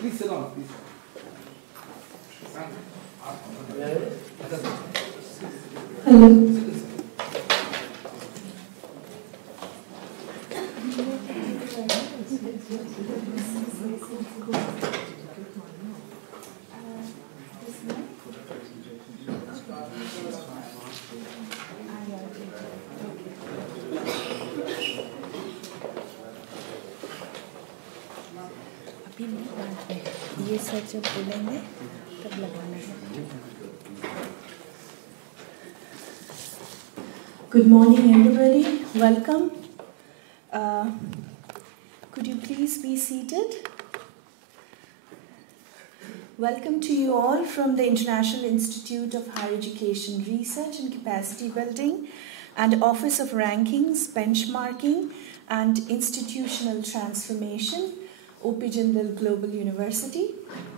Please sit down, please. Hello. ये सच जब बोलेंगे तब लगाना है. Good morning, everybody. Welcome. Could you please be seated? Welcome to you all from the International Institute of Higher Education Research and Capacity Building and Office of Rankings, Benchmarking and Institutional Transformation, OP Jindal Global University.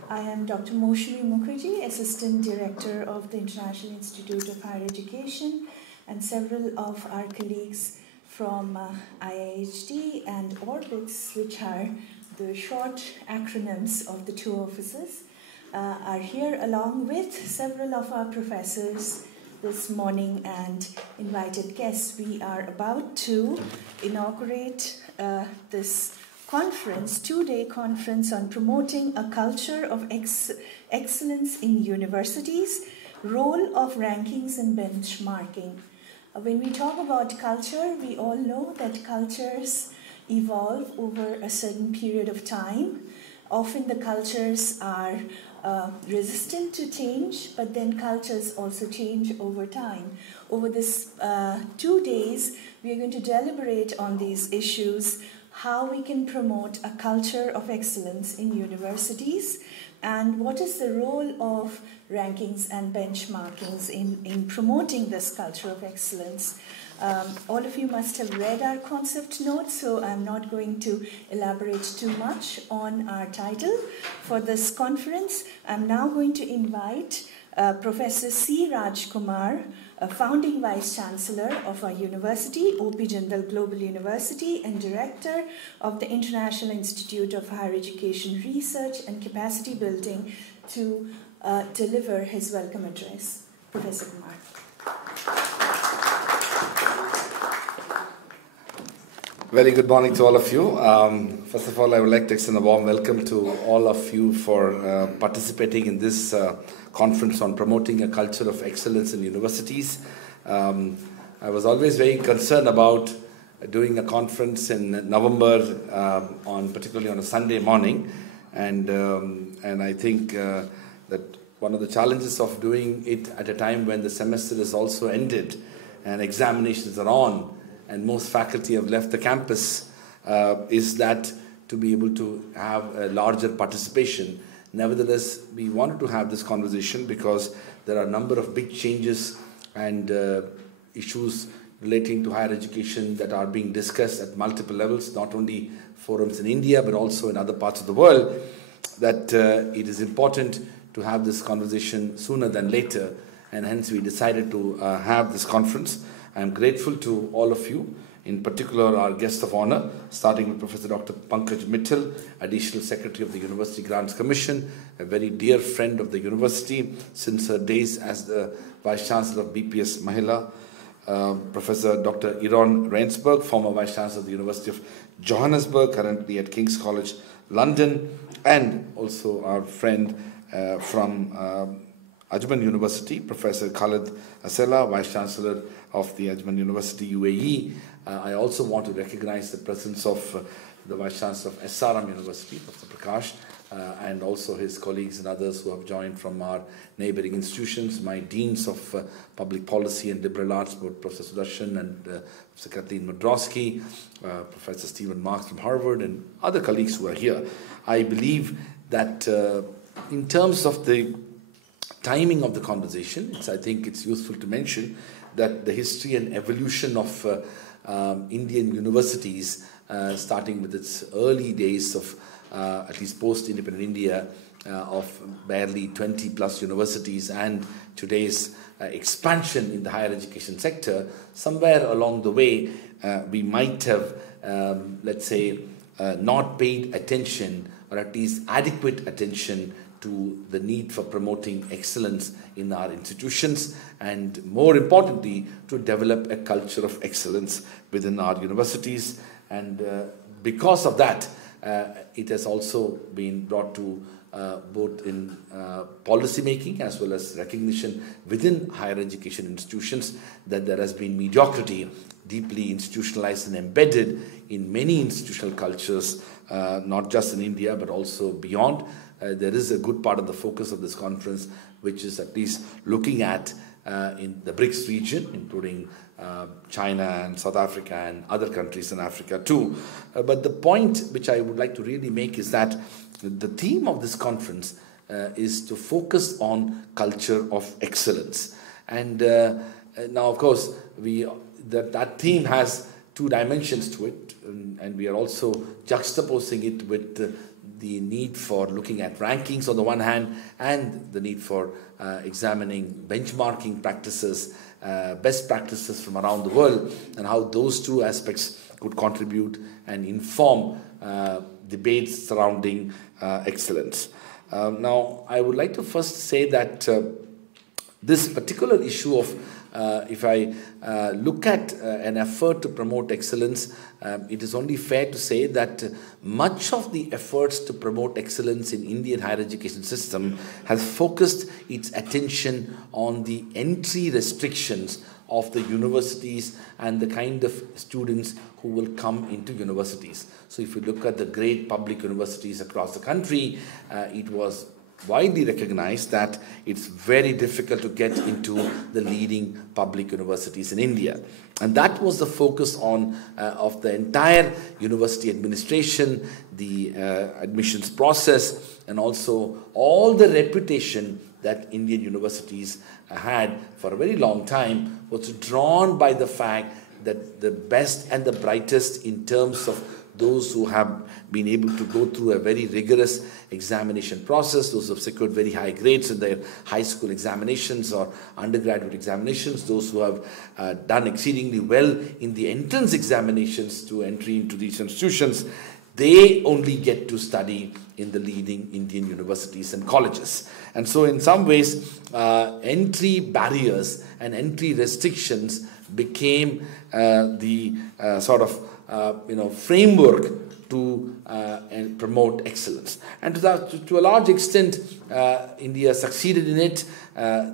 I am Dr. Moshri Mukherjee, Assistant Director of the International Institute of Higher Education, and several of our colleagues from IIHT and Orbits, which are the short acronyms of the two offices, are here along with several of our professors this morning and invited guests. We are about to inaugurate this conference, two-day conference on promoting a culture of excellence in universities, role of rankings and benchmarking. When we talk about culture, we all know that cultures evolve over a certain period of time. Often the cultures are resistant to change, but then cultures also change over time. Over this 2 days, we are going to deliberate on these issues, how we can promote a culture of excellence in universities, and what is the role of rankings and benchmarkings in promoting this culture of excellence. All of you must have read our concept notes, so I'm not going to elaborate too much on our title for this conference. I'm now going to invite Professor C. Rajkumar, a founding Vice Chancellor of our university, OP Jindal Global University, and Director of the International Institute of Higher Education Research and Capacity Building, to deliver his welcome address. Professor Kumar. Very good morning to all of you. First of all, I would like to extend a warm welcome to all of you for participating in this conference on promoting a culture of excellence in universities. I was always very concerned about doing a conference in November, particularly on a Sunday morning, and I think that one of the challenges of doing it at a time when the semester is also ended and examinations are on, and most faculty have left the campus, is that to be able to have a larger participation. Nevertheless, we wanted to have this conversation because there are a number of big changes and issues relating to higher education that are being discussed at multiple levels, not only forums in India, but also in other parts of the world, that it is important to have this conversation sooner than later, and hence we decided to have this conference. I am grateful to all of you, in particular our guest of honor, starting with Professor Dr. Pankaj Mittal, Additional Secretary of the University Grants Commission, a very dear friend of the university since her days as the Vice Chancellor of BPS Mahila, Professor Dr. Iron Reinsberg, former Vice Chancellor of the University of Johannesburg, currently at King's College, London, and also our friend from Ajman University, Professor Khalid Asela, Vice Chancellor of the Ajman University, UAE. I also want to recognize the presence of the Vice Chancellor of SRM University, Professor Prakash, and also his colleagues and others who have joined from our neighboring institutions, my deans of public policy and liberal arts, both Professor Sudarshan and Professor Kathleen Modrowski, Professor Stephen Marks from Harvard, and other colleagues who are here. I believe that in terms of the timing of the conversation, I think it's useful to mention that the history and evolution of Indian universities starting with its early days of at least post-independent India, of barely 20 plus universities, and today's expansion in the higher education sector. Somewhere along the way, we might have, let's say, not paid attention, or at least adequate attention, to the need for promoting excellence in our institutions, and more importantly, to develop a culture of excellence within our universities. And because of that, it has also been brought to both in policy making as well as recognition within higher education institutions that there has been mediocrity deeply institutionalized and embedded in many institutional cultures, not just in India but also beyond. There is a good part of the focus of this conference which is at least looking at in the BRICS region, including China and South Africa and other countries in Africa too. But the point which I would like to really make is that the theme of this conference is to focus on culture of excellence. And now, of course, that theme has two dimensions to it, and we are also juxtaposing it with the need for looking at rankings on the one hand, and the need for examining benchmarking practices, best practices from around the world, and how those two aspects could contribute and inform debates surrounding excellence. Now, I would like to first say that this particular issue of if I look at an effort to promote excellence, it is only fair to say that much of the efforts to promote excellence in Indian higher education system has focused its attention on the entry restrictions of the universities and the kind of students who will come into universities. So if you look at the great public universities across the country, it was widely recognized that it's very difficult to get into the leading public universities in India. And that was the focus of the entire university administration, the admissions process, and also all the reputation that Indian universities had for a very long time was drawn by the fact that the best and the brightest in terms of those who have been able to go through a very rigorous examination process, those who have secured very high grades in their high school examinations or undergraduate examinations, those who have done exceedingly well in the entrance examinations to entry into these institutions, they only get to study in the leading Indian universities and colleges. And so in some ways, entry barriers and entry restrictions became the sort of framework to promote excellence. And to a large extent, India succeeded in it.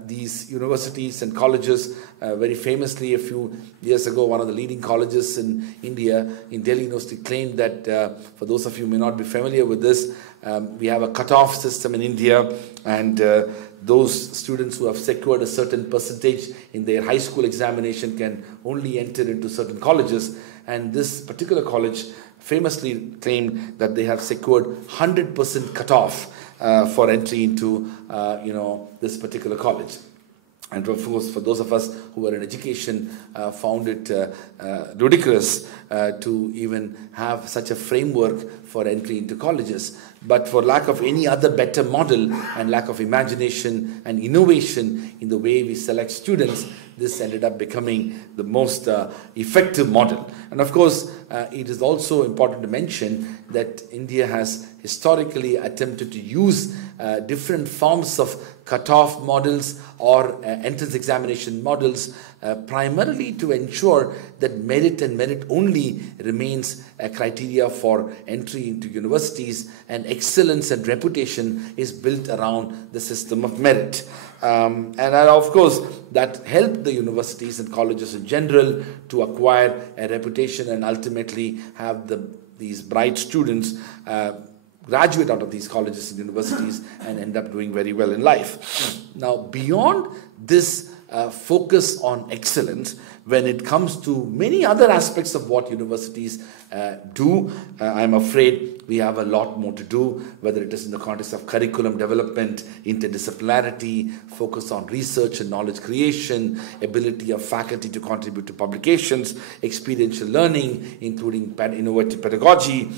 These universities and colleges, very famously a few years ago, one of the leading colleges in India, in Delhi University, claimed that, for those of you who may not be familiar with this, we have a cut-off system in India, and those students who have secured a certain percentage in their high school examination can only enter into certain colleges. And this particular college famously claimed that they have secured 100% cutoff for entry into this particular college. And of course, for those of us who are in education, found it ludicrous to even have such a framework for entry into colleges. But for lack of any other better model and lack of imagination and innovation in the way we select students, this ended up becoming the most effective model. And of course, it is also important to mention that India has historically attempted to use different forms of cut-off models or entrance examination models primarily to ensure that merit and merit only remains a criteria for entry into universities, and excellence and reputation is built around the system of merit. And of course, that helped the universities and colleges in general to acquire a reputation and ultimately have these bright students graduate out of these colleges and universities and end up doing very well in life. Now, beyond this focus on excellence when it comes to many other aspects of what universities do. I'm afraid we have a lot more to do, whether it is in the context of curriculum development, interdisciplinarity, focus on research and knowledge creation, ability of faculty to contribute to publications, experiential learning, including innovative pedagogy,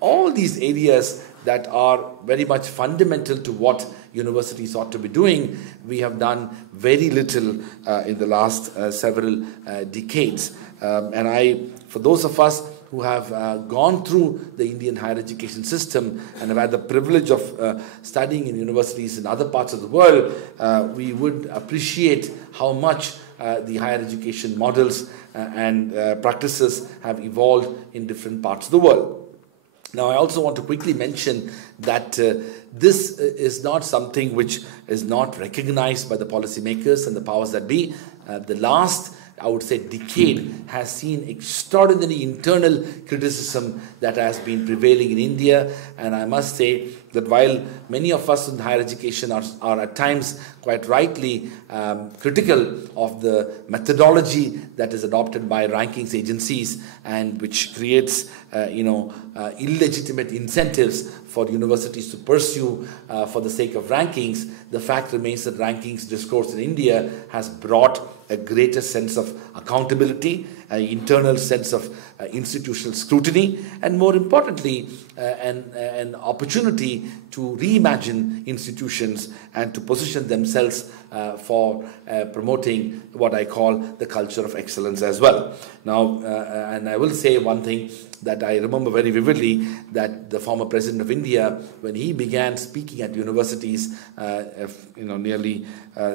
all these areas that are very much fundamental to what universities ought to be doing. We have done very little in the last several decades. For those of us who have gone through the Indian higher education system and have had the privilege of studying in universities in other parts of the world, we would appreciate how much the higher education models and practices have evolved in different parts of the world. Now, I also want to quickly mention that this is not something which is not recognized by the policymakers and the powers that be. The last, I would say, decade has seen extraordinary internal criticism that has been prevailing in India. And I must say that while many of us in higher education are at times quite rightly critical of the methodology that is adopted by rankings agencies and which creates illegitimate incentives for universities to pursue for the sake of rankings, the fact remains that rankings discourse in India has brought a greater sense of accountability, an internal sense of institutional scrutiny, and more importantly, an opportunity to reimagine institutions and to position themselves for promoting what I call the culture of excellence as well. Now, and I will say one thing that I remember very vividly, that the former president of India, when he began speaking at universities, nearly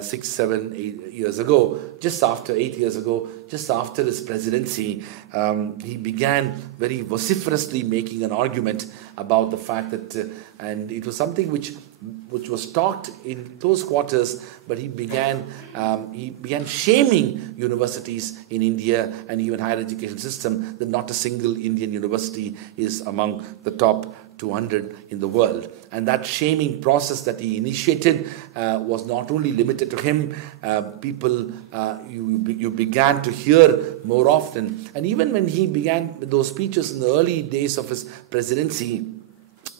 6, 7, 8 years ago, just after 8 years ago, just after his presidency, he began very vociferously making an argument about the fact that, and it was something which was talked in close quarters, but he began shaming universities in India and even higher education system, that not a single Indian university is among the top 200 in the world. And that shaming process that he initiated was not only limited to him. You began to hear more often. And even when he began with those speeches in the early days of his presidency,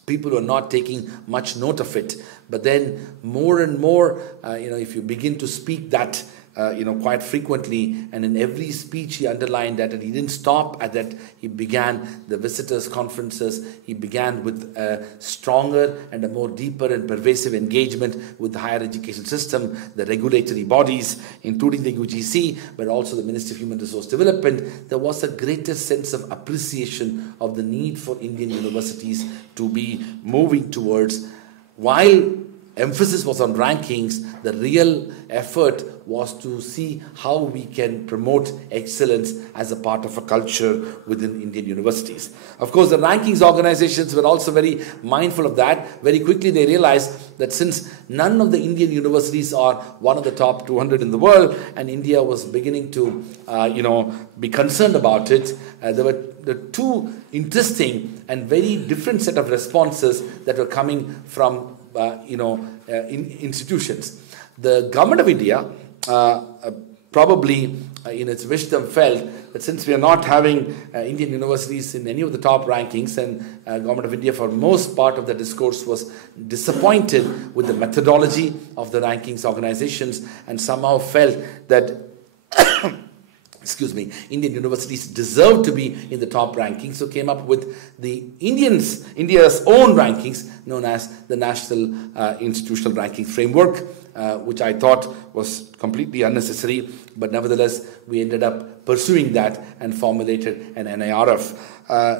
people were not taking much note of it. But then more and more, if you begin to speak that, quite frequently, and in every speech he underlined that, and he didn't stop at that. He began the visitors' conferences. He began with a stronger and a more deeper and pervasive engagement with the higher education system, the regulatory bodies, including the UGC, but also the Ministry of Human Resource Development. There was a greater sense of appreciation of the need for Indian universities to be moving towards, while emphasis was on rankings, the real effort was to see how we can promote excellence as a part of a culture within Indian universities. Of course, the rankings organizations were also very mindful of that. Very quickly they realized that since none of the Indian universities are one of the top 200 in the world, and India was beginning to be concerned about it, there were the two interesting and very different set of responses that were coming from institutions. The government of India probably in its wisdom felt that since we are not having Indian universities in any of the top rankings, and government of India for most part of the discourse was disappointed with the methodology of the rankings organizations, and somehow felt that Indian universities deserve to be in the top rankings, so came up with the India's own rankings known as the National Institutional Ranking Framework, which I thought was completely unnecessary, but nevertheless we ended up pursuing that and formulated an NIRF.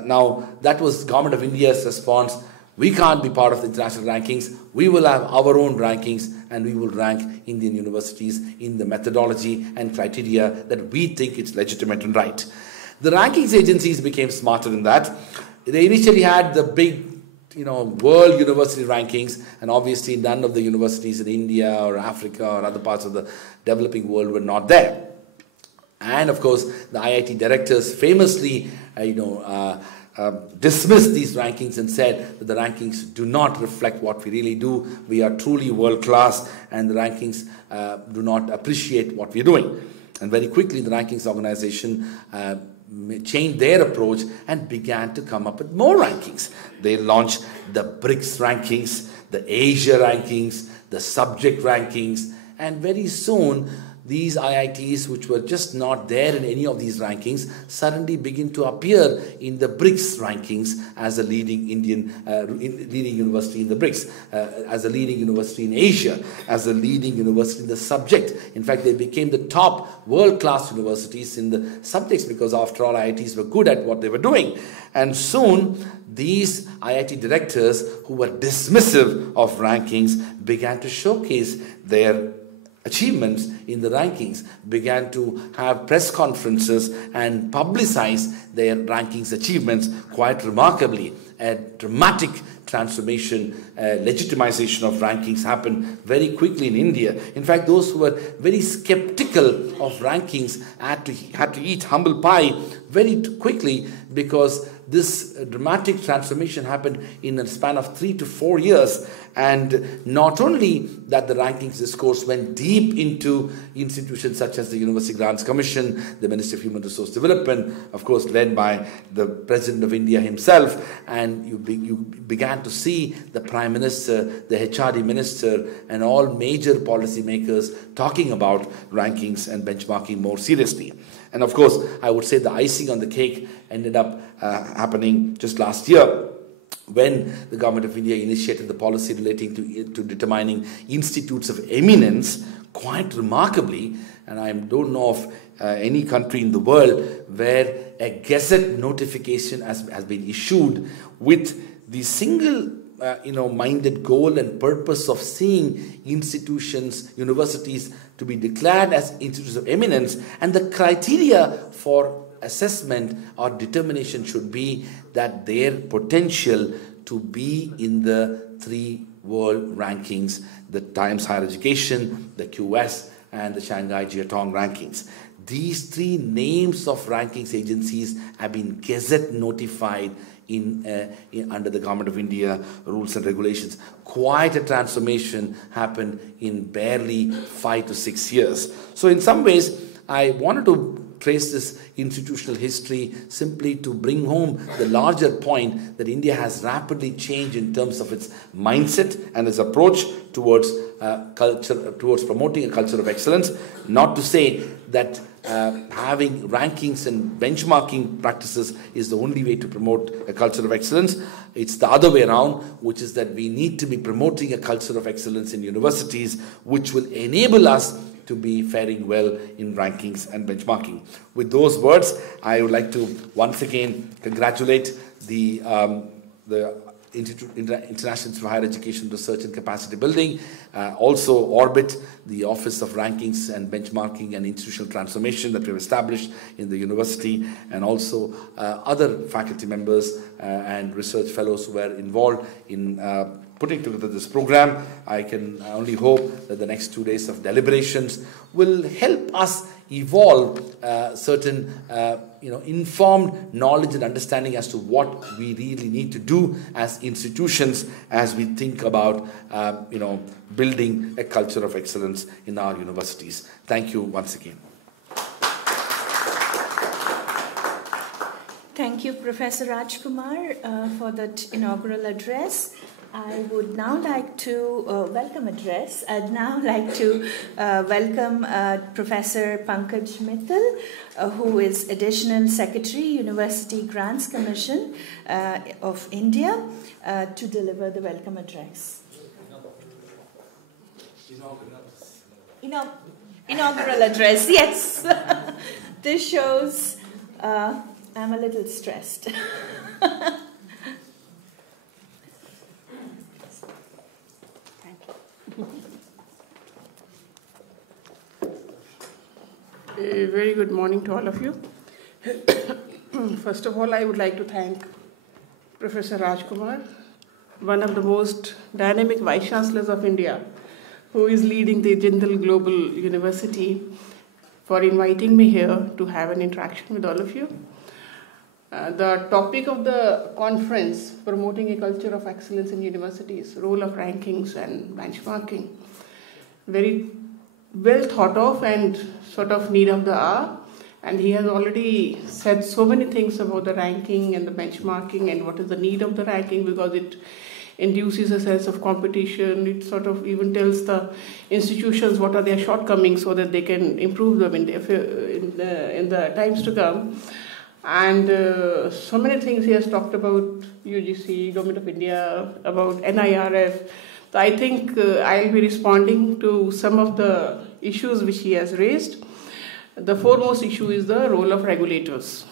Now that was Government of India's response. We can't be part of the international rankings. We will have our own rankings, and we will rank Indian universities in the methodology and criteria that we think it's legitimate and right. The rankings agencies became smarter in that. They initially had the big, world university rankings, and obviously none of the universities in India or Africa or other parts of the developing world were not there. And of course, the IIT directors famously, dismissed these rankings and said that the rankings do not reflect what we really do. We are truly world class, and the rankings do not appreciate what we're doing. And very quickly, the rankings organization changed their approach and began to come up with more rankings. They launched the BRICS rankings, the Asia rankings, the subject rankings, and very soon these IITs, which were just not there in any of these rankings, suddenly begin to appear in the BRICS rankings as a leading leading university in the BRICS, as a leading university in Asia, as a leading university in the subject. In fact, they became the top world-class universities in the subjects because, after all, IITs were good at what they were doing. And soon, these IIT directors who were dismissive of rankings began to showcase their achievements in the rankings, began to have press conferences and publicize their rankings achievements quite remarkably. A dramatic transformation, legitimization of rankings happened very quickly in India. In fact, those who were very skeptical of rankings had to eat humble pie very quickly, because this dramatic transformation happened in a span of 3 to 4 years. And not only that, the rankings discourse went deep into institutions such as the University Grants Commission, the Ministry of Human Resource Development, of course led by the President of India himself, and you began to see the Prime Minister, the HRD Minister, and all major policymakers talking about rankings and benchmarking more seriously. And of course, I would say the icing on the cake ended up happening just last year, when the Government of India initiated the policy relating to determining institutes of eminence, quite remarkably. And I don't know of any country in the world where a gazette notification has been issued with the single minded goal and purpose of seeing institutions, universities, to be declared as institutes of eminence, and the criteria for assessment or determination should be that their potential to be in the 3 world rankings, the Times Higher Education, the QS, and the Shanghai Jiatong rankings. These 3 names of rankings agencies have been gazette notified under the Government of India rules and regulations. Quite a transformation happened in barely 5 to 6 years. So in some ways, I wanted to trace this institutional history simply to bring home the larger point that India has rapidly changed in terms of its mindset and its approach towards towards promoting a culture of excellence. Not to say that having rankings and benchmarking practices is the only way to promote a culture of excellence. It's the other way around, which is that we need to be promoting a culture of excellence in universities, which will enable us to be faring well in rankings and benchmarking. With those words, I would like to once again congratulate the International Institute for Higher Education, Research and Capacity Building, also Orbit, the Office of Rankings and Benchmarking and Institutional Transformation that we have established in the university, and also other faculty members and research fellows who were involved in putting together this program. I can only hope that the next 2 days of deliberations will help us evolve certain informed knowledge and understanding as to what we really need to do as institutions as we think about building a culture of excellence in our universities. Thank you once again. Thank you, Professor Rajkumar, for that inaugural address. I would now like to I'd now like to welcome Professor Pankaj Mittal, who is Additional Secretary, University Grants Commission of India, to deliver the welcome address. Inaugural address, yes. This shows I'm a little stressed. A very good morning to all of you. First of all, I would like to thank Professor Rajkumar, one of the most dynamic Vice Chancellors of India, who is leading the Jindal Global University, for inviting me here to have an interaction with all of you. The topic of the conference, promoting a culture of excellence in universities, role of rankings and benchmarking. Very well thought of and sort of need of the hour. And he has already said so many things about the ranking and the benchmarking and what is the need of the ranking, because it induces a sense of competition. It sort of even tells the institutions what are their shortcomings so that they can improve them in the times to come. And so many things he has talked about UGC, Government of India, about NIRF. So I think I'll be responding to some of the issues which he has raised. The foremost issue is the role of regulators.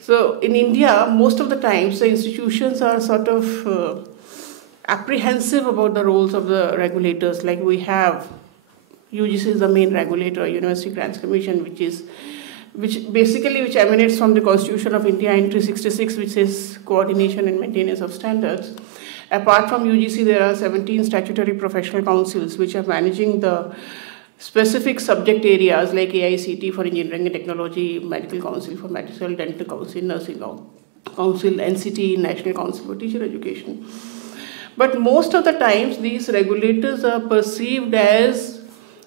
So in India, most of the times the institutions are sort of apprehensive about the roles of the regulators. Like we have, UGC is the main regulator, University Grants Commission, which emanates from the Constitution of India in 366, which is coordination and maintenance of standards. Apart from UGC, there are 17 statutory professional councils which are managing the specific subject areas like AICT for engineering and technology, Medical Council for medical, Dental Council, Nursing Council, NCT, National Council for Teacher Education. But most of the times, these regulators are perceived as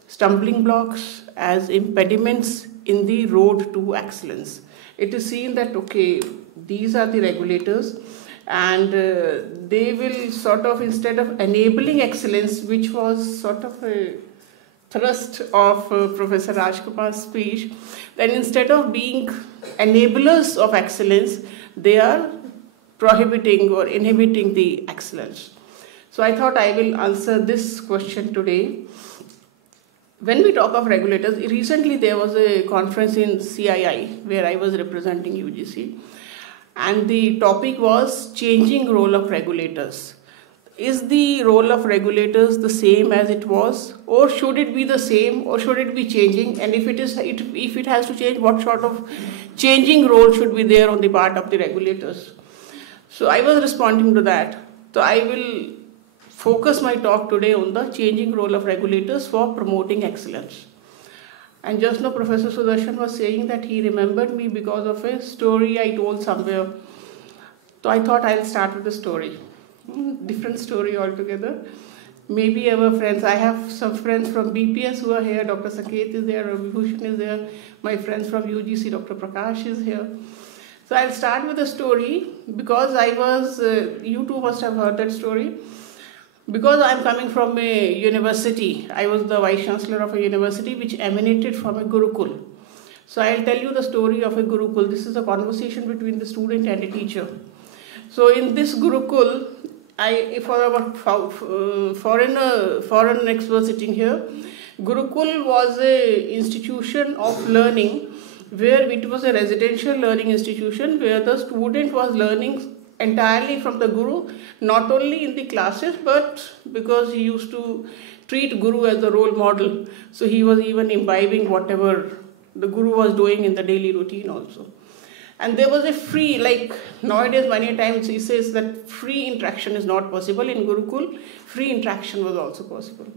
stumbling blocks, as impediments in the road to excellence. It is seen that, okay, these are the regulators, and they will sort of, instead of enabling excellence, which was sort of a thrust of Professor Rajkumar's speech, then instead of being enablers of excellence, they are prohibiting or inhibiting the excellence. So I thought I will answer this question today. When we talk of regulators, recently there was a conference in CII where I was representing UGC, and the topic was changing role of regulators. Is the role of regulators the same as it was, or should it be the same, or should it be changing? And if it has to change, what sort of changing role should be there on the part of the regulators? So I was responding to that. So I will focus my talk today on the changing role of regulators for promoting excellence. And just now Professor Sudarshan was saying that he remembered me because of a story I told somewhere. So I thought I'll start with the story. Different story altogether. Maybe our friends, I have some friends from BPS who are here. Dr. Saket is there, Ravi Bhushan is there. My friends from UGC, Dr. Prakash is here. So I'll start with a story because you too must have heard that story. Because I'm coming from a university, I was the Vice Chancellor of a university which emanated from a Gurukul. So I'll tell you the story of a Gurukul. This is a conversation between the student and a teacher. So in this Gurukul, for our foreign experts sitting here, Gurukul was an institution of learning where it was a residential learning institution where the student was learning entirely from the Guru, not only in the classes, but because he used to treat Guru as a role model. So he was even imbibing whatever the Guru was doing in the daily routine also. And there was a free, like nowadays many times he says that free interaction is not possible. In Gurukul, free interaction was also possible.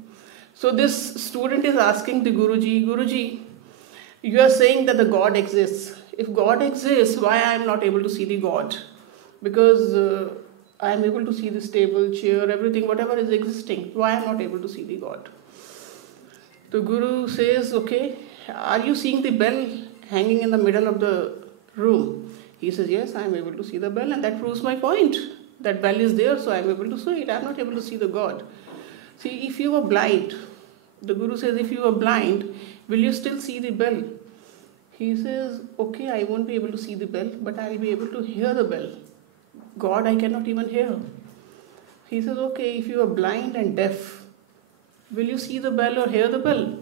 So this student is asking the Guruji, you are saying that the God exists. If God exists, why I am not able to see the God? Because I am able to see this table, chair, everything, whatever is existing. Why I am not able to see the God? The Guru says, okay, are you seeing the bell hanging in the middle of the room? He says, yes, I am able to see the bell, and that proves my point. That bell is there, so I am able to see it. I am not able to see the God. See, if you were blind, the Guru says, if you were blind, will you still see the bell? He says, okay, I won't be able to see the bell, but I will be able to hear the bell. God, I cannot even hear. He says, okay, if you are blind and deaf, will you see the bell or hear the bell?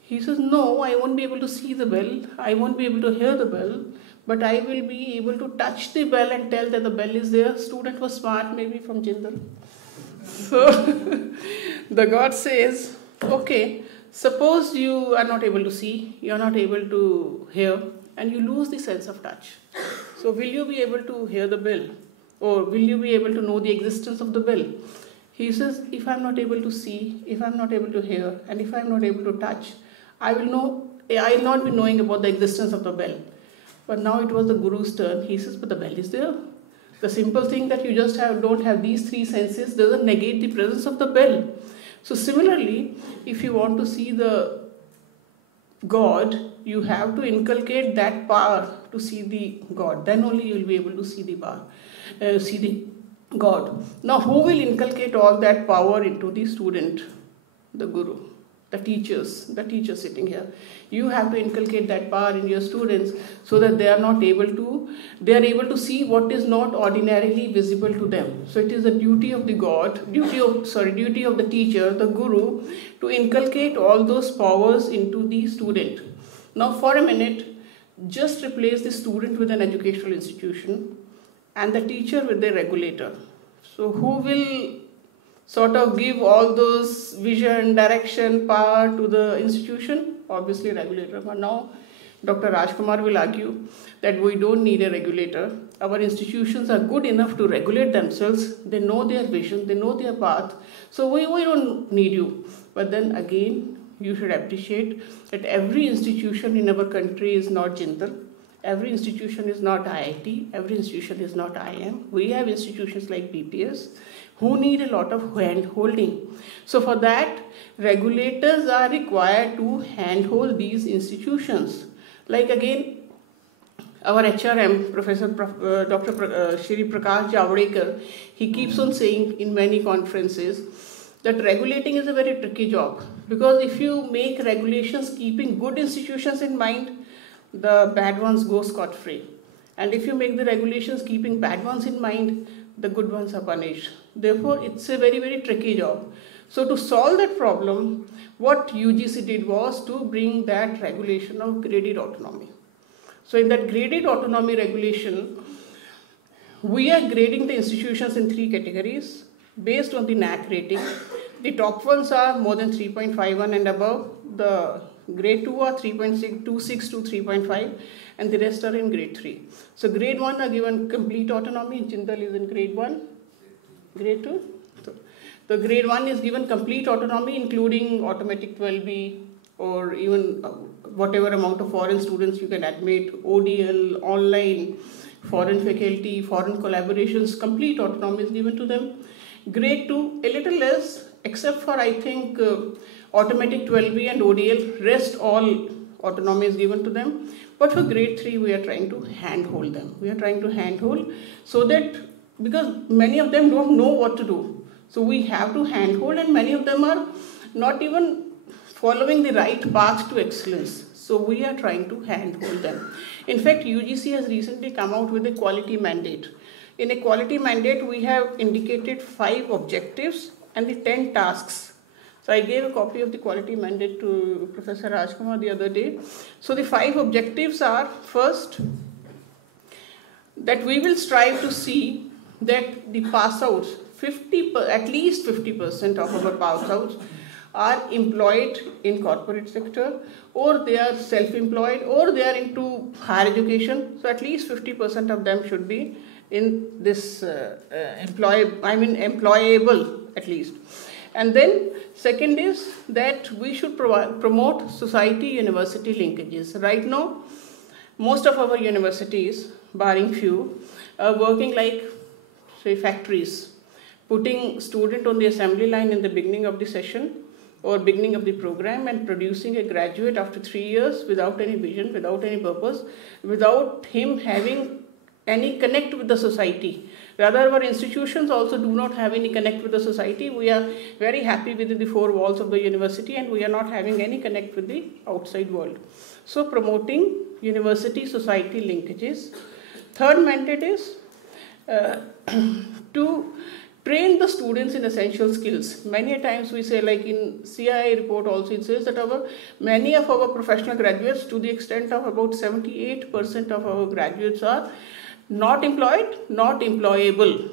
He says, no, I won't be able to see the bell, I won't be able to hear the bell, but I will be able to touch the bell and tell that the bell is there. Student was smart, maybe from Jindal. So, the God says, okay, suppose you are not able to see, you are not able to hear, and you lose the sense of touch. So will you be able to hear the bell? Or will you be able to know the existence of the bell? He says, if I am not able to see, if I am not able to hear, and if I am not able to touch, I will not be knowing about the existence of the bell. But now it was the guru's turn. He says, but the bell is there. The simple thing that you just don't have these three senses doesn't negate the presence of the bell. So similarly, if you want to see the God, you have to inculcate that power to see the God. Then only you will be able to see the God. Now, who will inculcate all that power into the student? The guru, the teacher sitting here. You have to inculcate that power in your students so that they are able to see what is not ordinarily visible to them. So it is the duty of the duty of the teacher, the guru, to inculcate all those powers into the student. Now, for a minute, just replace the student with an educational institution and the teacher with the regulator. So who will sort of give all those vision, direction, power to the institution? Obviously regulator. But now Dr. Rajkumar will argue that we don't need a regulator. Our institutions are good enough to regulate themselves. They know their vision, they know their path. So we don't need you. But then again, you should appreciate that every institution in our country is not Jindal. Every institution is not IIT. Every institution is not IIM. We have institutions like BPS who need a lot of hand-holding. So for that, regulators are required to handhold these institutions. Like again, our HRM, Dr. Shri Prakash Javadekar, he keeps on saying in many conferences that regulating is a very tricky job. Because if you make regulations keeping good institutions in mind, the bad ones go scot-free. And if you make the regulations keeping bad ones in mind, the good ones are punished. Therefore, it's a very, very tricky job. So to solve that problem, what UGC did was to bring that regulation of graded autonomy. So in that graded autonomy regulation, we are grading the institutions in 3 categories based on the NAAC rating. The top ones are more than 3.51 and above. The grade 2 are 3.26 to 3.5 and the rest are in grade 3. So grade 1 are given complete autonomy. Jindal is in grade 1. Grade 2? So the grade 1 is given complete autonomy including automatic 12B or even whatever amount of foreign students you can admit, ODL, online, foreign faculty, foreign collaborations, complete autonomy is given to them. Grade 2, a little less, except for I think automatic 12B and ODL, rest all autonomy is given to them. But for grade 3, we are trying to handhold them. We are trying to handhold so that, because many of them don't know what to do. So we have to handhold, and many of them are not even following the right path to excellence. So we are trying to handhold them. In fact, UGC has recently come out with a quality mandate. In a quality mandate, we have indicated 5 objectives and the 10 tasks. So I gave a copy of the quality mandate to Professor Rajkumar the other day. So the 5 objectives are, first, that we will strive to see that the pass-outs, at least 50% of our pass-outs are employed in corporate sector, or they are self-employed, or they are into higher education. So at least 50% of them should be in this employable at least. And then second is that we should promote society-university linkages. Right now, most of our universities, barring few, are working like, say, factories, putting student on the assembly line in the beginning of the session or beginning of the program and producing a graduate after 3 years without any vision, without any purpose, without him having any connect with the society. Rather, our institutions also do not have any connect with the society. We are very happy within the 4 walls of the university and we are not having any connect with the outside world. So promoting university-society linkages. Third mandate is to train the students in essential skills. Many times we say, like in CII report also, it says that many of our professional graduates, to the extent of about 78% of our graduates are not employed, not employable.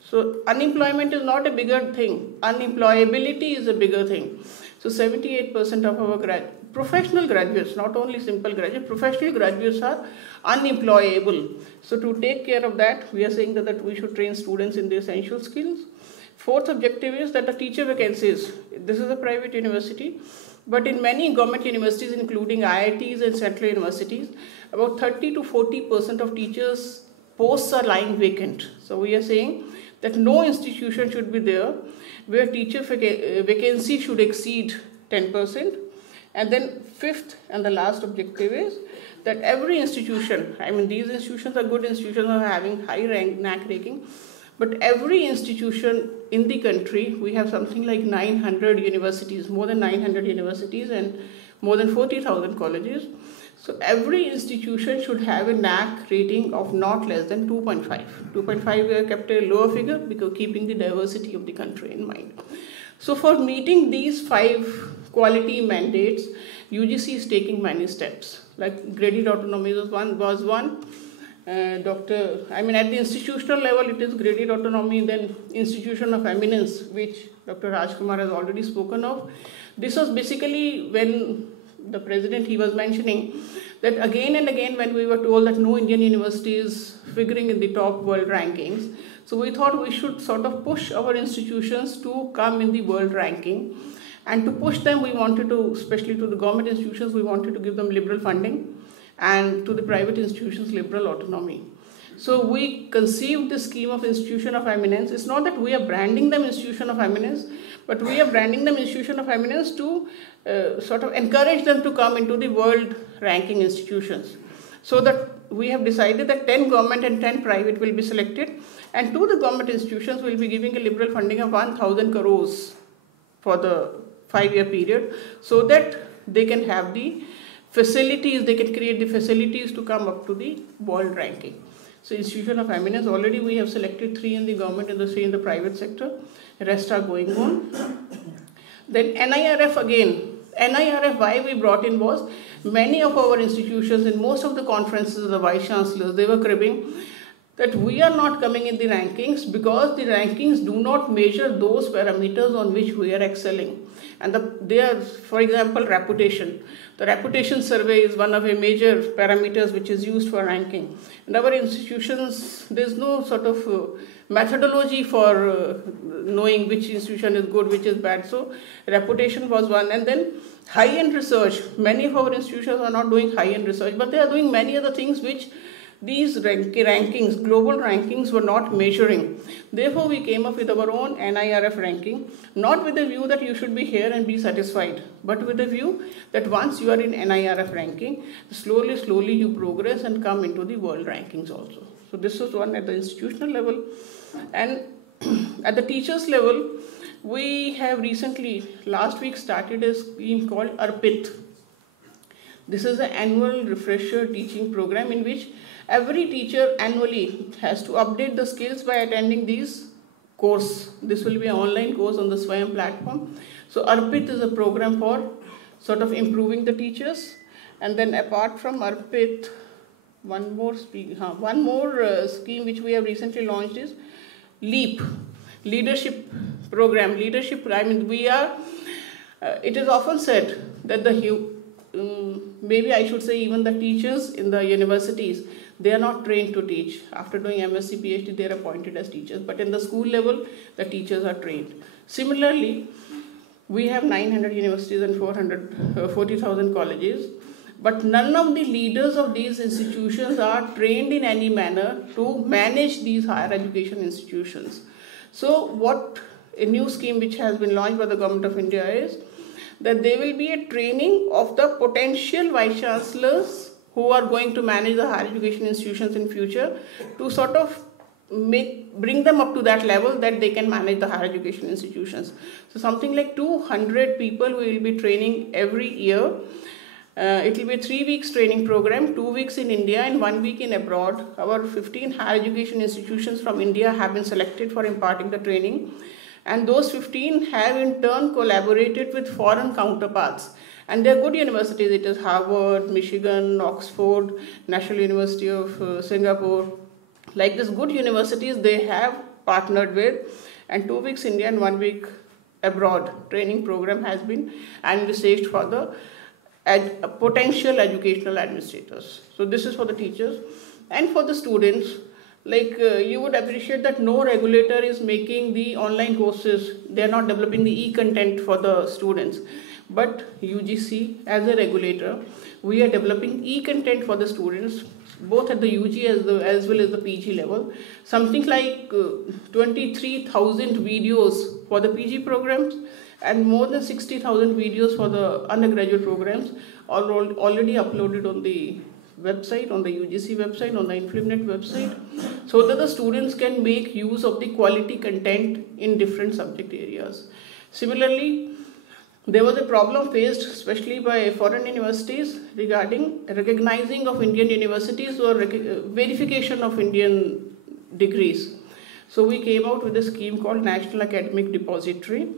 So unemployment is not a bigger thing. Unemployability is a bigger thing. So 78% of our professional graduates, not only simple graduates, professional graduates are unemployable. So to take care of that, we are saying that we should train students in the essential skills. Fourth objective is that the teacher vacancies. This is a private university, but in many government universities, including IITs and central universities, about 30 to 40% of teachers posts are lying vacant. So we are saying that no institution should be there where teacher vacancy should exceed 10%. And then fifth and the last objective is that every institution, I mean these institutions are good institutions, are having high NAC ranking, but every institution in the country, we have something like 900 universities, more than 900 universities and more than 40,000 colleges. So every institution should have a NAC rating of not less than 2.5. 2.5 we have kept a lower figure because keeping the diversity of the country in mind. So for meeting these 5 quality mandates, UGC is taking many steps. Like graded autonomy was one. At the institutional level, it is graded autonomy, then institution of eminence, which Dr. Rajkumar has already spoken of. This was basically when the president, he was mentioning that again and again when we were told that no Indian university is figuring in the top world rankings. So we thought we should sort of push our institutions to come in the world ranking. And to push them, we wanted to, especially to the government institutions, we wanted to give them liberal funding, and to the private institutions, liberal autonomy. So we conceived this scheme of institution of eminence. It's not that we are branding them institution of eminence, but we are branding them institution of eminence to sort of encourage them to come into the world ranking institutions. So that we have decided that 10 government and 10 private will be selected, and to the government institutions we will be giving a liberal funding of 1,000 crores for the 5-year period, so that they can have the facilities, they can create the facilities to come up to the world ranking. So institution of eminence, already we have selected 3 in the government and the 3 in the private sector. The rest are going on. Then NIRF again. NIRF, why we brought in was, many of our institutions in most of the conferences of the vice chancellors, they were cribbing that we are not coming in the rankings because the rankings do not measure those parameters on which we are excelling. And they are, for example, reputation. The reputation survey is one of the major parameters which is used for ranking. In our institutions, there is no sort of methodology for knowing which institution is good, which is bad. So reputation was one. And then high-end research. Many of our institutions are not doing high-end research, but they are doing many other things which these rankings, global rankings, were not measuring. Therefore, we came up with our own NIRF ranking, not with the view that you should be here and be satisfied, but with the view that once you are in NIRF ranking, slowly you progress and come into the world rankings also. So this was one at the institutional level. And at the teachers level, we have recently, last week, started a scheme called ARPIT. This is an annual refresher teaching program in which every teacher annually has to update the skills by attending these course. This will be an online course on the Swayam platform. So ARPIT is a program for sort of improving the teachers. And then apart from ARPIT, one more scheme which we have recently launched is LEAP, leadership program. Leadership, I mean, it is often said that maybe I should say even the teachers in the universities, they are not trained to teach. After doing MSc, PhD, they are appointed as teachers. But in the school level, the teachers are trained. Similarly, we have 900 universities and 40,000 colleges. But none of the leaders of these institutions are trained in any manner to manage these higher education institutions. So what a new scheme which has been launched by the Government of India is that there will be a training of the potential vice chancellors who are going to manage the higher education institutions in future to sort of bring them up to that level that they can manage the higher education institutions. So something like 200 people we will be training every year. It will be a 3 weeks training program, 2 weeks in India and 1 week in abroad. Our 15 higher education institutions from India have been selected for imparting the training. And those 15 have in turn collaborated with foreign counterparts. And they are good universities. It is Harvard, Michigan, Oxford, National University of Singapore. Like these good universities, they have partnered with. And 2 weeks India and 1 week abroad training program has been envisaged for the potential educational administrators. So this is for the teachers. And for the students, like you would appreciate that no regulator is making the online courses. They are not developing the e-content for the students. but UGC as a regulator, we are developing e-content for the students, both at the UG as well as the PG level. Something like 23,000 videos for the PG programs and more than 60,000 videos for the undergraduate programs are already uploaded on the website, on the UGC website, on the Influminate website, so that the students can make use of the quality content in different subject areas. Similarly, there was a problem faced especially by foreign universities regarding recognizing of Indian universities or verification of Indian degrees. So we came out with a scheme called National Academic Depository,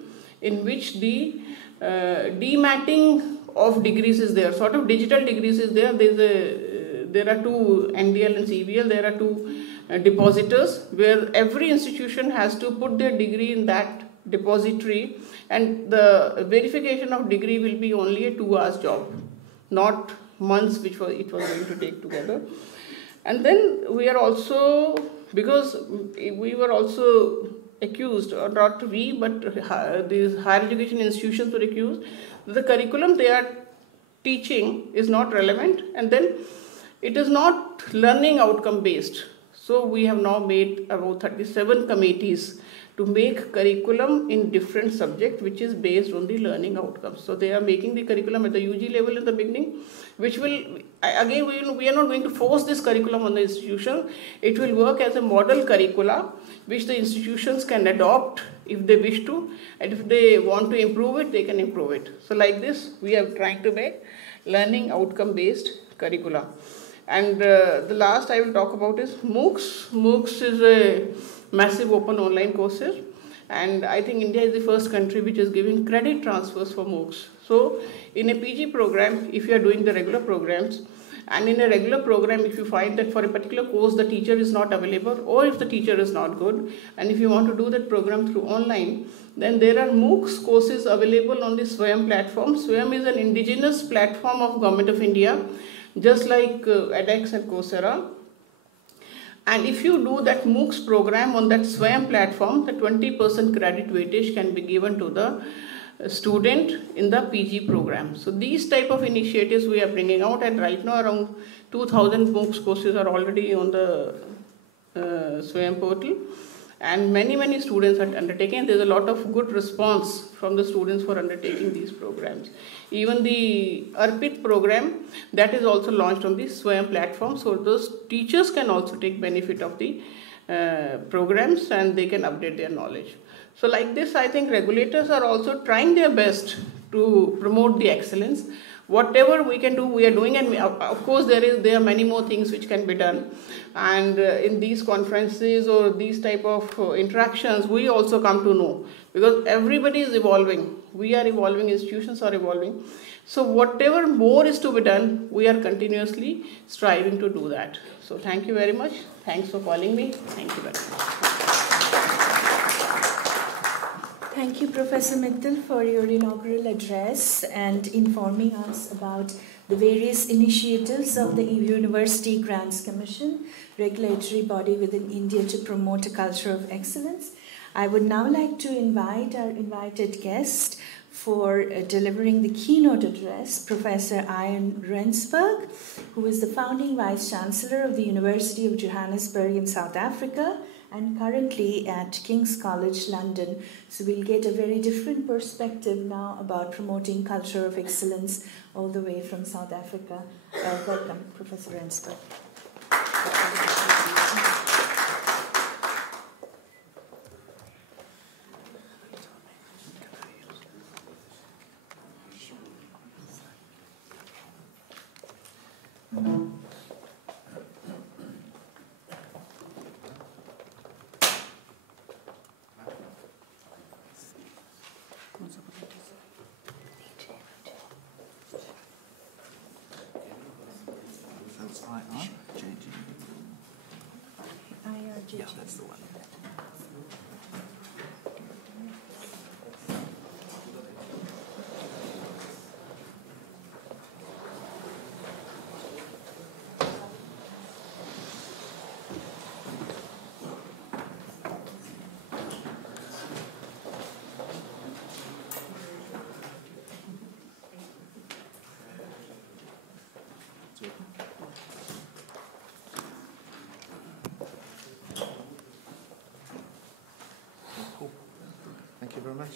in which the dematting of degrees is there, sort of digital degrees is there. There are two, NDL and CVL, there are two depositors where every institution has to put their degree in that depository, and the verification of degree will be only a 2 hours job, not months which it was going to take together. And then we are also, because we were also accused, or not we, but these higher education institutions were accused, the curriculum they are teaching is not relevant, and then it is not learning outcome based. So we have now made about 37 committees to make curriculum in different subjects which is based on the learning outcomes. So they are making the curriculum at the UG level in the beginning, which will, again, we are not going to force this curriculum on the institution. It will work as a model curricula which the institutions can adopt if they wish to, and if they want to improve it, they can improve it. So like this, we are trying to make learning outcome based curricula. And the last I will talk about is Moocs. Moocs is a massive open online courses, and I think India is the first country which is giving credit transfers for Moocs. So in a PG program, if you are doing the regular programs, and in a regular program, if you find that for a particular course the teacher is not available, or if the teacher is not good, and if you want to do that program through online, then there are Moocs courses available on the SWAYAM platform. SWAYAM is an indigenous platform of Government of India, just like edX and Coursera. And if you do that Moocs program on that SWAYAM platform, the 20% credit weightage can be given to the student in the PG program. So these type of initiatives we are bringing out, and right now around 2,000 Moocs courses are already on the SWAYAM portal, and many students are undertaking. There's a lot of good response from the students for undertaking these programs. Even the ARPIT program, that is also launched on the SWAYAM platform, so those teachers can also take benefit of the programs, and they can update their knowledge. So like this, I think regulators are also trying their best to promote the excellence. Whatever we can do, we are doing, and of course there are many more things which can be done. And in these conferences or these type of interactions, we also come to know, because everybody is evolving. We are evolving, institutions are evolving. So whatever more is to be done, we are continuously striving to do that. So thank you very much. Thanks for calling me. Thank you very much. Thank you, Professor Mittal, for your inaugural address and informing us about the various initiatives of the University Grants Commission, regulatory body within India to promote a culture of excellence. I would now like to invite our invited guest for delivering the keynote address, Professor Ian Rensburg, who is the founding Vice Chancellor of the University of Johannesburg in South Africa, and currently at King's College London. So we'll get a very different perspective now about promoting culture of excellence all the way from South Africa. Welcome, Professor Rensburg. Yeah, that's the one. Thank you very much.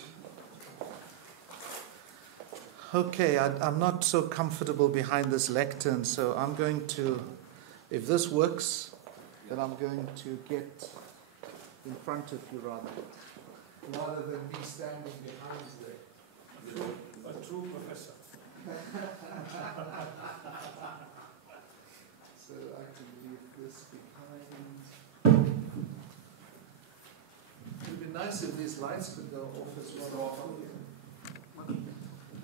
Okay, I'm not so comfortable behind this lectern, so I'm going to, if this works, then I'm going to get in front of you rather than me standing behind there. A true professor. So I can leave this behind. It would be nice if these lights could go off as well.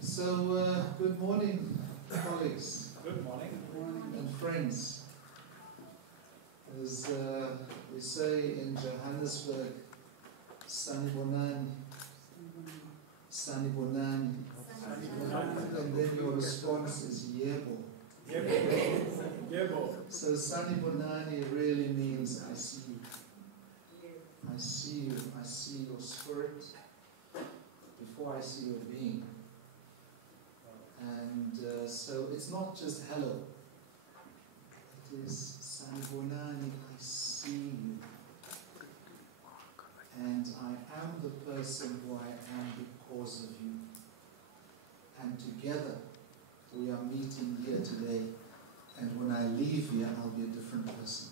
So, good morning, colleagues. Good morning. And friends. As we say in Johannesburg, Sanibonani. Sanibonani. And then your response is Yebo. Yebo. So Sanibonani really means I see you. I see you. I see your spirit before I see your being. And so it's not just hello. It is Sanibonani, I see you. And I am the person who I am because of you. And together we are meeting here today. And when I leave here, I'll be a different person.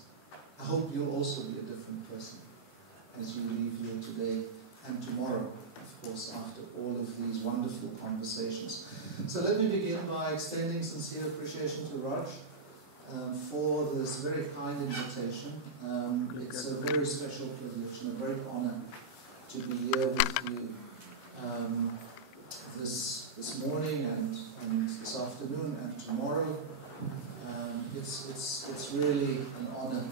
I hope you'll also be a different person as you leave here today and tomorrow, of course, after all of these wonderful conversations. So let me begin by extending sincere appreciation to Raj for this very kind invitation. It's a very special privilege and a great honor to be here with you this morning and this afternoon and tomorrow. It's really an honor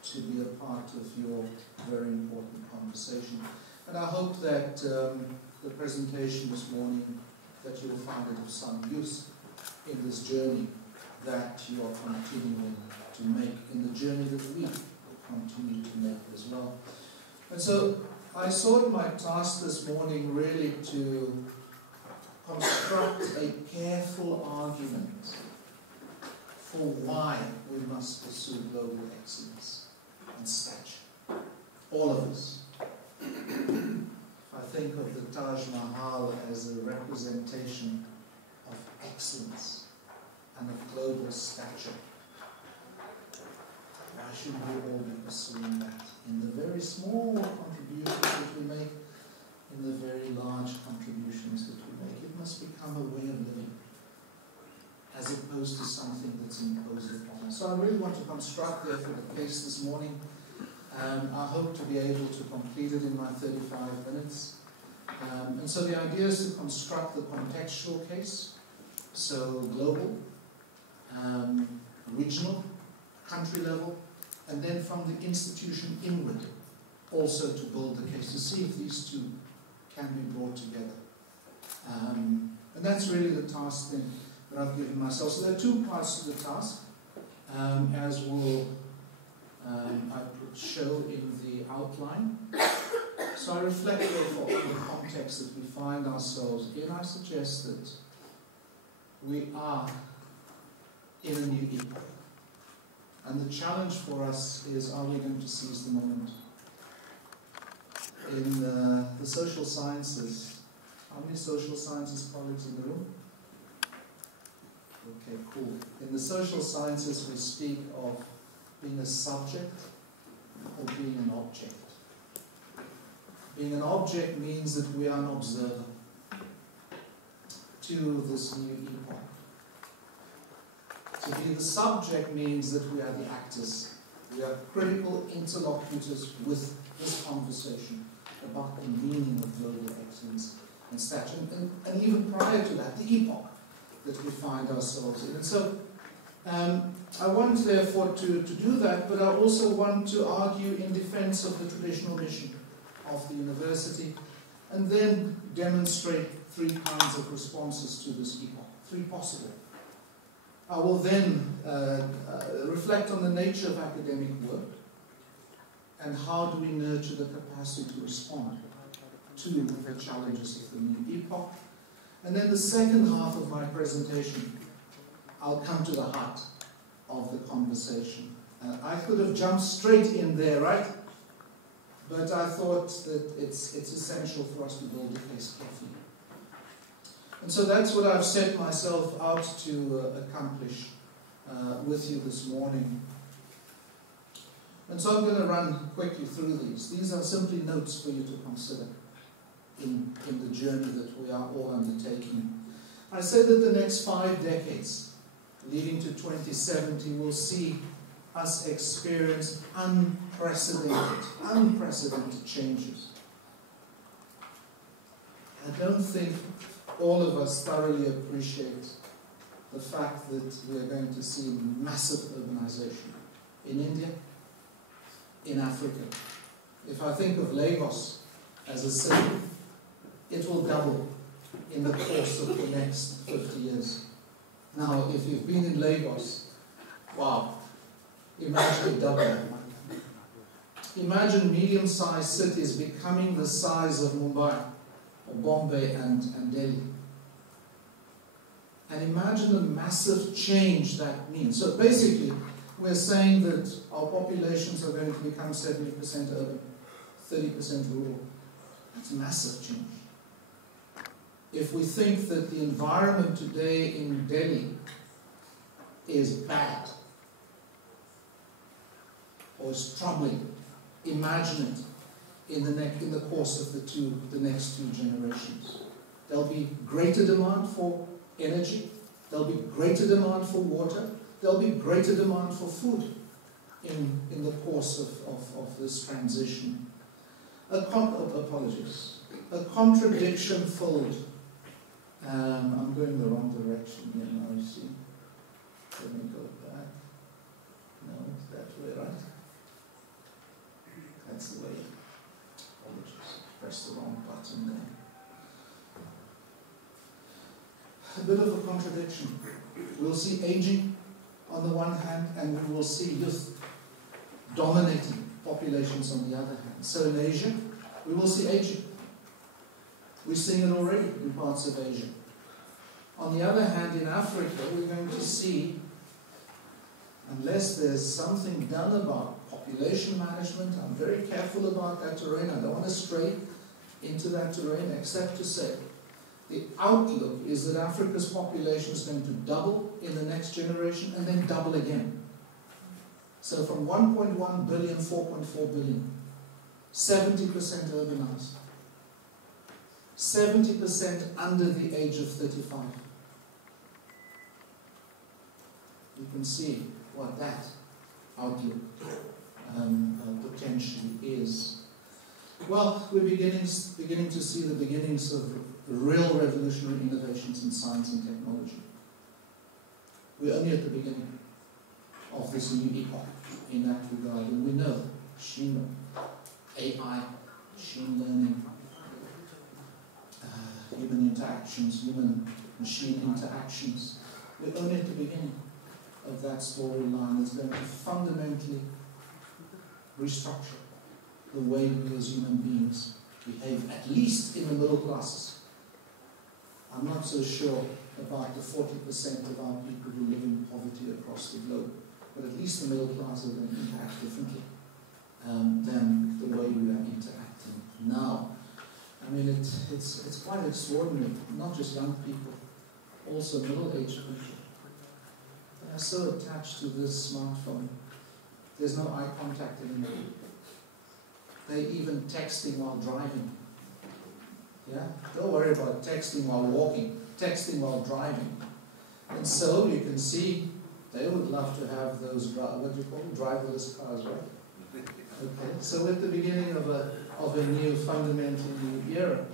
to be a part of your very important conversation. And I hope that the presentation this morning, that you will find it of some use in this journey that you are continuing to make, in the journey that we will continue to make as well. And so I saw it my task this morning really to construct a careful argument for why we must pursue global excellence and stature. All of us. I think of the Taj Mahal as a representation of excellence and of global stature. Why should we all be pursuing that? In the very small contributions that we make, in the very large contributions that we make, it must become a way of living, as opposed to something that's imposed upon us. So I really want to construct, therefore, the case this morning. I hope to be able to complete it in my 35 minutes. And so the idea is to construct the contextual case, so global, regional, country level, and then from the institution inward, also to build the case, to see if these two can be brought together. And that's really the task then that I've given myself. So there are two parts to the task, as will I show in the outline. So I reflect therefore on the context that we find ourselves in. I suggest that we are in a new epoch. And the challenge for us is, are we going to seize the moment? In the social sciences, how many social sciences colleagues in the room? Okay, cool. In the social sciences we speak of being a subject or being an object. Being an object means that we are an observer to this new epoch. To be the subject means that we are the actors. We are critical interlocutors with this conversation about the meaning of global excellence and stature. And even prior to that, the epoch that we find ourselves in. And so I want, therefore, to do that, but I also want to argue in defense of the traditional mission of the university, and then demonstrate three kinds of responses to this epoch, three possible. I will then reflect on the nature of academic work, and how do we nurture the capacity to respond to the challenges of the new epoch. And then the second half of my presentation, I'll come to the heart of the conversation. I could have jumped straight in there, right? but I thought that it's essential for us to build the case carefully. And so that's what I've set myself out to accomplish with you this morning. And so I'm going to run quickly through these. These are simply notes for you to consider in the journey that we are all undertaking. I said that the next 5 decades, leading to 2070, will see us experience unprecedented changes. I don't think all of us thoroughly appreciate the fact that we are going to see massive urbanization in India, in Africa. If I think of Lagos as a city, it will double in the course of the next 50 years. Now, if you've been in Lagos, wow, imagine it doubling. Imagine medium-sized cities becoming the size of Mumbai, or Bombay and Delhi. And imagine the massive change that means. So basically, we're saying that our populations are going to become 70% urban, 30% rural. That's massive change. If we think that the environment today in Delhi is bad or is troubling, imagine it in the course of the next 2 generations. There'll be greater demand for energy, there'll be greater demand for water, there'll be greater demand for food in the course of this transition. A contradiction filled. I'm going the wrong direction here now, you see. Let me go back. No, it's that way, right? That's the way. Apologies. Press the wrong button there. A bit of a contradiction. We'll see aging on the one hand, and we will see youth dominating populations on the other hand. So in Asia, we will see aging. We're seeing it already in parts of Asia. On the other hand, in Africa, we're going to see, unless there's something done about population management, I'm very careful about that terrain. I don't want to stray into that terrain, except to say the outlook is that Africa's population is going to double in the next generation and then double again. So from 1.1 billion, 4.4 billion, 70% urbanized. 70% under the age of 35. You can see what that outlook potentially is. Well, we're beginning to see the beginnings of real revolutionary innovations in science and technology. We're only at the beginning of this new epoch in that regard, and we know machine AI, machine learning, human interactions, human-machine interactions. We're only at the beginning of that storyline that's going to fundamentally restructure the way we as human beings behave, at least in the middle classes. I'm not so sure about the 40% of our people who live in poverty across the globe, but at least the middle class are going to interact differently than the way we are interacting now. I mean, it's quite extraordinary. Not just young people, also middle-aged people. They are so attached to this smartphone. There's no eye contact anymore. They're even texting while driving. Yeah? Don't worry about texting while walking. Texting while driving. And so you can see they would love to have those, what do you call them? Driverless cars, right? Okay. So we're at the beginning of a new, fundamentally new era.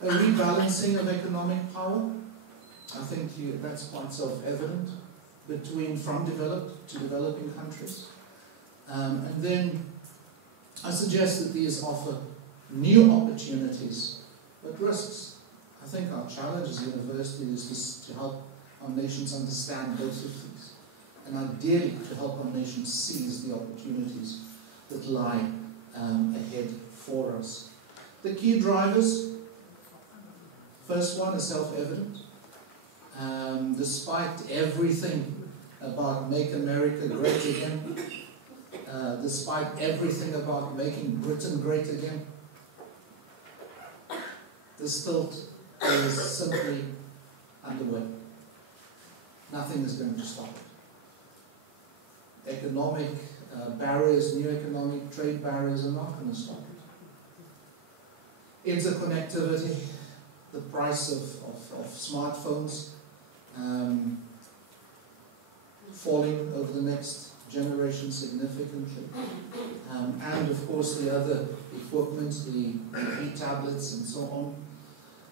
A rebalancing of economic power. I think that's quite self-evident from developed to developing countries. And then I suggest that these offer new opportunities, but risks. I think our challenge as a university is to help our nations understand both of these, and ideally to help our nations seize the opportunities that lie ahead for us. The key drivers, first one is self-evident. Despite everything about Make America Great Again, despite everything about making Britain great again, this tilt is simply underway. Nothing is going to stop it. Economic barriers, new economic trade barriers are not going to stop it. Interconnectivity, the price of smartphones falling over the next generation significantly. And of course the other equipment, the e-tablets and so on.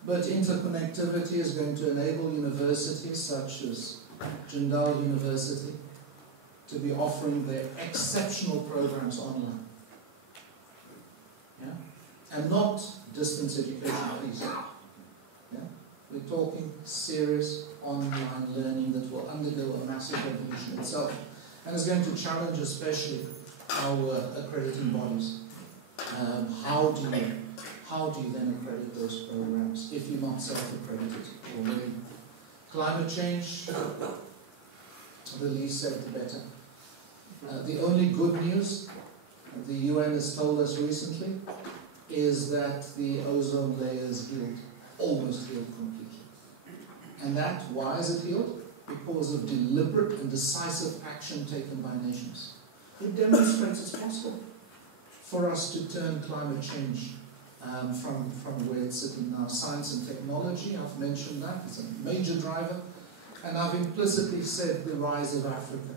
But interconnectivity is going to enable universities such as Jindal University to be offering their exceptional programs online. Yeah? And not distance education, please. Yeah? We're talking serious online learning that will undergo a massive revolution itself, and is going to challenge especially our accrediting bodies. How do you then accredit those programs if you're not self-accredited already? Climate change, the least said the better. The only good news the UN has told us recently is that the ozone layer is healed, almost healed completely. And that, why is it healed? Because of deliberate and decisive action taken by nations. It demonstrates it's possible for us to turn climate change from where it's sitting now. Science and technology, I've mentioned that, it's a major driver. And I've implicitly said the rise of Africa.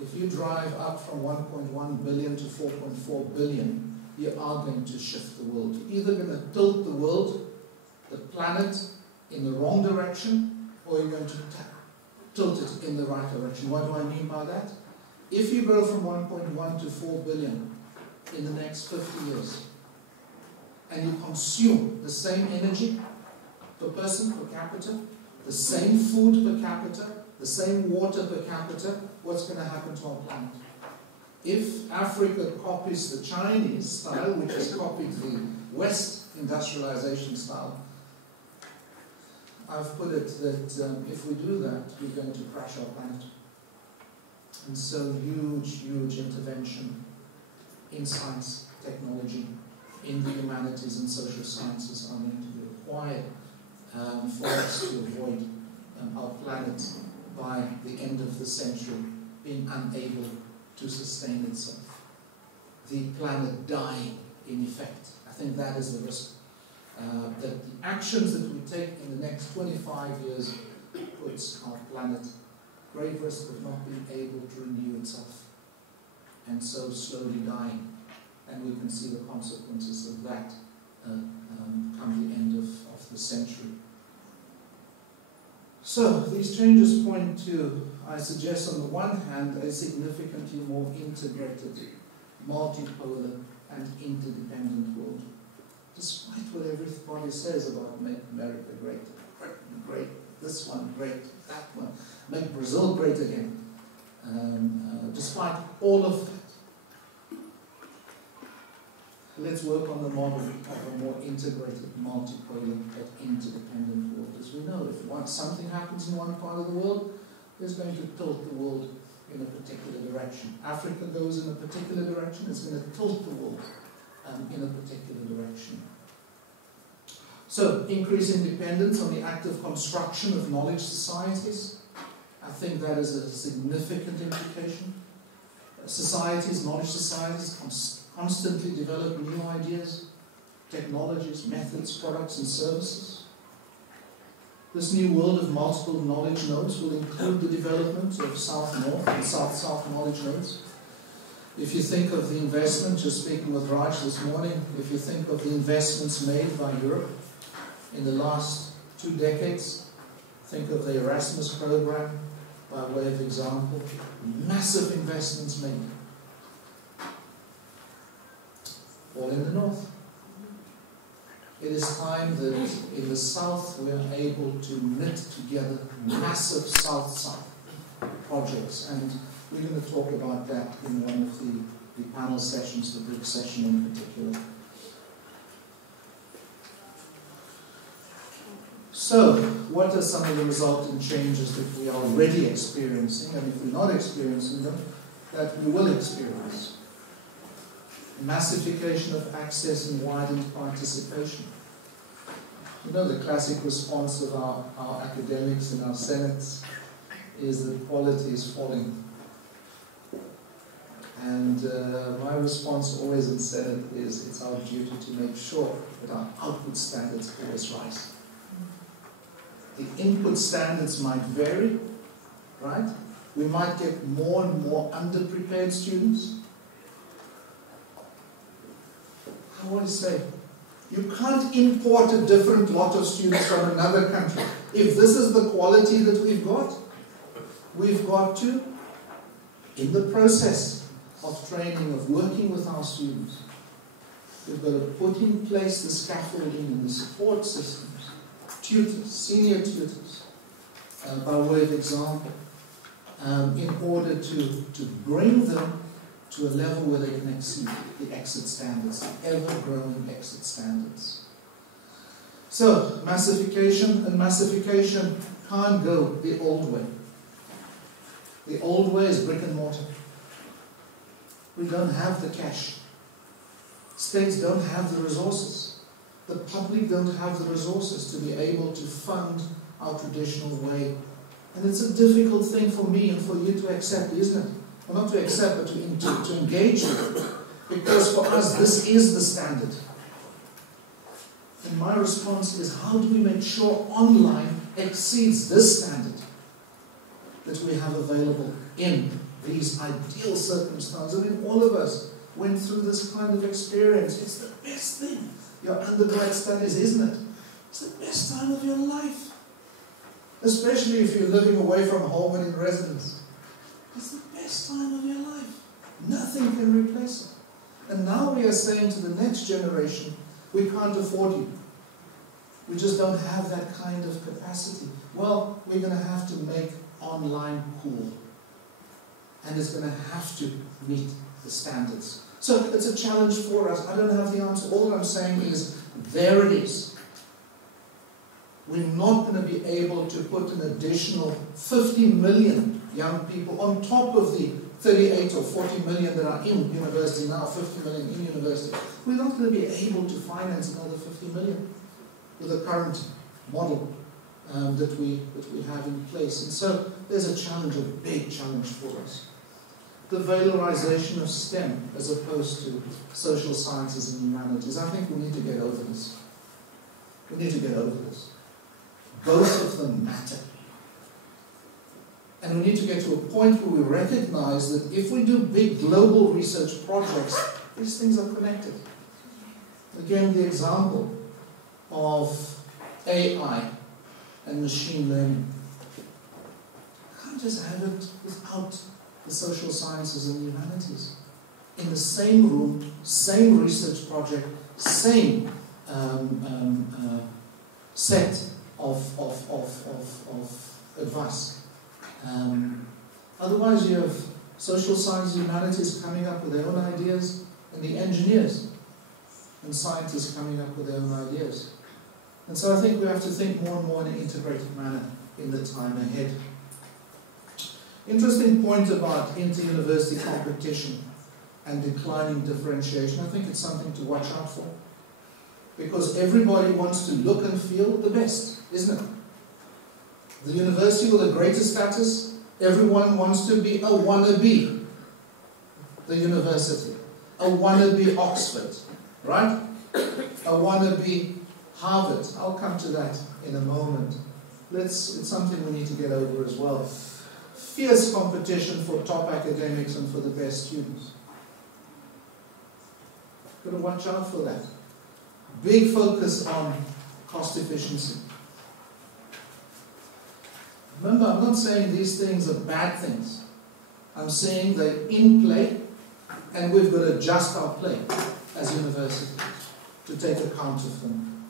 If you drive up from 1.1 billion to 4.4 billion, you are going to shift the world. You're either going to tilt the world, the planet, in the wrong direction, or you're going to tilt it in the right direction. What do I mean by that? If you go from 1.1 to 4 billion in the next 50 years, and you consume the same energy per person, per capita, the same food per capita, the same water per capita, what's going to happen to our planet? If Africa copies the Chinese style, which has copied the West industrialization style, I've put it that if we do that, we're going to crash our planet. And so huge, huge intervention in science, technology, in the humanities and social sciences are going to be required for us to avoid our planet by the end of the century being unable to sustain itself. The planet dying in effect. I think that is the risk. That the actions that we take in the next 25 years puts our planet grave risk of not being able to renew itself, and so slowly dying. And we can see the consequences of that come the end of the century. So these changes point to, I suggest on the one hand, a significantly more integrated, multipolar and interdependent world. Despite what everybody says about make America great, Britain great, this one great, that one, make Brazil great again. Despite all of that, let's work on the model of a more integrated, multipolar, but interdependent world. As we know, if something happens in one part of the world, it's going to tilt the world in a particular direction. Africa goes in a particular direction, it's going to tilt the world in a particular direction. So, increasing dependence on the active construction of knowledge societies. I think that is a significant implication. Societies, knowledge societies, constantly develop new ideas, technologies, methods, products and services. This new world of multiple knowledge nodes will include the development of South-North and South-South knowledge nodes. If you think of the investment, just speaking with Raj this morning, if you think of the investments made by Europe in the last 2 decades, think of the Erasmus program by way of example, massive investments made. All in the north. It is time that in the south we are able to knit together massive south-south projects, and we're going to talk about that in one of the panel sessions, the group session in particular. So, what are some of the resultant changes that we are already experiencing, and if we're not experiencing them, that we will experience. Massification of access and widened participation. You know, the classic response of our academics in our senates is that quality is falling. And my response always in Senate is it's our duty to make sure that our output standards always rise. The input standards might vary, right? We might get more and more underprepared students. How do I say? You can't import a different lot of students from another country. If this is the quality that we've got to, in the process of training, of working with our students, we've got to put in place the scaffolding and the support systems, tutors, senior tutors, by way of example, in order to bring them to a level where they can exceed the exit standards, the ever-growing exit standards. So, massification can't go the old way. The old way is brick and mortar. We don't have the cash. States don't have the resources. The public don't have the resources to be able to fund our traditional way. And it's a difficult thing for me and for you to accept, isn't it? Well, not to accept, but to engage with. Because for us, this is the standard. And my response is, how do we make sure online exceeds this standard that we have available in these ideal circumstances? I mean, all of us went through this kind of experience. It's the best thing. Your undergrad studies, isn't it? It's the best time of your life. Especially if you're living away from home and in residence. It's the best time of your life. Nothing can replace it. And now we are saying to the next generation, we can't afford you. We just don't have that kind of capacity. Well, we're going to have to make online cool. And it's going to have to meet the standards. So it's a challenge for us. I don't have the answer. All I'm saying is, there it is. We're not going to be able to put an additional 50 million young people on top of the 38 or 40 million that are in university now, 50 million in university. We're not going to be able to finance another 50 million with the current model that we have in place. And so there's a challenge, a big challenge for us. The valorization of STEM as opposed to social sciences and humanities. I think we need to get over this. We need to get over this. Both of them matter. And we need to get to a point where we recognize that if we do big global research projects, these things are connected. Again, the example of AI and machine learning. You can't just have it without the social sciences and humanities. In the same room, same research project, same set of advice. Otherwise, you have social science and humanities coming up with their own ideas, and the engineers and scientists coming up with their own ideas. And so I think we have to think more and more in an integrated manner in the time ahead. Interesting point about inter-university competition and declining differentiation. I think it's something to watch out for. Because everybody wants to look and feel the best, isn't it? The university with the greatest status, everyone wants to be a wannabe. The university. A wannabe Oxford, right? A wannabe Harvard. I'll come to that in a moment. It's something we need to get over as well. Fierce competition for top academics and for the best students. Got to watch out for that. Big focus on cost efficiency. Remember, I'm not saying these things are bad things. I'm saying they're in play, and we've got to adjust our play as universities to take account of them.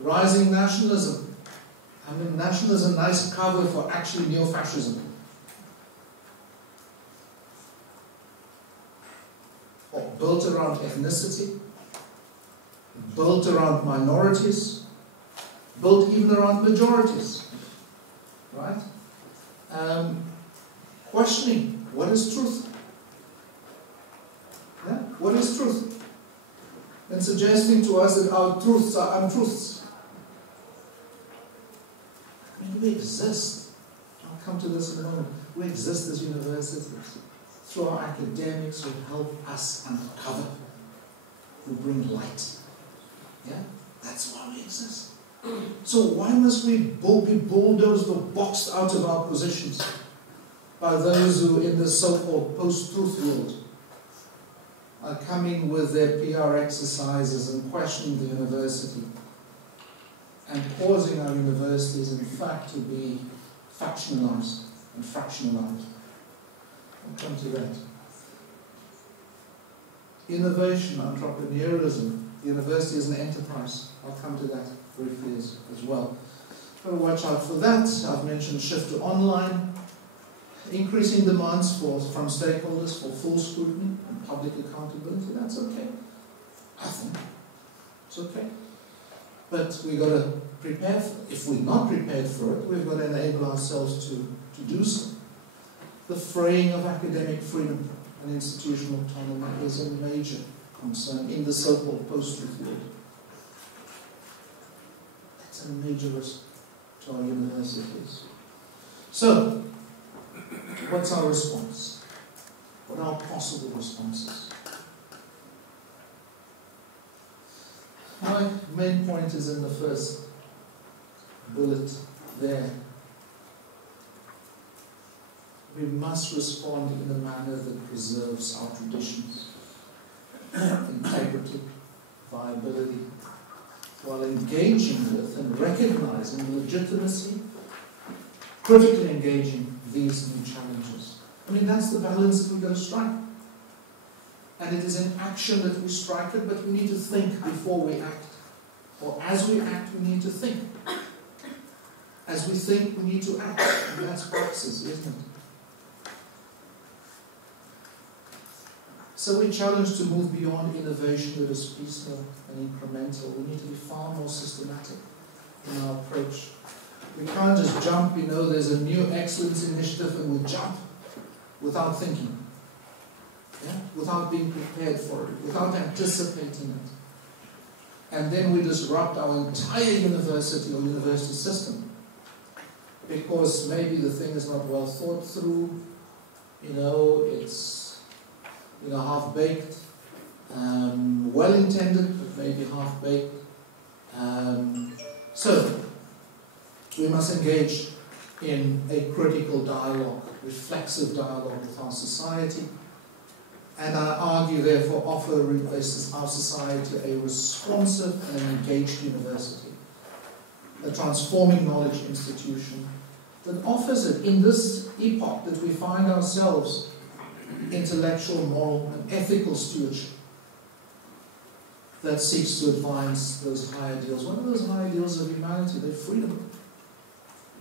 Rising nationalism. I mean, national is a nice cover for actually neo-fascism. Or built around ethnicity, built around minorities, built even around majorities. Right? Questioning What is truth? Yeah? What is truth? And suggesting to us that our truths are untruths. I mean, we exist. I'll come to this in a moment. We exist as universities. Through our academics who help us uncover, who bring light. Yeah? That's why we exist. So why must we be bulldozed or boxed out of our positions by those who, in the so-called post-truth world, are coming with their PR exercises and questioning the university and causing our universities, in fact, to be factionalized and fractionalized? I'll come to that. Innovation, entrepreneurism, the university is an enterprise. I'll come to that briefly as well. Got to watch out for that. I've mentioned shift to online, increasing demands from stakeholders for full scrutiny and public accountability. That's okay. I think it's okay. But we've got to prepare for it. If we're not prepared for it, we've got to enable ourselves to do so. The fraying of academic freedom and institutional autonomy is a major concern in the so-called post-truth world. That's a major risk to our universities. So, what's our response? What are our possible responses? My main point is in the first bullet there. We must respond in a manner that preserves our traditions, integrity, viability, while engaging with and recognizing the legitimacy, critically engaging these new challenges. I mean, that's the balance that we've got to strike. And it is in action that we strike it, but we need to think before we act. Or as we act, we need to think. As we think, we need to act. And that's praxis, isn't it? So we're challenged to move beyond innovation that is piecemeal and incremental. We need to be far more systematic in our approach. We can't just jump, there's a new excellence initiative and we jump without thinking. Yeah? Without being prepared for it, without anticipating it. And then we disrupt our entire university or university system because maybe the thing is not well thought through, it's half-baked, well-intended, but maybe half-baked. So, we must engage in a critical dialogue, reflexive dialogue with our society, and I argue, therefore, offer our society a responsive and an engaged university, a transforming knowledge institution that offers it in this epoch that we find ourselves intellectual, moral, and ethical stewardship that seeks to advance those high ideals. What are those high ideals of humanity? They're freedom,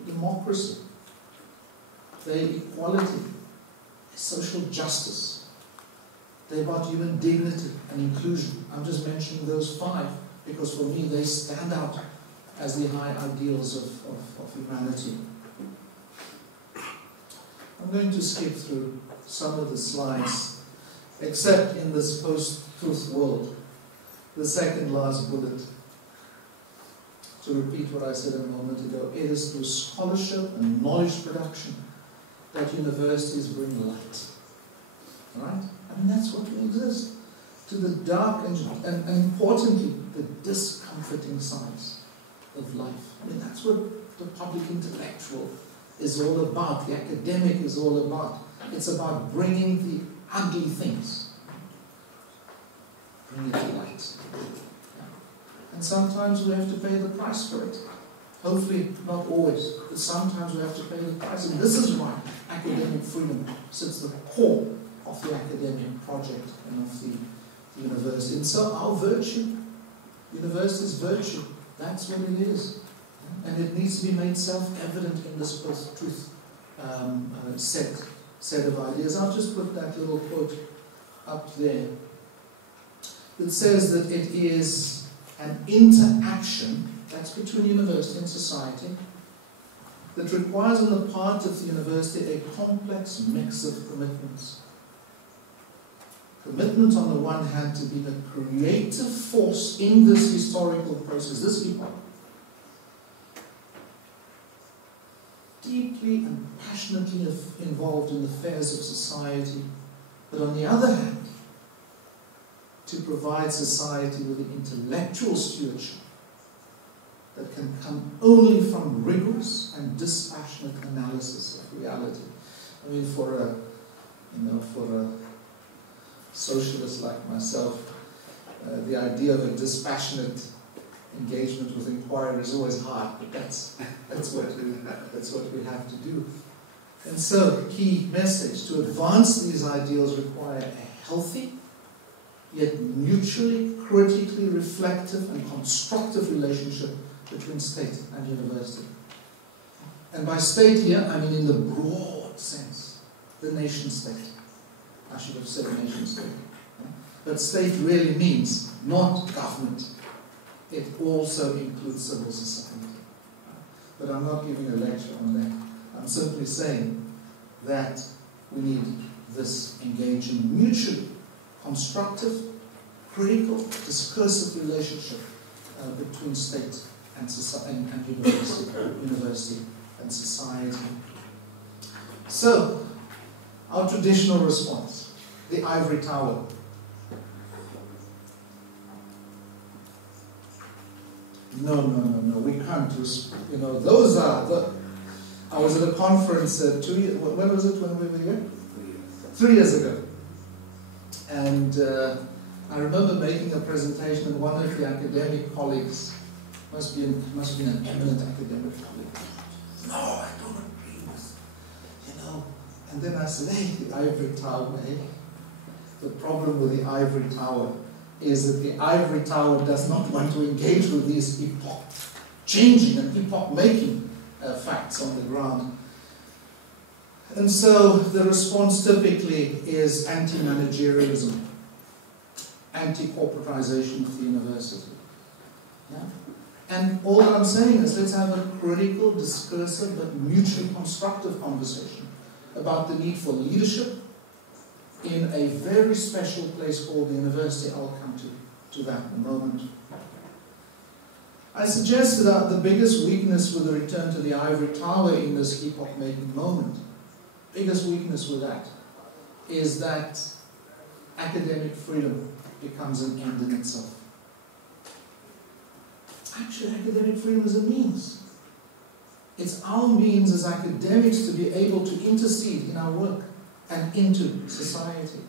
democracy, they're equality, they're social justice, they're about human dignity and inclusion. I'm just mentioning those 5 because for me they stand out as the high ideals of humanity. I'm going to skip through some of the slides, except in this post-truth world. The second last bullet, to repeat what I said a moment ago, it is through scholarship and knowledge production that universities bring light. Right? I mean, that's what we exist. To the dark and importantly, the discomforting sides of life. I mean, that's what the public intellectual is all about, the academic is all about. It's about bringing the ugly things, bring it to light. And sometimes we have to pay the price for it. Hopefully not always, but sometimes we have to pay the price. And this is why academic freedom sits at the core of the academic project and of the university. And so our virtue, university's virtue, that's what it is. And it needs to be made self-evident in this post-truth set of ideas. I'll just put that little quote up there. It says that it is an interaction, that's between university and society, that requires on the part of the university a complex mix of commitments. Commitment on the one hand to be the creative force in this historical process, this epoch, deeply and passionately involved in the affairs of society, but on the other hand, to provide society with the intellectual stewardship that can come only from rigorous and dispassionate analysis of reality. I mean, for a socialist like myself, the idea of a dispassionate engagement with inquiry is always hard, but that's what we have to do. And so, key message: to advance these ideals require a healthy, yet mutually, critically reflective and constructive relationship between state and university. And by state here, I mean in the broad sense, the nation state. I should have said nation state. But state really means not government. It also includes civil society. But I'm not giving a lecture on that. I'm simply saying that we need this engaging, mutually constructive, critical, discursive relationship between state and society and university and society. So, our traditional response, the ivory tower. No, we can't just, those are the... I was at a conference 2 years, when was it when we were here? 3 years ago. And I remember making a presentation, and one of the academic colleagues, must be an eminent academic colleague, no, I don't agree with, and then I said, hey, the ivory tower, hey? The problem with the ivory tower is that the ivory tower does not want to engage with these epoch-changing and epoch-making facts on the ground. And so the response typically is anti-managerialism, anti-corporatization of the university. Yeah? And all that I'm saying is let's have a critical, discursive, but mutually constructive conversation about the need for leadership in a very special place called the university. I'll come to that in a moment. I suggested that the biggest weakness with the return to the ivory tower in this epoch-making moment, biggest weakness with that, is that academic freedom becomes an end in itself. Actually, academic freedom is a means. It's our means as academics to be able to intercede in our work and into society.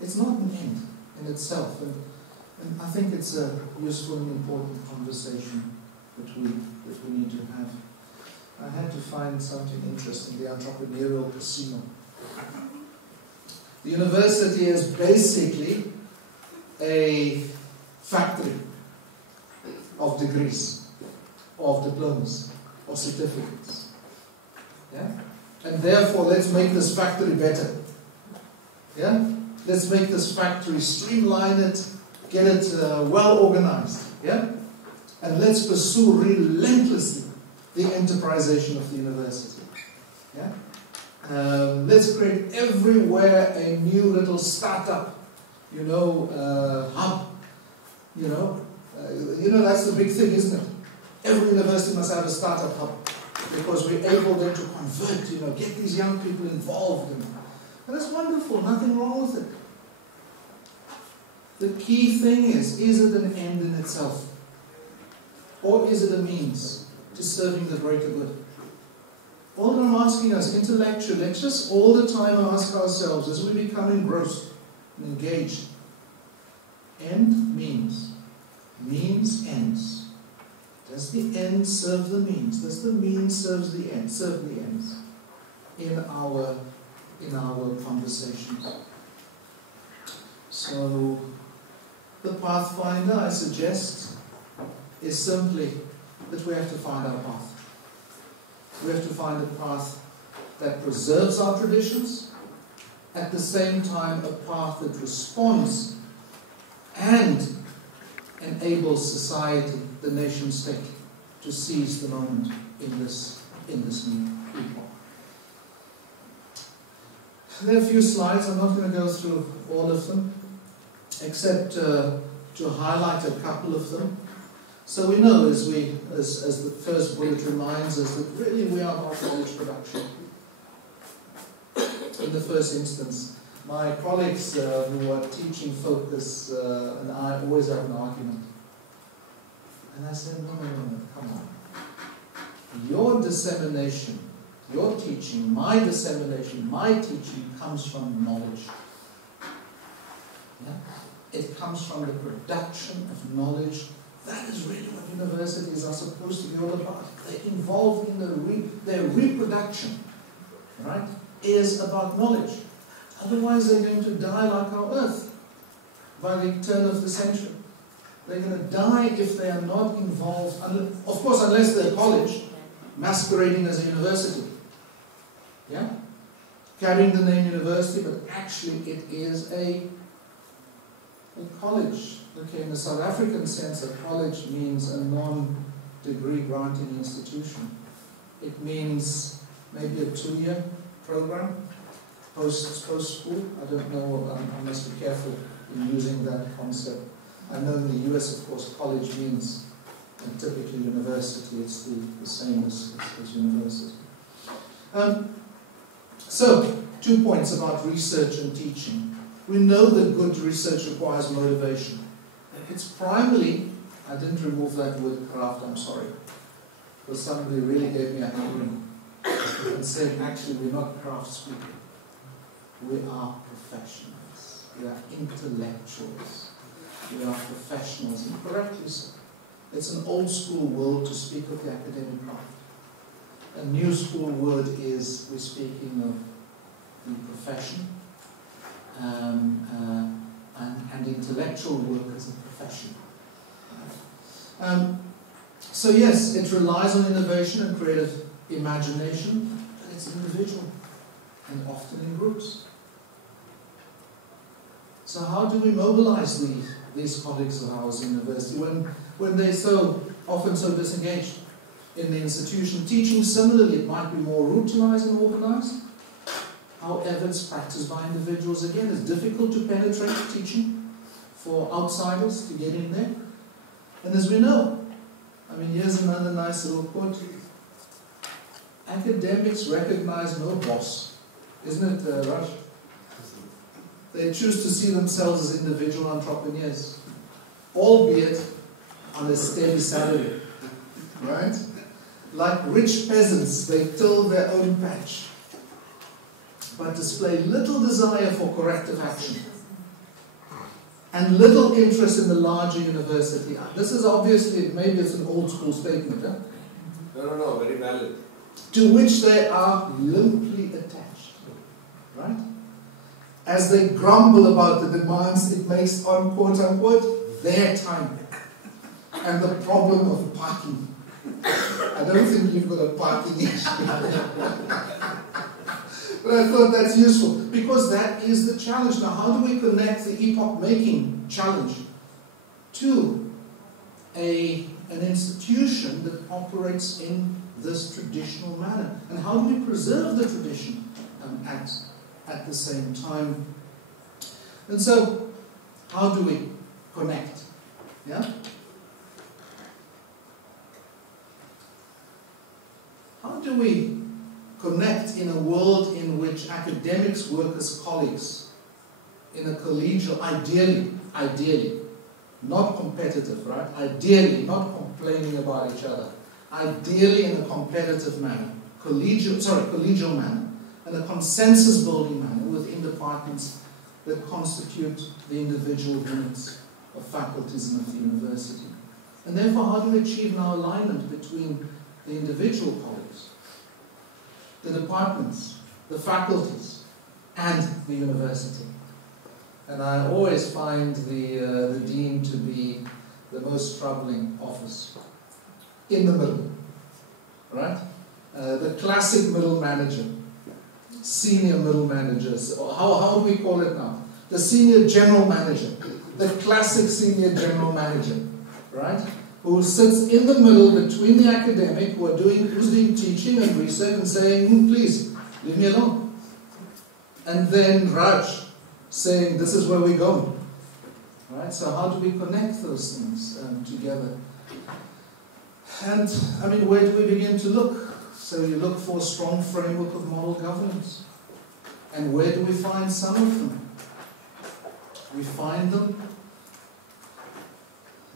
It's not an end in itself. And I think it's a useful and important conversation that we need to have. I had to find something interesting, the entrepreneurial casino. The university is basically a factory of degrees, of diplomas, of certificates. Yeah? And therefore, let's make this factory better. Yeah? Let's make this factory, streamline it, get it well organized. Yeah? And let's pursue relentlessly the enterprisation of the university. Yeah? Let's create everywhere a new little startup, hub. That's the big thing, isn't it? Every university must have a startup hub because we're able then to convert, get these young people involved. And that's wonderful, nothing wrong with it. The key thing is it an end in itself? Or is it a means to serving the greater good? All that I'm asking us intellectually, let's just all the time ask ourselves as we become engrossed and engaged. End means. Means ends. Does the end serve the means? Does the means serve the ends in our conversations? So the pathfinder, I suggest, is simply that we have to find our path. We have to find a path that preserves our traditions, at the same time a path that responds and enables society, the nation state, to seize the moment in this in this new epoch. There are a few slides. I'm not going to go through all of them, except to highlight a couple of them. So we know, as the first bullet reminds us, that really we are about knowledge production. In the first instance, my colleagues who are teaching focus and I always have an argument. And I said, no, come on. Your dissemination, your teaching, my dissemination, my teaching comes from knowledge. Yeah? It comes from the production of knowledge. That is really what universities are supposed to be all about. They're involved in their reproduction, right, is about knowledge. Otherwise they're going to die like our earth by the turn of the century. They're going to die if they are not involved, of course, unless they're college, masquerading as a university. Yeah? Carrying the name university, but actually it is a college. Okay, in the South African sense, a college means a non-degree granting institution. It means maybe a 2-year program, post-school. I don't know, I must be careful in using that concept. I know in the US, of course, college means typically university. It's the same as university. So, 2 points about research and teaching. We know that good research requires motivation. It's primarily, I didn't remove that word craft, I'm sorry, because somebody really gave me a hammering and said, actually, we're not craft speaking. We are professionals. We are intellectuals. We are professionals, and correctly so. It's an old school word to speak of the academic craft. A new school word is, we're speaking of the profession, and intellectual work as a profession. So yes, it relies on innovation and creative imagination, but it's individual, and often in groups. So how do we mobilize these colleagues of ours in university when they're so often so disengaged in the institution? Teaching, similarly, it might be more routinized and organized. However, it's practiced by individuals. Again, it's difficult to penetrate teaching for outsiders to get in there. And as we know, I mean, here's another nice little quote. Academics recognize no boss. Isn't it, Raj? They choose to see themselves as individual entrepreneurs, albeit on a steady salary. Right? Like rich peasants, they till their own patch, but display little desire for corrective action and little interest in the larger university. This is obviously, maybe it's an old school statement, huh? No, very valid. To which they are limply attached, right? As they grumble about the demands it makes on, quote unquote, their time and the problem of parking. I don't think you've got a parking issue. But I thought that's useful, because that is the challenge. Now, how do we connect the epoch-making challenge to an institution that operates in this traditional manner? And how do we preserve the tradition at the same time? And so, how do we connect? Yeah? How do we connect in a world in which academics work as colleagues, in a collegial, ideally, not competitive, right? Ideally, not complaining about each other. Ideally in a competitive manner, collegial manner, and a consensus-building manner within departments that constitute the individual units of faculties and of the university. And therefore, how do we achieve now alignment between the individual colleagues, the departments, the faculties, and the university? And I always find the dean to be the most troubling office. In the middle, right? The classic middle manager, senior middle managers, or how do we call it now? The senior general manager, the classic senior general manager, right? who sits in the middle between the academic who's doing teaching and research and saying, please, leave me alone. And then Raj saying, this is where we're going. Right? So how do we connect those things together? And, I mean, where do we begin to look? So you look for a strong framework of model governance. And where do we find some of them? We find them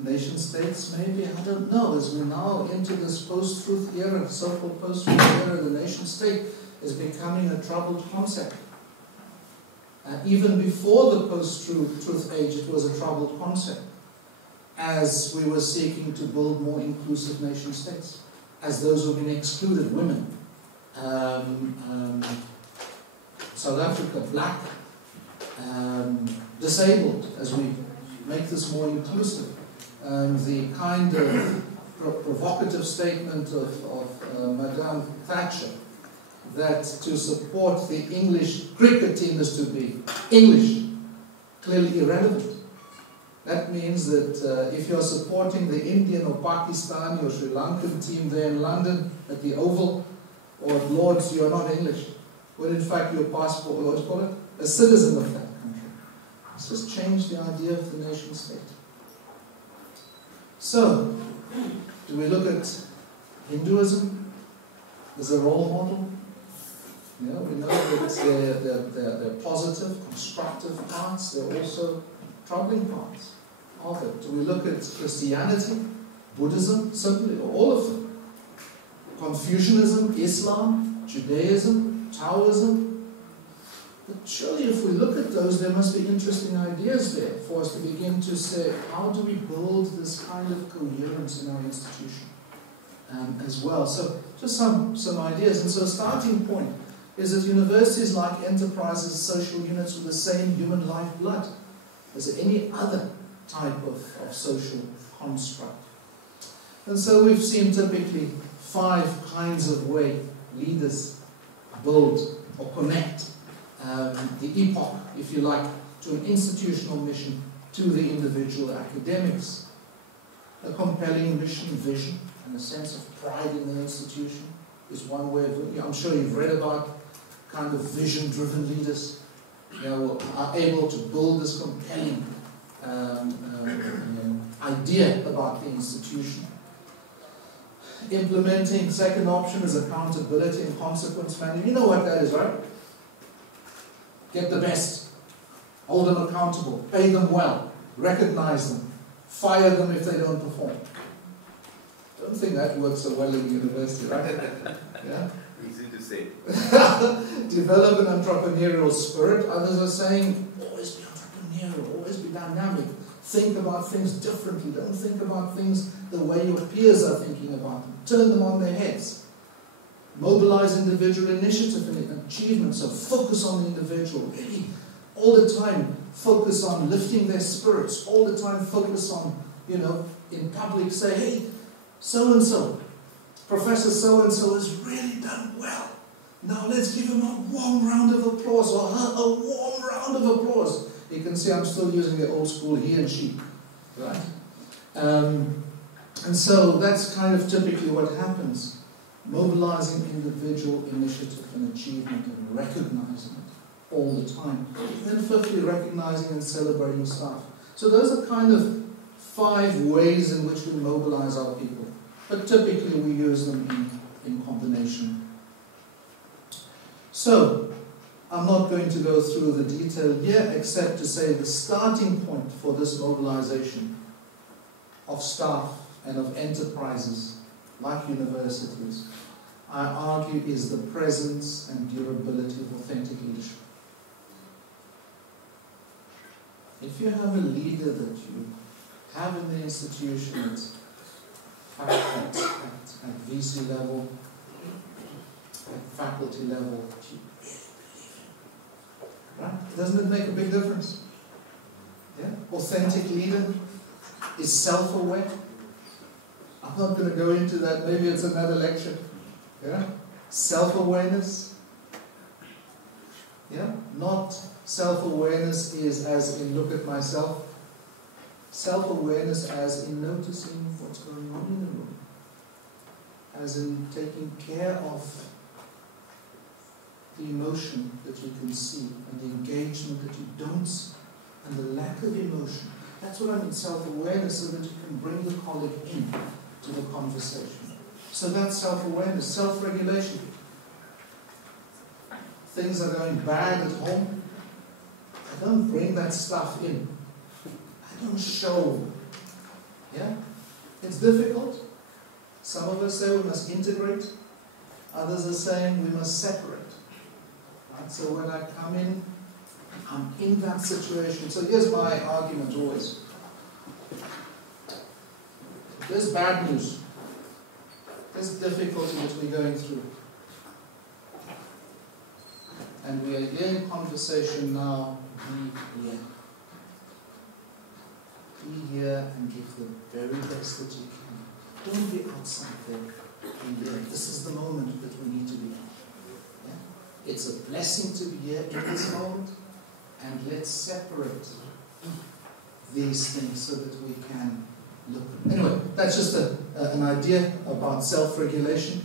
nation states, maybe, I don't know. As we're now into this post-truth era, so-called post-truth era, the nation state is becoming a troubled concept. Even before the post-truth age, it was a troubled concept, as we were seeking to build more inclusive nation states, as those who have been excluded, women, South Africa, black, disabled, as we make this more inclusive. The kind of provocative statement of Madame Thatcher, that to support the English cricket team is to be English, clearly irrelevant. That means that if you're supporting the Indian or Pakistani or Sri Lankan team there in London at the Oval or at Lord's, you're not English. When in fact your passport, what do you call it? A citizen of that country. Let's just change the idea of the nation state. So, do we look at Hinduism as a role model? You know, we know that they're positive, constructive parts. They're also troubling parts of it. Do we look at Christianity, Buddhism, simply, or all of them? Confucianism, Islam, Judaism, Taoism? But surely if we look at those, there must be interesting ideas there for us to begin to say, how do we build this kind of coherence in our institution as well? So just some ideas. And so a starting point is that universities, like enterprises, social units with the same human lifeblood as any other type of social construct. And so we've seen typically 5 kinds of way leaders build or connect the epoch, if you like, to an institutional mission, to the individual academics. A compelling mission, vision, and a sense of pride in the institution is one way of, I'm sure you've read about kind of vision-driven leaders, are able to build this compelling idea about the institution. Implementing, second option is accountability and consequence management. You know what that is, right? Get the best, hold them accountable, pay them well, recognize them, fire them if they don't perform. Don't think that works so well in university, right? Yeah? Easy to say. Develop an entrepreneurial spirit. Others are saying, always be entrepreneurial, always be dynamic. Think about things differently. Don't think about things the way your peers are thinking about them. Turn them on their heads. Mobilize individual initiative and achievement. So focus on the individual. Really, all the time, focus on lifting their spirits. All the time, focus on, in public, say, hey, so-and-so, Professor so-and-so has really done well. Now let's give him a warm round of applause, or her a warm round of applause. You can see I'm still using the old school he and she, right? And so that's kind of typically what happens. Mobilizing individual initiative and achievement and recognizing it all the time. And then fifthly, recognizing and celebrating staff. So those are kind of 5 ways in which we mobilize our people. But typically we use them in combination. So, I'm not going to go through the detail here, except to say the starting point for this mobilization of staff and of enterprises, like universities, I argue is the presence and durability of authentic leadership. If you have a leader that you have in the institution at VC level, at faculty level, you really believe in, right? Doesn't it make a big difference? Yeah? Authentic leader is self-aware. I'm not going to go into that. Maybe it's another lecture. Yeah? Self-awareness. Yeah? Not self-awareness is as in look at myself. Self-awareness as in noticing what's going on in the room, as in taking care of the emotion that you can see and the engagement that you don't see and the lack of emotion. That's what I mean, self-awareness, so that you can bring the colleague in to the conversation. So that's self-awareness, self-regulation. Things are going bad at home. I don't bring that stuff in. I don't show. Yeah? It's difficult. Some of us say we must integrate. Others are saying we must separate. Right? So when I come in, I'm in that situation. So here's my argument always. There's bad news. There's difficulty that we're going through. And we are here in conversation now. Be here. Be here and give the very best that you can. Don't be outside there. Be here. This is the moment that we need to be in. Yeah? It's a blessing to be here in this moment. And let's separate these things so that we can look. Anyway, that's just an idea about self-regulation.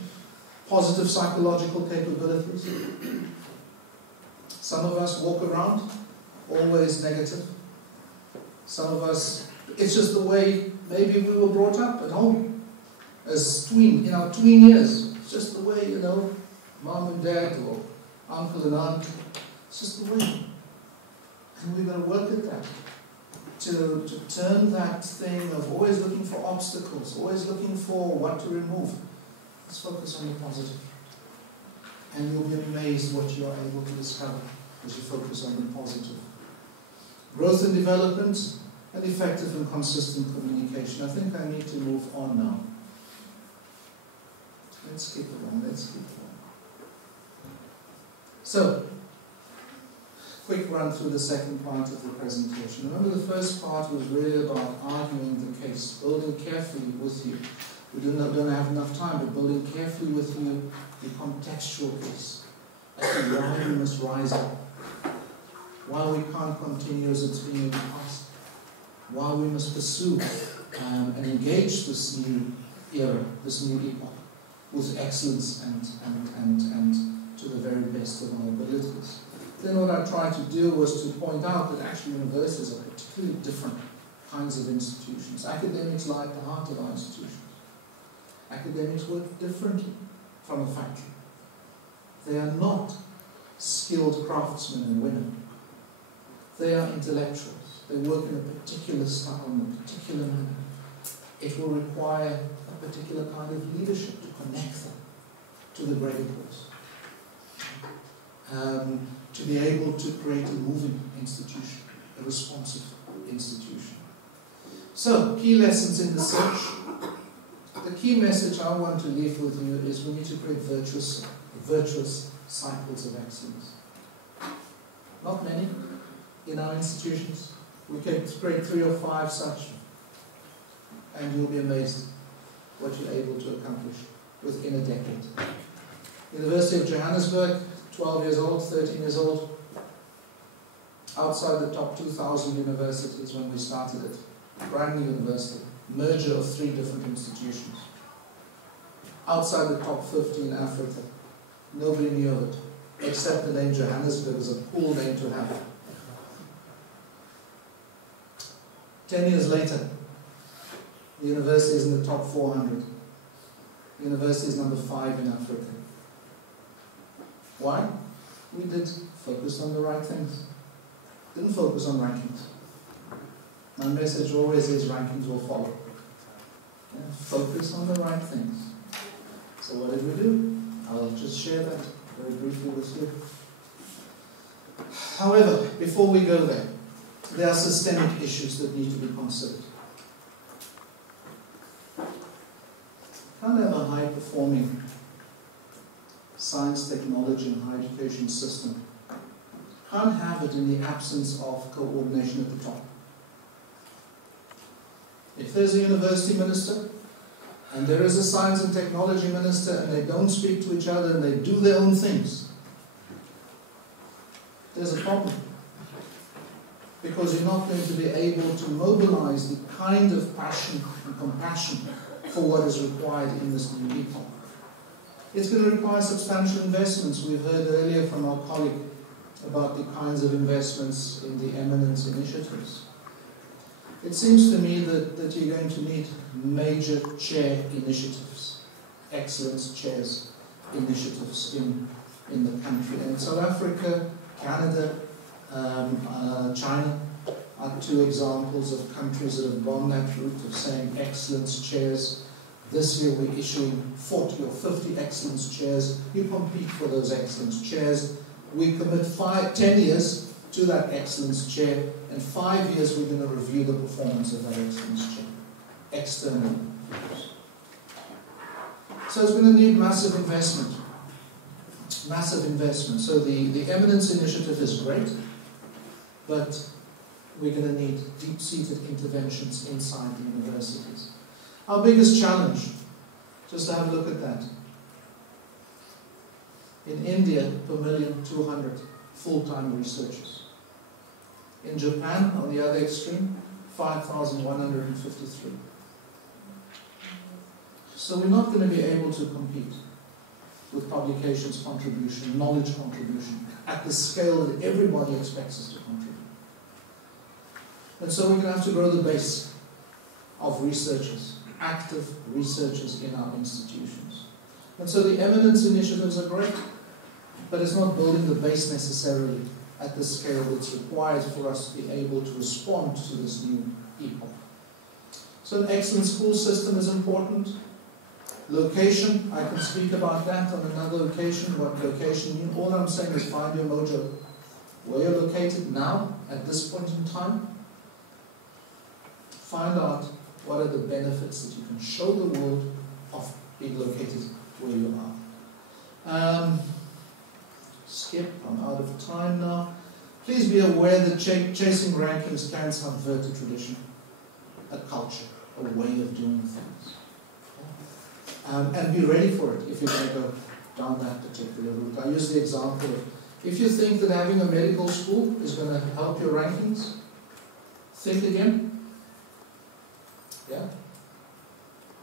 Positive psychological capabilities. Some of us walk around always negative. Some of us, it's just the way maybe we were brought up at home. As in our tween years. It's just the way, mom and dad or uncle and aunt. It's just the way. And we've got to work at that. To turn that thing of always looking for obstacles, always looking for what to remove. Let's focus on the positive. And you'll be amazed what you are able to discover as you focus on the positive. Growth and development, and effective and consistent communication. I think I need to move on now. Let's keep it on. So, quick run through the second part of the presentation. Remember, the first part was really about arguing the case, building carefully with you. We don't have enough time, but building carefully with you the contextual case as to why we must rise up, why we can't continue as it's been in the past, why we must pursue and engage this new era, this new epoch, with excellence and to the very best of our abilities. Then what I tried to do was to point out that actually universities are particularly different kinds of institutions. Academics lie at the heart of our institutions. Academics work differently from a factory. They are not skilled craftsmen and women. They are intellectuals. They work in a particular style, in a particular manner. It will require a particular kind of leadership to connect them to the greater cause. To be able to create a moving institution, a responsive institution. So, key lessons in the search. The key message I want to leave with you is we need to create virtuous cycles of excellence. Not many in our institutions. We can create 3 or 5 such, and you'll be amazed what you're able to accomplish within a decade. University of Johannesburg, 12 years old, 13 years old, outside the top 2,000 universities when we started it. Brand new university, merger of 3 different institutions. Outside the top 50 in Africa, nobody knew of it, except the name Johannesburg is a cool name to have. 10 years later, the university is in the top 400. The university is number 5 in Africa. Why? We did focus on the right things. Didn't focus on rankings. My message always is rankings will follow. Yeah, focus on the right things. So what did we do? I'll just share that very briefly with you. However, before we go there are systemic issues that need to be considered. Can't have a high-performing science, technology, and higher education system. Can't have it in the absence of coordination at the top. If there's a university minister, and there is a science and technology minister, and they don't speak to each other, and they do their own things, there's a problem. because you're not going to be able to mobilize the kind of passion and compassion for what is required in this new epoch. It's going to require substantial investments. We've heard earlier from our colleague about the kinds of investments in the eminence initiatives. It seems to me that you're going to need major chair initiatives, excellence chairs initiatives in the country. And South Africa, Canada, China are two examples of countries that have gone that route of saying excellence chairs. This year we're issuing 40 or 50 excellence chairs. You compete for those excellence chairs. We commit 10 years to that excellence chair, and 5 years we're going to review the performance of that excellence chair externally. So it's going to need massive investment. Massive investment. So the eminence initiative is great, but we're going to need deep-seated interventions inside the universities. Our biggest challenge, just to have a look at that. In India, per million, 200 full-time researchers. In Japan, on the other extreme, 5,153. So we're not going to be able to compete with publications contribution, knowledge contribution, at the scale that everybody expects us to contribute. And so we're going to have to grow the base of researchers, active researchers in our institutions. And so the eminence initiatives are great, but it's not building the base necessarily at the scale that's required for us to be able to respond to this new epoch. So an excellent school system is important. Location, I can speak about that on another occasion, what location means. All I'm saying is find your mojo. Where you're located now, at this point in time, find out what are the benefits that you can show the world of being located where you are. Skip, I'm out of time now. Please be aware that chasing rankings can subvert a tradition, a culture, a way of doing things. And be ready for it if you're going to go down that particular route. I use the example of, if you think that having a medical school is going to help your rankings, think again. Yeah?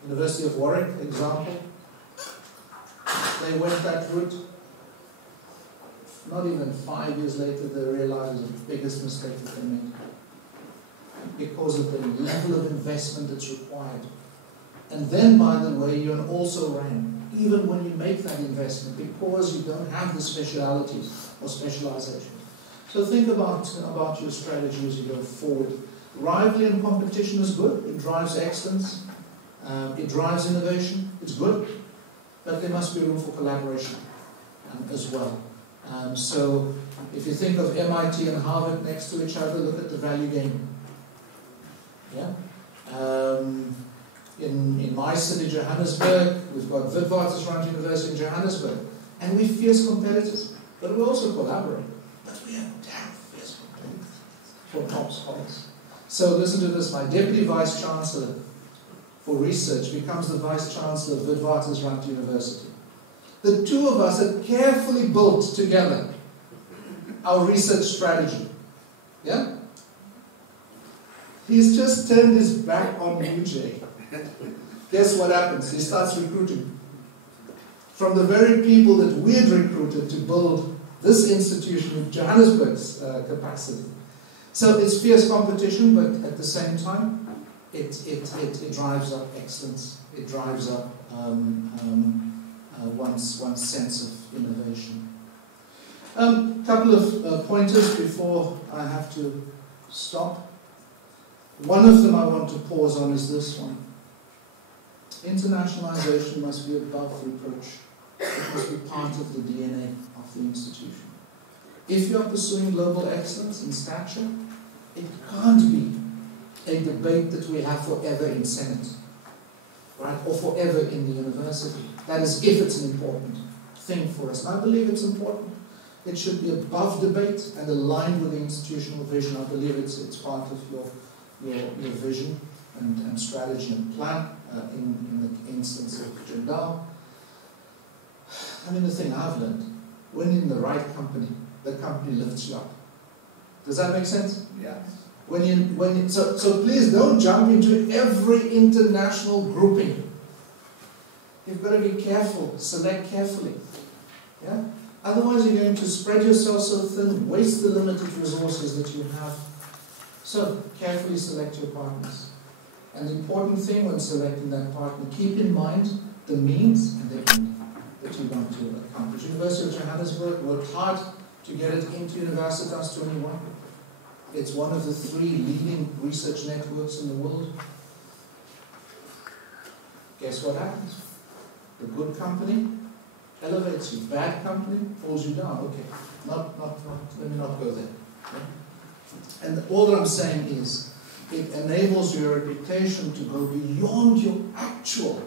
University of Warwick, example. They went that route. Not even 5 years later, they realized the biggest mistake that they made. Because of the level of investment that's required. And then, by the way, you're an also ran, even when you make that investment, because you don't have the specialities or specialization. So think about your strategy as you go forward. Rivalry and competition is good. It drives excellence. It drives innovation. It's good. But there must be room for collaboration as well. So if you think of MIT and Harvard next to each other, look at the value game. Yeah? In my city, Johannesburg, we've got Witwatersrand University in Johannesburg. And we're fierce competitors. But we also collaborate. But we are damn fierce competitors for top scholars. So listen to this. My Deputy Vice Chancellor for Research becomes the Vice Chancellor of Witwatersrand University. The two of us have carefully built together our research strategy. Yeah? He's just turned his back on UJ. Guess what happens? He starts recruiting. From the very people that we had recruited to build this institution in Johannesburg's capacity. So it's fierce competition, but at the same time, it drives up excellence. It drives up one's sense of innovation. Couple of pointers before I have to stop. One of them I want to pause on is this one. Internationalization must be above reproach. It must be part of the DNA of the institution. If you are pursuing global excellence in stature, it can't be a debate that we have forever in Senate, right? Or forever in the university. That is if it's an important thing for us. And I believe it's important. It should be above debate and aligned with the institutional vision. I believe it's part of your vision and strategy and plan in the instance of Jindal. I mean, the thing I've learned, when in the right company, the company lifts you up. Does that make sense? Yeah. So please don't jump into every international grouping. You've got to be careful, select carefully. Yeah? Otherwise you're going to spread yourself so thin, waste the limited resources that you have. So carefully select your partners. And the important thing when selecting that partner, keep in mind the means and the end that you want to accomplish. University of Johannesburg worked hard to get it into Universitas 21. It's one of the 3 leading research networks in the world. Guess what happens? The good company elevates you. Bad company pulls you down. Okay, let me not go there. Okay? And all that I'm saying is, it enables your reputation to go beyond your actual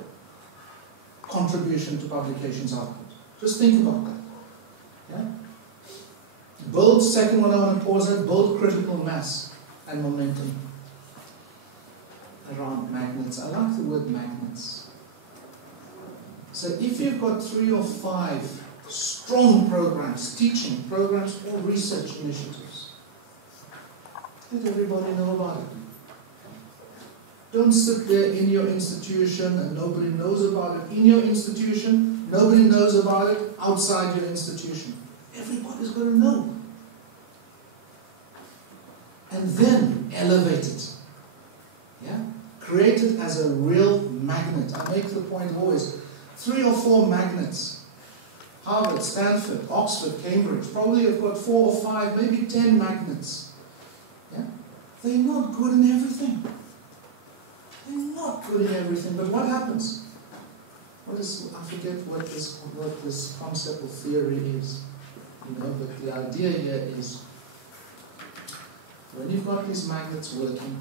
contribution to publications output. Just think about that. Yeah? Build, second one I want to pause at, build critical mass and momentum around magnets. I like the word magnets. So if you've got 3 or 5 strong programs, teaching programs or research initiatives, let everybody know about it. Don't sit there in your institution and nobody knows about it. In your institution, nobody knows about it outside your institution. Everybody's got to know. And then elevate it. Yeah? Create it as a real magnet. I make the point always, 3 or 4 magnets. Harvard, Stanford, Oxford, Cambridge. Probably have got 4 or 5, maybe 10 magnets. Yeah? They're not good in everything. They're not good in everything. But what happens? I forget what this concept or theory is. But the idea here is, when you've got these magnets working,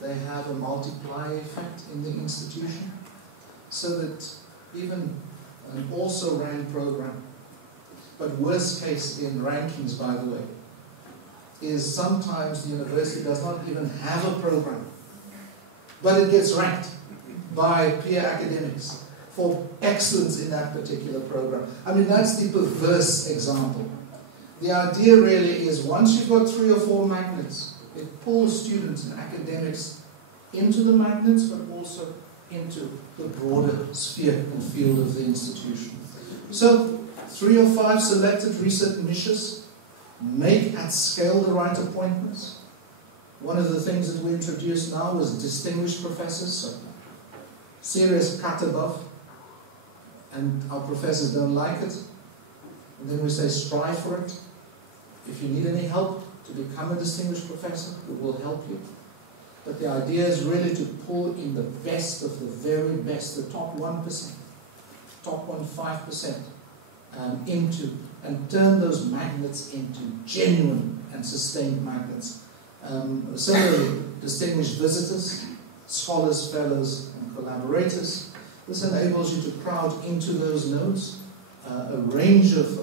they have a multiplier effect in the institution, so that even an also-ran program, but worst case in rankings, by the way, is sometimes the university does not even have a program, but it gets ranked by peer academics for excellence in that particular program. I mean, that's the perverse example. The idea really is, once you've got 3 or 4 magnets, it pulls students and academics into the magnets, but also into the broader sphere and field of the institution. So, 3 or 5 selected research niches, make at scale the right appointments. One of the things that we introduced now was distinguished professors, so serious cut above, and our professors don't like it. And then we say strive for it. If you need any help to become a distinguished professor, we will help you. But the idea is really to pull in the best of the very best, the top 1%, top 1.5%, into, and turn those magnets into genuine and sustained magnets. Similarly, distinguished visitors, scholars, fellows, and collaborators. This enables you to crowd into those nodes a range of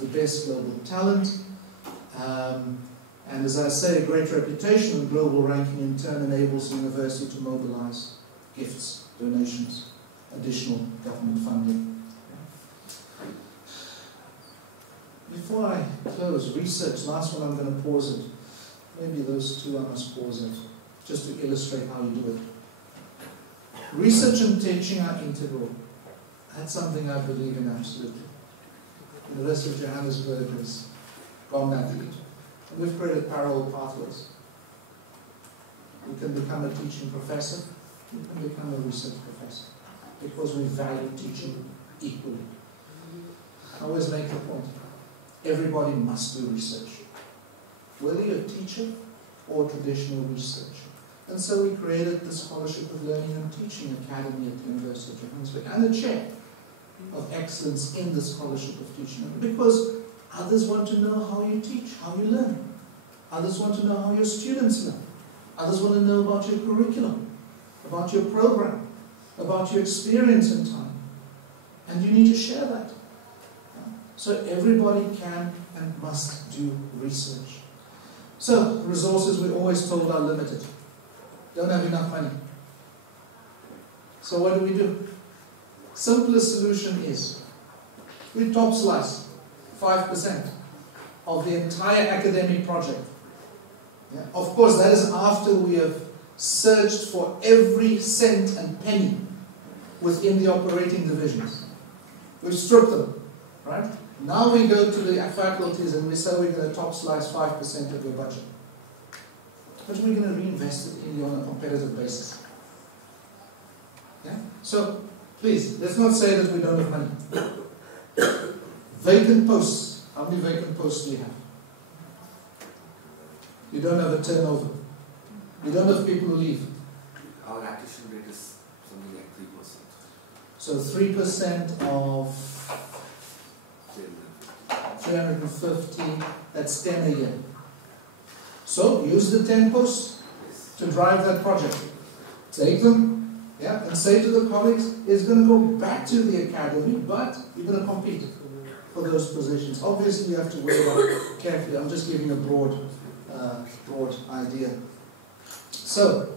the best global talent. And as I say, a great reputation and global ranking in turn enables the university to mobilize gifts, donations, additional government funding. Before I close, research, last one I'm going to pause it. Maybe those 2 I must pause it, just to illustrate how you do it. Research and teaching are integral. That's something I believe in absolutely. The University of Johannesburg has gone that route. And we've created parallel pathways. You can become a teaching professor, you can become a research professor, because we value teaching equally. I always make the point, everybody must do research, whether you're a teacher or a traditional researcher. And so we created the Scholarship of Learning and Teaching Academy at the University of Johannesburg, and a chair of excellence in the Scholarship of Teaching, because others want to know how you teach, how you learn. Others want to know how your students learn. Others want to know about your curriculum, about your program, about your experience in time. And you need to share that. So everybody can and must do research. So, resources we're always told are limited. Don't have enough money. So what do? Simplest solution is, we top slice 5% of the entire academic project. Yeah? Of course, that is after we have searched for every cent and penny within the operating divisions. We've stripped them, right? Now we go to the faculties and we say we're going to top slice 5% of your budget. But we're going to reinvest it in you on a competitive basis. Yeah? So, please, let's not say that we don't have money. Vacant posts. How many vacant posts do you have? You don't have a turnover. You don't have people who leave. Our attrition rate is something like 3%. So 3% of 350, that's 10 a year. So use the 10 posts to drive that project. Take them, yeah, and say to the colleagues, it's going to go back to the academy, but you're going to compete for those positions. Obviously, you have to weigh that carefully. I'm just giving a broad idea. So,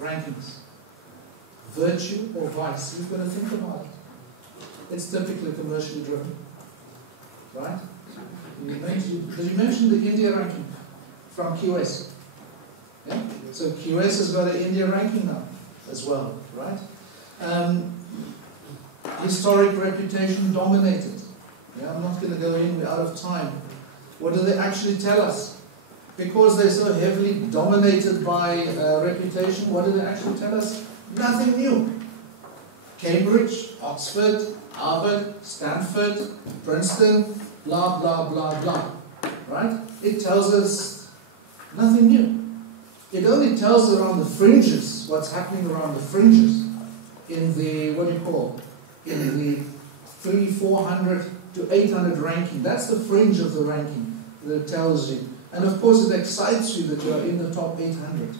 rankings. Virtue or vice? You've got to think about it. It's typically commercially driven, right? Did you mention the India ranking from QS? Yeah? So QS has got an India ranking now as well, right? Historic reputation dominated. Yeah, I'm not going to go in, we're out of time. What do they actually tell us? Because they're so heavily dominated by reputation, what do they actually tell us? Nothing new. Cambridge, Oxford, Harvard, Stanford, Princeton, blah, blah, blah, blah. Right? It tells us nothing new. It only tells around the fringes, what's happening around the fringes. In the, what do you call, in the 300, 400 to 800 ranking. That's the fringe of the ranking that it tells you. And of course it excites you that you are in the top 800.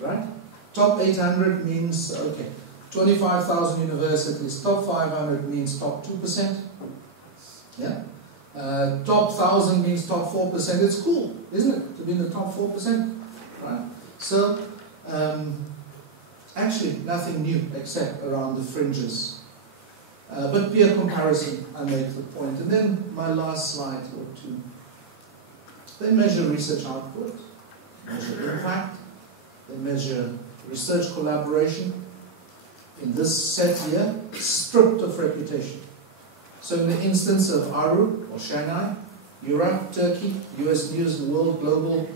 Right? Top 800 means, okay, 25,000 universities. Top 500 means top 2%. Yeah? Top 1,000 means top 4%. It's cool, isn't it? To be in the top 4%. Right? So, actually nothing new except around the fringes. But peer comparison, I make the point. And then my last slide or two. They measure research output, measure impact, they measure research collaboration. In this set here, stripped of reputation. So in the instance of ARU or Shanghai, Europe, Turkey, US News and World Global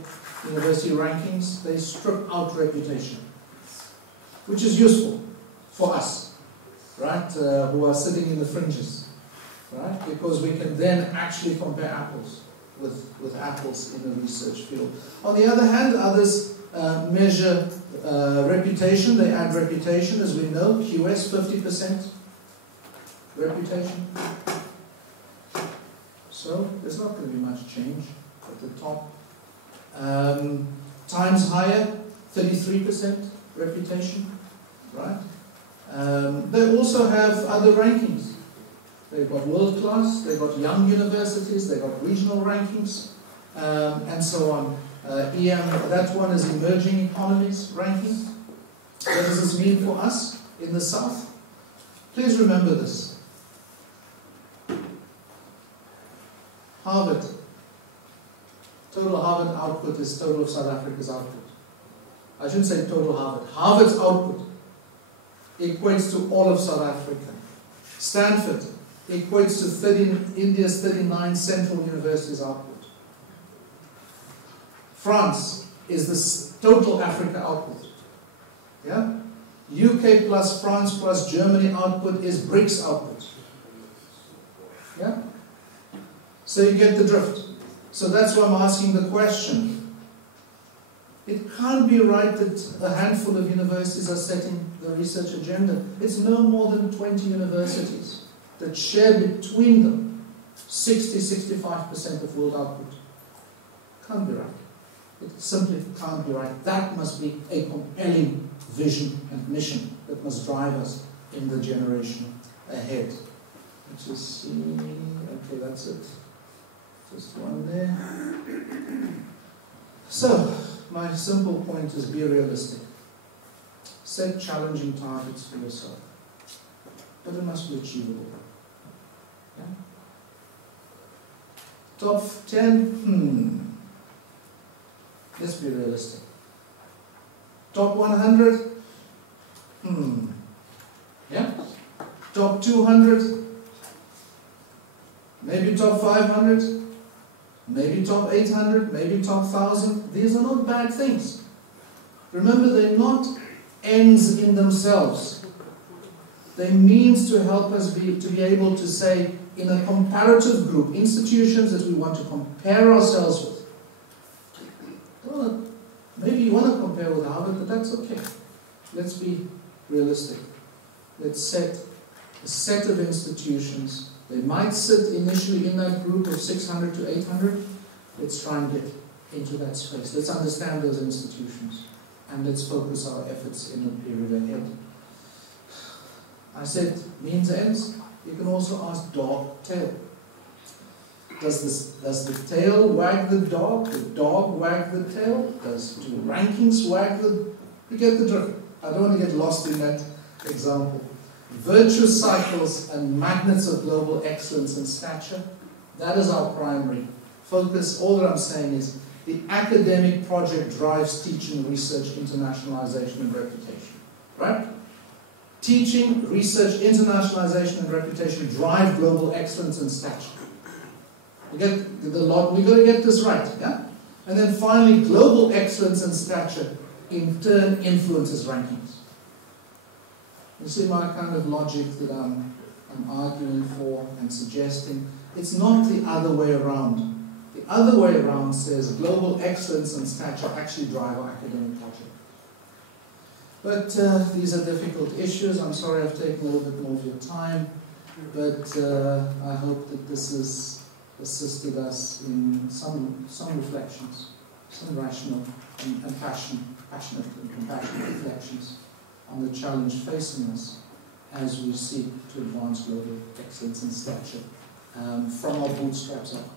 University Rankings, they strip out reputation, which is useful for us, right, who are sitting in the fringes, right, because we can then actually compare apples with apples in the research field. On the other hand, others measure reputation. They add reputation, as we know. QS 50% reputation. So there's not going to be much change at the top. Times Higher, 33% reputation, right? They also have other rankings. They've got world class, they've got young universities, they've got regional rankings, and so on. EM, that one is emerging economies ranking. What does this mean for us in the South? Please remember this. Harvard. Total Harvard output is total of South Africa's output. I shouldn't say total Harvard. Harvard's output equates to all of South Africa. Stanford equates to India's 39 central universities output. France is the total Africa output. Yeah? UK plus France plus Germany output is BRICS output. Yeah? So you get the drift. So that's why I'm asking the question. It can't be right that a handful of universities are setting the research agenda. It's no more than 20 universities that share between them 60-65% of world output. Can't be right. It simply can't be right. That must be a compelling vision and mission that must drive us in the generation ahead. Let's just see. Okay, that's it. Just one there. So, my simple point is be realistic. Set challenging targets for yourself. But it must be achievable. Yeah? Top 10? Let's be realistic. Top 100? Yeah? Top 200? Maybe top 500? Maybe top 800? Maybe top 1,000? These are not bad things. Remember, they're not ends in themselves. They means to help us to be able to say, in a comparative group, institutions that we want to compare ourselves with. Maybe you want to compare with Harvard, but that's okay. Let's be realistic. Let's set a set of institutions. They might sit initially in that group of 600 to 800. Let's try and get into that space. Let's understand those institutions. And let's focus our efforts in the period ahead. I said means ends. You can also ask dog, tail. Does the tail wag the dog wag the tail? Do rankings wag the... You get the drift. I don't want to get lost in that example. Virtuous cycles and magnets of global excellence and stature, that is our primary focus. All that I'm saying is the academic project drives teaching, research, internationalization and reputation. Right? Teaching, research, internationalization and reputation drive global excellence and stature. We got to get this right, yeah? And then finally, global excellence and stature in turn influences rankings. You see my kind of logic that I'm arguing for and suggesting? It's not the other way around. The other way around says global excellence and stature actually drive our academic project. But these are difficult issues. I'm sorry I've taken a little bit more of your time, but I hope that this has assisted us in some reflections, some rational and passionate and compassionate reflections on the challenge facing us as we seek to advance global excellence and stature from our bootstraps up.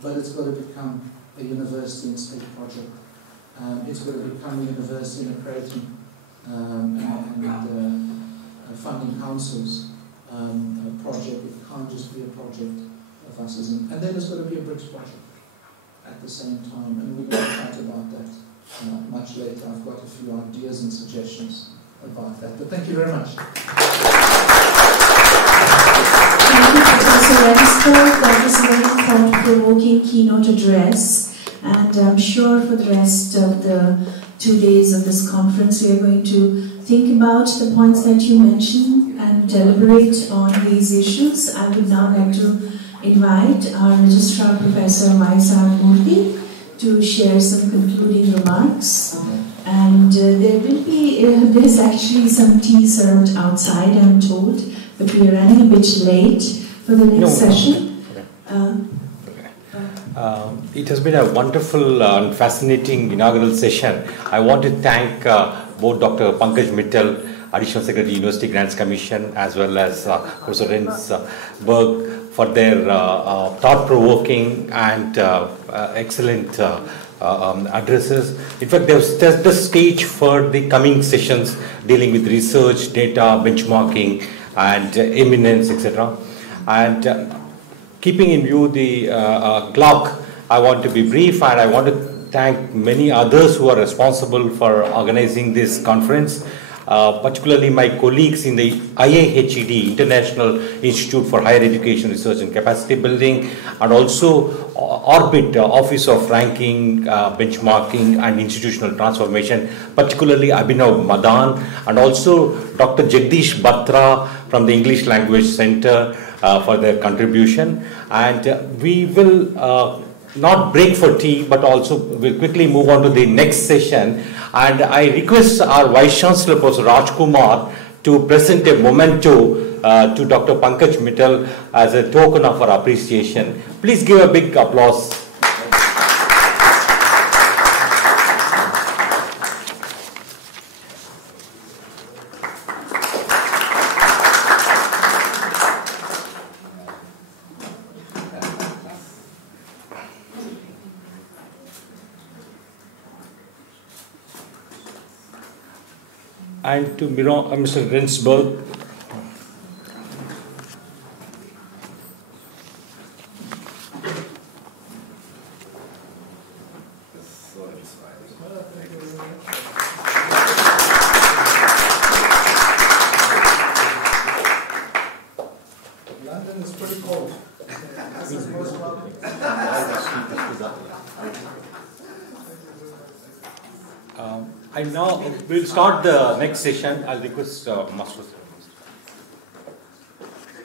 But it's got to become a university and state project. It's got to become a university and accrediting and funding councils project. It can't just be a project of us as and then there's got to be a BRICS project at the same time, and we're going to chat about that much later. I've got a few ideas and suggestions about that, but thank you very much. Thank you, Professor Rensburg. That was a very thought-provoking keynote address, and I'm sure for the rest of the 2 days of this conference we are going to think about the points that you mentioned and deliberate on these issues. I would now like to invite our Registrar Professor Y.S.R. Murthy to share some concluding remarks. And there will be, there's actually some tea served outside, I'm told, but we are running a bit late for the next session. It has been a wonderful and fascinating inaugural session. I want to thank both Dr. Pankaj Mittal, Additional Secretary, University Grants Commission, as well as Professor Rensburg for their thought-provoking and excellent addresses. In fact, they've set the stage for the coming sessions dealing with research, data, benchmarking, and eminence, etc. And keeping in view the clock, I want to be brief, and I want to thank many others who are responsible for organizing this conference, particularly my colleagues in the IIHED, International Institute for Higher Education Research and Capacity Building, and also Orbit, Office of Ranking, Benchmarking and Institutional Transformation, particularly Abhinav Madan, and also Dr. Jagdish Batra from the English Language Center for their contribution. And we will not break for tea, but also we'll quickly move on to the next session. And I request our Vice Chancellor, Professor Rajkumar, to present a memento to Dr. Pankaj Mittal as a token of our appreciation. Please give a big applause. And to Mr. Rensburg. Now we'll start the next session. I'll request Master.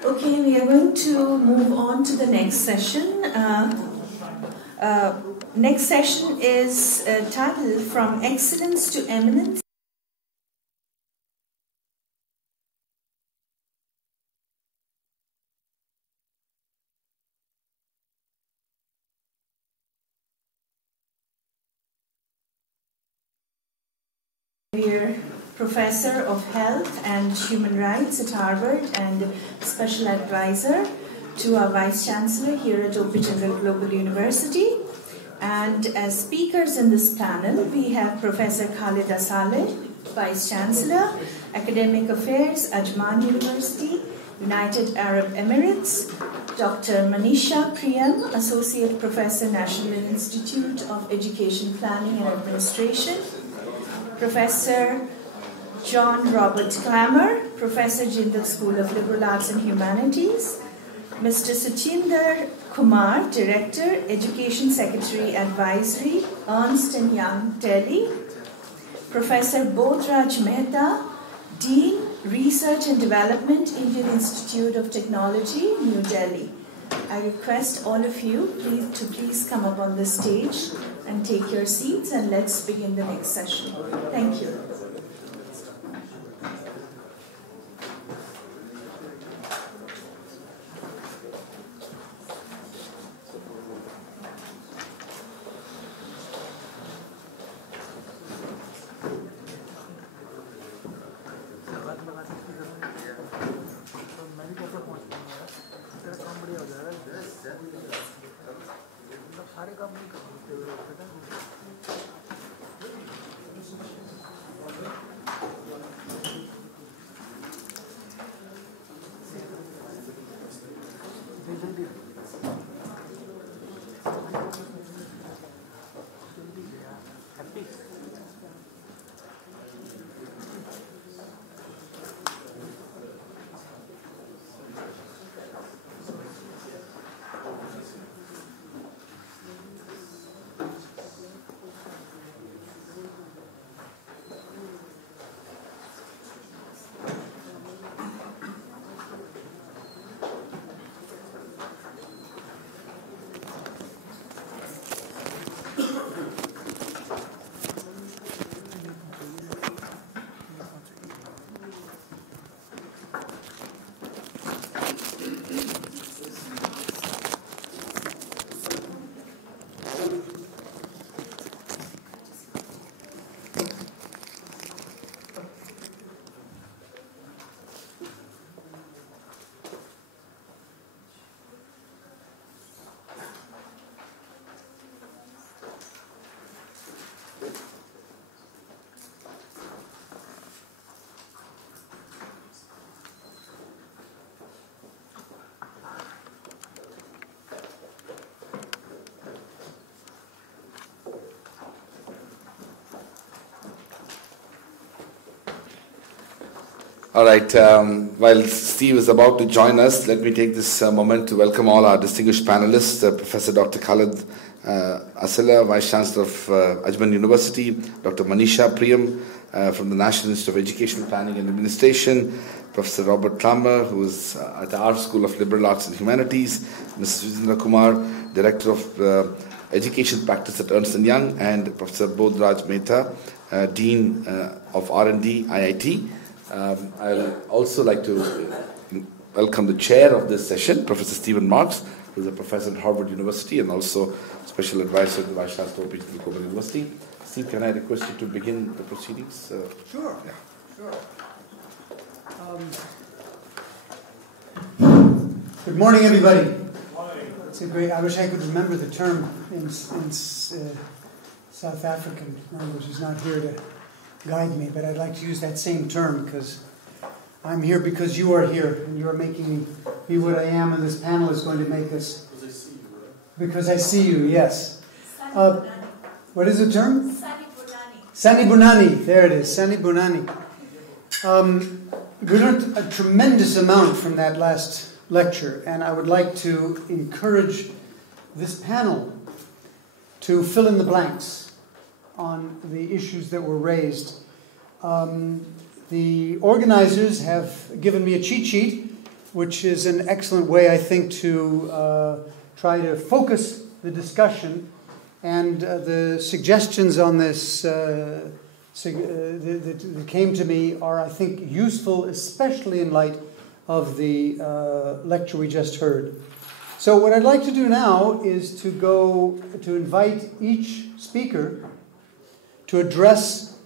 Okay, we are going to move on to the next session. Next session is titled From Excellence to Eminence. Professor of Health and Human Rights at Harvard and Special Advisor to our Vice Chancellor here at OP General Global University. And as speakers in this panel, we have Professor Khalida Saleh, Vice Chancellor, Academic Affairs, Ajman University, United Arab Emirates, Dr. Manisha Priyam, Associate Professor, National Institute of Education Planning and Administration, Professor John Robert Clammer, Professor Jindal School of Liberal Arts and Humanities, Mr. Sachinder Kumar, Director, Education Secretary Advisory, Ernst & Young, Delhi, Professor Bodhraj Mehta, Dean, Research and Development, Indian Institute of Technology, New Delhi. I request all of you to please come up on the stage and take your seats, and let's begin the next session. Thank you. All right, while Steve is about to join us, let me take this moment to welcome all our distinguished panelists, Professor Dr. Khalid Asila, Vice Chancellor of Ajman University, Dr. Manisha Priyam from the National Institute of Education Planning and Administration, Professor Robert Clammer, who is at our School of Liberal Arts and Humanities, Mr. Sachinder Kumar, Director of Education Practice at Ernst & Young, and Professor Bodhraj Mehta, Dean of R&D, IIT. I'll also like to welcome the chair of this session, Professor Stephen Marks, who is a professor at Harvard University and also special advisor to the Vice Chancellor of Global University. Steve, can I request you to begin the proceedings? Sure. Yeah. Sure. Good morning, everybody. It's a great. I wish I could remember the term in South African language. He's not here to guide me, but I'd like to use that same term because I'm here because you are here and you are making me be what I am, and this panel is going to make us. Because I see you, yes. What is the term? Sani Bunani. There it is, Sani Bunani. We learned a tremendous amount from that last lecture, and I would like to encourage this panel to fill in the blanks on the issues that were raised. The organizers have given me a cheat sheet, which is an excellent way, I think, to try to focus the discussion. And the suggestions on this that came to me are, I think, useful, especially in light of the lecture we just heard. So what I'd like to do now is to invite each speaker to address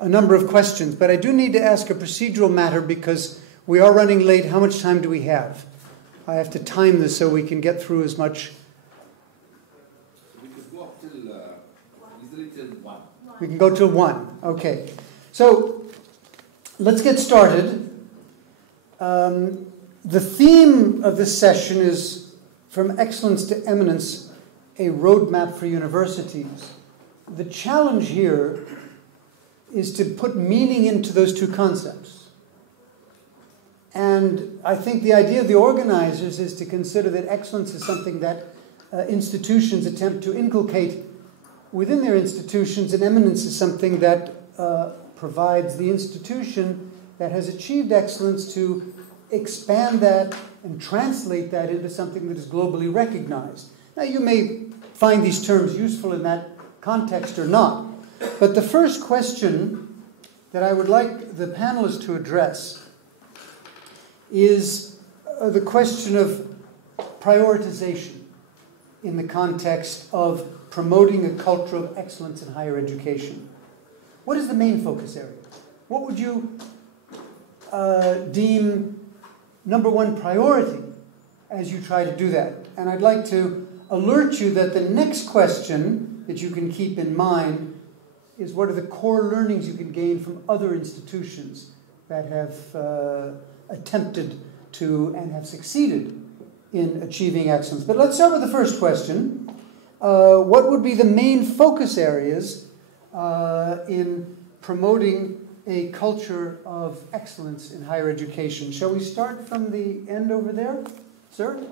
a number of questions. But I do need to ask a procedural matter because we are running late. How much time do we have? I have to time this so we can get through as much. We could go up till, easily till 1. We can go till 1. Okay. So let's get started. The theme of this session is From Excellence to Eminence, a Roadmap for Universities. The challenge here is to put meaning into those two concepts. And I think the idea of the organizers is to consider that excellence is something that institutions attempt to inculcate within their institutions, and eminence is something that provides the institution that has achieved excellence to expand that and translate that into something that is globally recognized. Now, you may find these terms useful in that context or not, but the first question that I would like the panelists to address is the question of prioritization in the context of promoting a culture of excellence in higher education. What is the main focus area? What would you deem number one priority as you try to do that? And I'd like to alert you that the next question that you can keep in mind is what are the core learnings you can gain from other institutions that have attempted to and have succeeded in achieving excellence. But let's start with the first question. What would be the main focus areas in promoting a culture of excellence in higher education? Shall we start from the end over there, sir?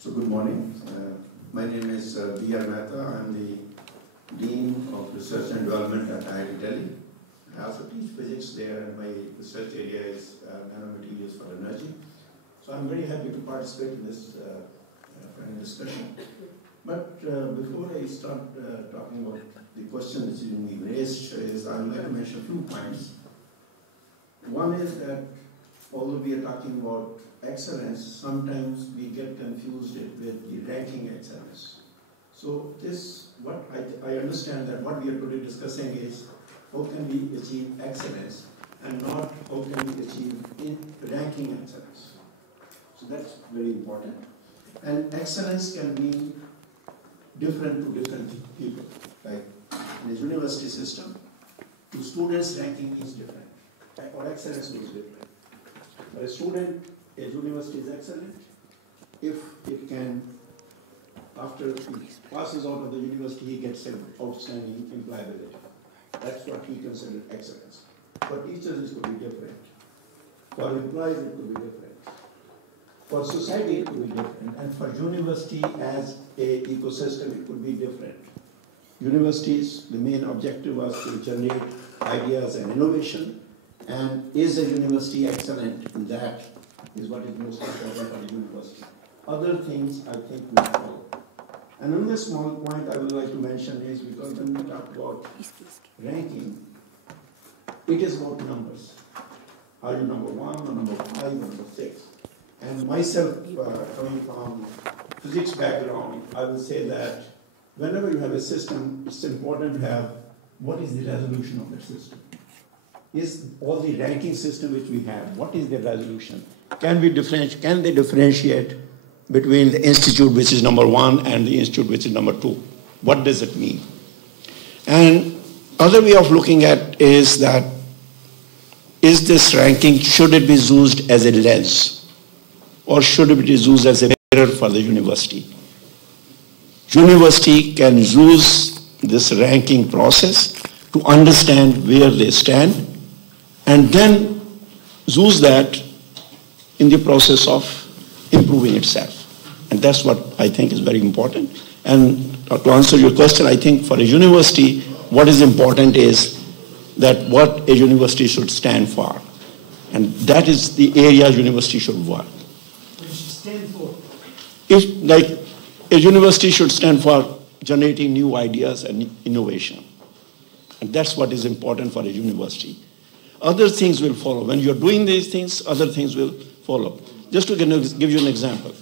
So good morning. My name is B.R. Mehta. I'm the Dean of Research and Development at IIT Delhi. I also teach physics there, and my research area is nanomaterials for energy. So I'm very happy to participate in this panel discussion. But before I start talking about the question which is being raised, I would like to mention a few points. One is that although we are talking about excellence, sometimes we get confused with the ranking excellence. So what I understand that what we are today discussing is how can we achieve excellence and not how can we achieve ranking excellence. So that's very important. And excellence can be different to different people. Like in a university system, to students ranking is different, or excellence is different. For a student, a university is excellent if it can, after he passes out of the university, he gets an outstanding employability. That's what he considers excellence. For teachers, it could be different. For employees, it could be different. For society, it could be different. And for university as an ecosystem, it could be different. Universities, the main objective was to generate ideas and innovation. And is a university excellent in that is what is most important for the university. Other things, I think, will follow. And another small point I would like to mention is, because when we talk about ranking, it is about numbers. Are you number 1 or number 5 or number 6? And myself, coming from physics background, I will say that whenever you have a system, it's important to have what is the resolution of the system. Is all the ranking system which we have, what is the resolution? Can they differentiate between the institute which is number 1 and the institute which is number 2? What does it mean? And other way of looking at is that, is this ranking, should it be used as a lens? Or should it be used as a mirror for the university? University can use this ranking process to understand where they stand and then use that in the process of improving itself. And that's what I think is very important. And to answer your question, I think for a university, what is important is that what a university should stand for. And that is the area university should work. What does it stand for? If, like, a university should stand for generating new ideas and innovation. And that's what is important for a university. Other things will follow. When you're doing these things, other things will follow. Just to give you an example.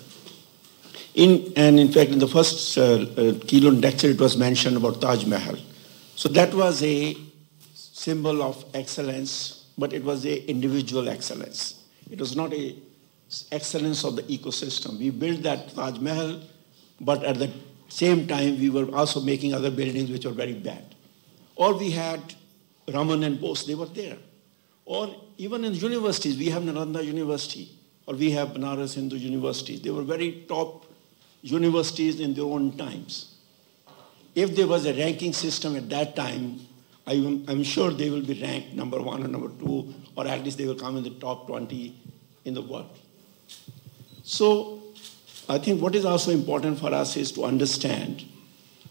In fact, in the first keynote lecture, it was mentioned about Taj Mahal. So that was a symbol of excellence, but it was an individual excellence. It was not a excellence of the ecosystem. We built that Taj Mahal, but at the same time, we were also making other buildings which were very bad. Or we had Raman and Bose, they were there. Or even in universities, we have Nalanda University, or we have Banaras Hindu University. They were very top universities in their own times. If there was a ranking system at that time, I'm sure they will be ranked number 1 or number 2, or at least they will come in the top 20 in the world. So I think what is also important for us is to understand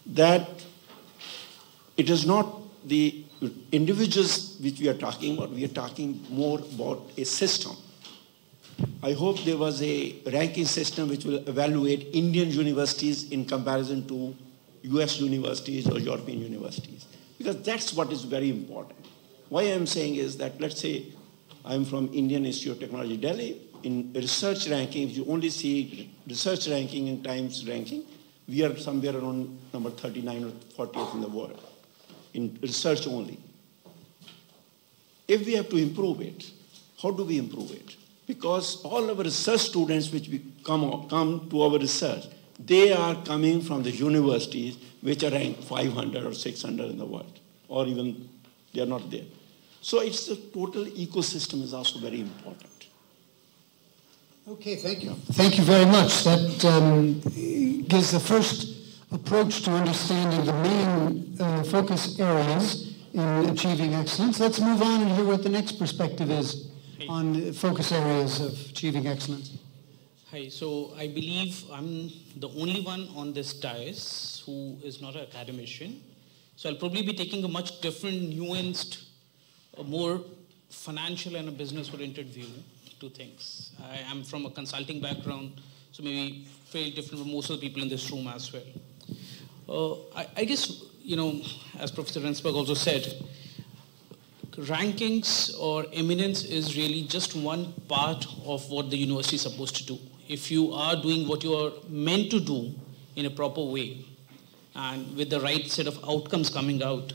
that it is not the individuals which we are talking about, we are talking more about a system. I hope there was a ranking system which will evaluate Indian universities in comparison to US universities or European universities, because that's what is very important. Why I'm saying is that, let's say I'm from Indian Institute of Technology, Delhi. In research ranking, if you only see research ranking and Times ranking, we are somewhere around number 39 or 40th in the world, in research only. If we have to improve it, how do we improve it? Because all our research students which come to our research, they are coming from the universities which are ranked 500 or 600 in the world, or even they are not there. So it's the total ecosystem is also very important. Okay, thank you. Thank you very much. That gives the first approach to understanding the main focus areas in achieving excellence. Let's move on and hear what the next perspective is on focus areas of achieving excellence. Hi, so I believe I'm the only one on this dais who is not an academician. So I'll probably be taking a much different, nuanced, a more financial and a business-oriented view to things. I am from a consulting background, so maybe fairly different from most of the people in this room as well. I guess, as Professor Rensberg also said, rankings or eminence is really just one part of what the university is supposed to do. If you are doing what you are meant to do in a proper way and with the right set of outcomes coming out,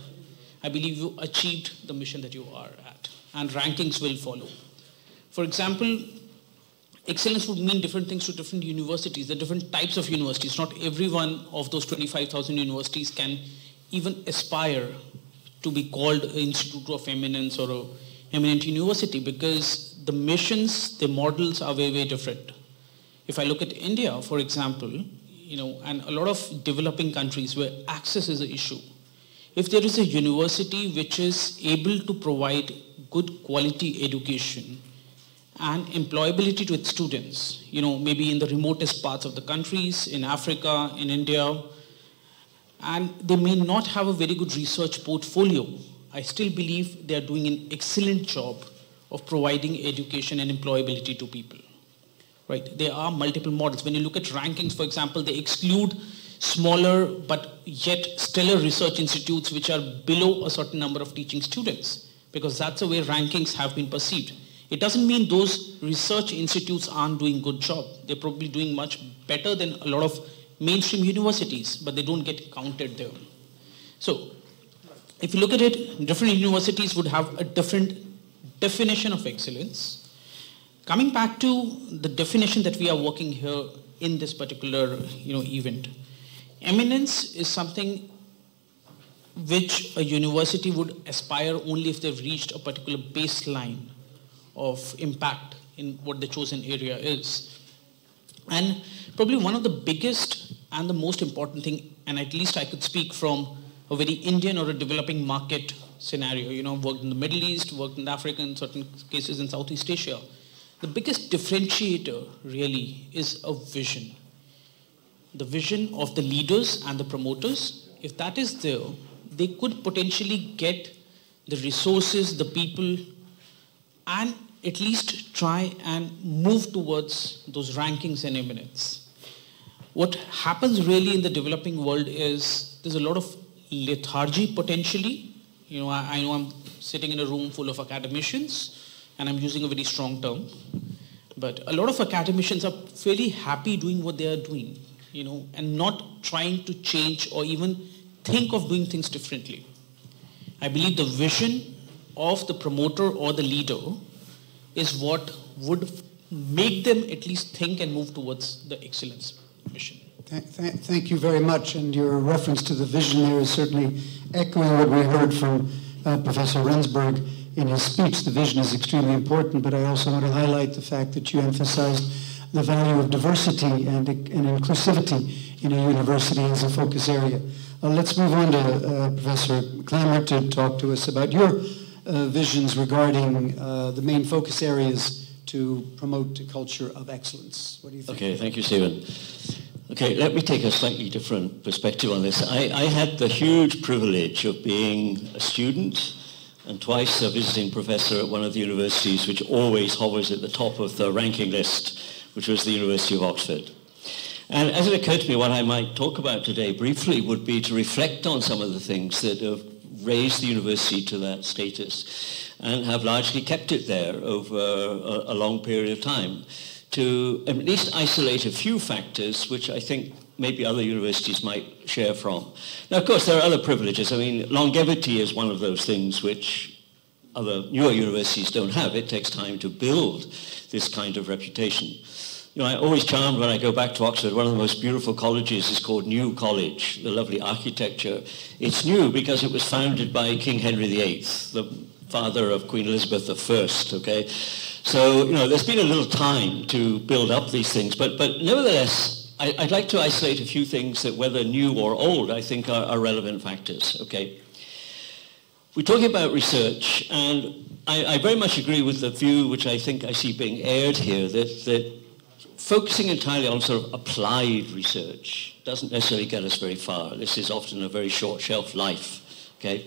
I believe you achieved the mission that you are at, and rankings will follow. For example, excellence would mean different things to different universities. There are different types of universities. Not every one of those 25,000 universities can even aspire to be called an Institute of Eminence or an eminent university, because the missions, the models are very, very different. If I look at India, for example, and a lot of developing countries where access is an issue, if there is a university which is able to provide good quality education and employability to its students, maybe in the remotest parts of the countries, in Africa, in India, and they may not have a very good research portfolio, I still believe they are doing an excellent job of providing education and employability to people. Right? There are multiple models. When you look at rankings, for example, they exclude smaller but yet stellar research institutes which are below a certain number of teaching students, because that's the way rankings have been perceived. It doesn't mean those research institutes aren't doing a good job. They're probably doing much better than a lot of mainstream universities, but they don't get counted there. So if you look at it, different universities would have a different definition of excellence. Coming back to the definition that we are working here in this particular event, eminence is something which a university would aspire only if they've reached a particular baseline of impact in what the chosen area is. And probably one of the biggest and the most important thing, and at least I could speak from a very Indian or a developing market scenario. You know, worked in the Middle East, worked in Africa, in certain cases in Southeast Asia. The biggest differentiator really is a vision. The vision of the leaders and the promoters. If that is there, they could potentially get the resources, the people, and at least try and move towards those rankings and eminence. What happens really in the developing world is there's a lot of lethargy potentially. You know, I know I'm sitting in a room full of academicians, and I'm using a very strong term, but a lot of academicians are fairly happy doing what they are doing, you know, and not trying to change or even think of doing things differently. I believe the vision of the promoter or the leader is what would make them at least think and move towards the excellence mission. Thank you very much. And your reference to the vision there is certainly echoing what we heard from Professor Rensburg in his speech. The vision is extremely important, but I also want to highlight the fact that you emphasized the value of diversity and inclusivity in a university as a focus area. Let's move on to Professor Clammer to talk to us about your visions regarding the main focus areas to promote a culture of excellence. What do you think? Okay, thank you, Stephen. Okay, let me take a slightly different perspective on this. I had the huge privilege of being a student and twice a visiting professor at one of the universities which always hovers at the top of the ranking list, which was the University of Oxford. And as it occurred to me, what I might talk about today briefly would be to reflect on some of the things that have raised the university to that status and have largely kept it there over a long period of time, to at least isolate a few factors which I think maybe other universities might share from. Now, of course, there are other privileges. I mean, longevity is one of those things which other newer universities don't have. It takes time to build this kind of reputation. You know, I'm always charmed when I go back to Oxford. One of the most beautiful colleges is called New College, the lovely architecture. It's new because it was founded by King Henry VIII, the father of Queen Elizabeth I, okay? So, you know, there's been a little time to build up these things, but nevertheless, I'd like to isolate a few things that, whether new or old, I think are relevant factors, okay? We're talking about research, and I very much agree with the view which I think I see being aired here, that focusing entirely on sort of applied research doesn't necessarily get us very far. This is often a very short shelf life, okay?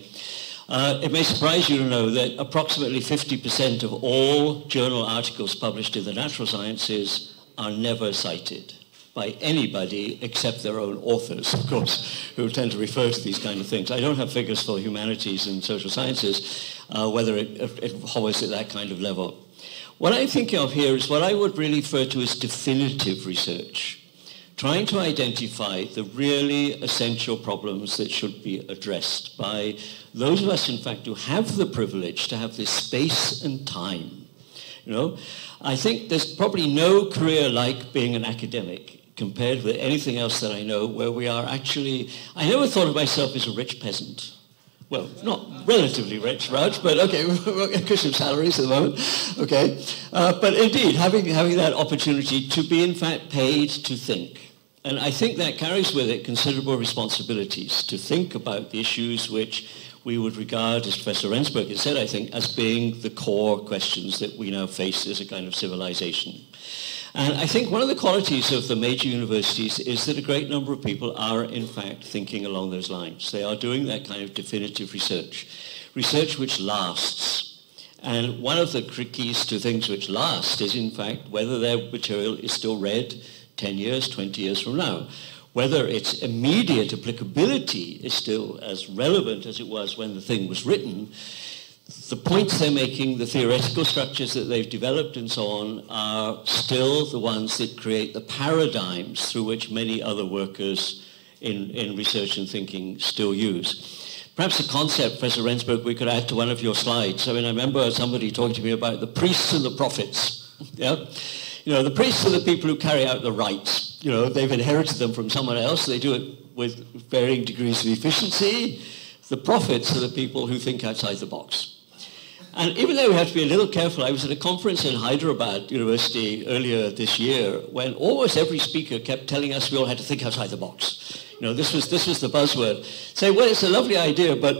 It may surprise you to know that approximately 50% of all journal articles published in the natural sciences are never cited by anybody except their own authors, of course, who tend to refer to these kind of things. I don't have figures for humanities and social sciences, whether it hovers at that kind of level. What I'm thinking of here is what I would really refer to as definitive research, trying to identify the really essential problems that should be addressed by those of us, in fact, who have the privilege to have this space and time. You know, I think there's probably no career like being an academic compared with anything else that I know, where we are actually, I never thought of myself as a rich peasant. Well, not relatively rich, Raj, but okay, cushion salaries at the moment, okay. But indeed, having that opportunity to be, in fact, paid to think. And I think that carries with it considerable responsibilities to think about the issues which we would regard, as Professor Rensburg has said, I think, as being the core questions that we now face as a kind of civilization. And I think one of the qualities of the major universities is that a great number of people are, in fact, thinking along those lines. They are doing that kind of definitive research, research which lasts. And one of the keys to things which last is, in fact, whether their material is still read 10 years, 20 years from now, whether its immediate applicability is still as relevant as it was when the thing was written. The points they're making, the theoretical structures that they've developed and so on are still the ones that create the paradigms through which many other workers in research and thinking still use. Perhaps a concept, Professor Rensburg, we could add to one of your slides. I mean, I remember somebody talking to me about the priests and the prophets. Yeah? You know, the priests are the people who carry out the rites. You know, they've inherited them from someone else. They do it with varying degrees of efficiency. The prophets are the people who think outside the box. And even though we have to be a little careful, I was at a conference in Hyderabad University earlier this year when almost every speaker kept telling us we all had to think outside the box. This was the buzzword. Say, well, it's a lovely idea, but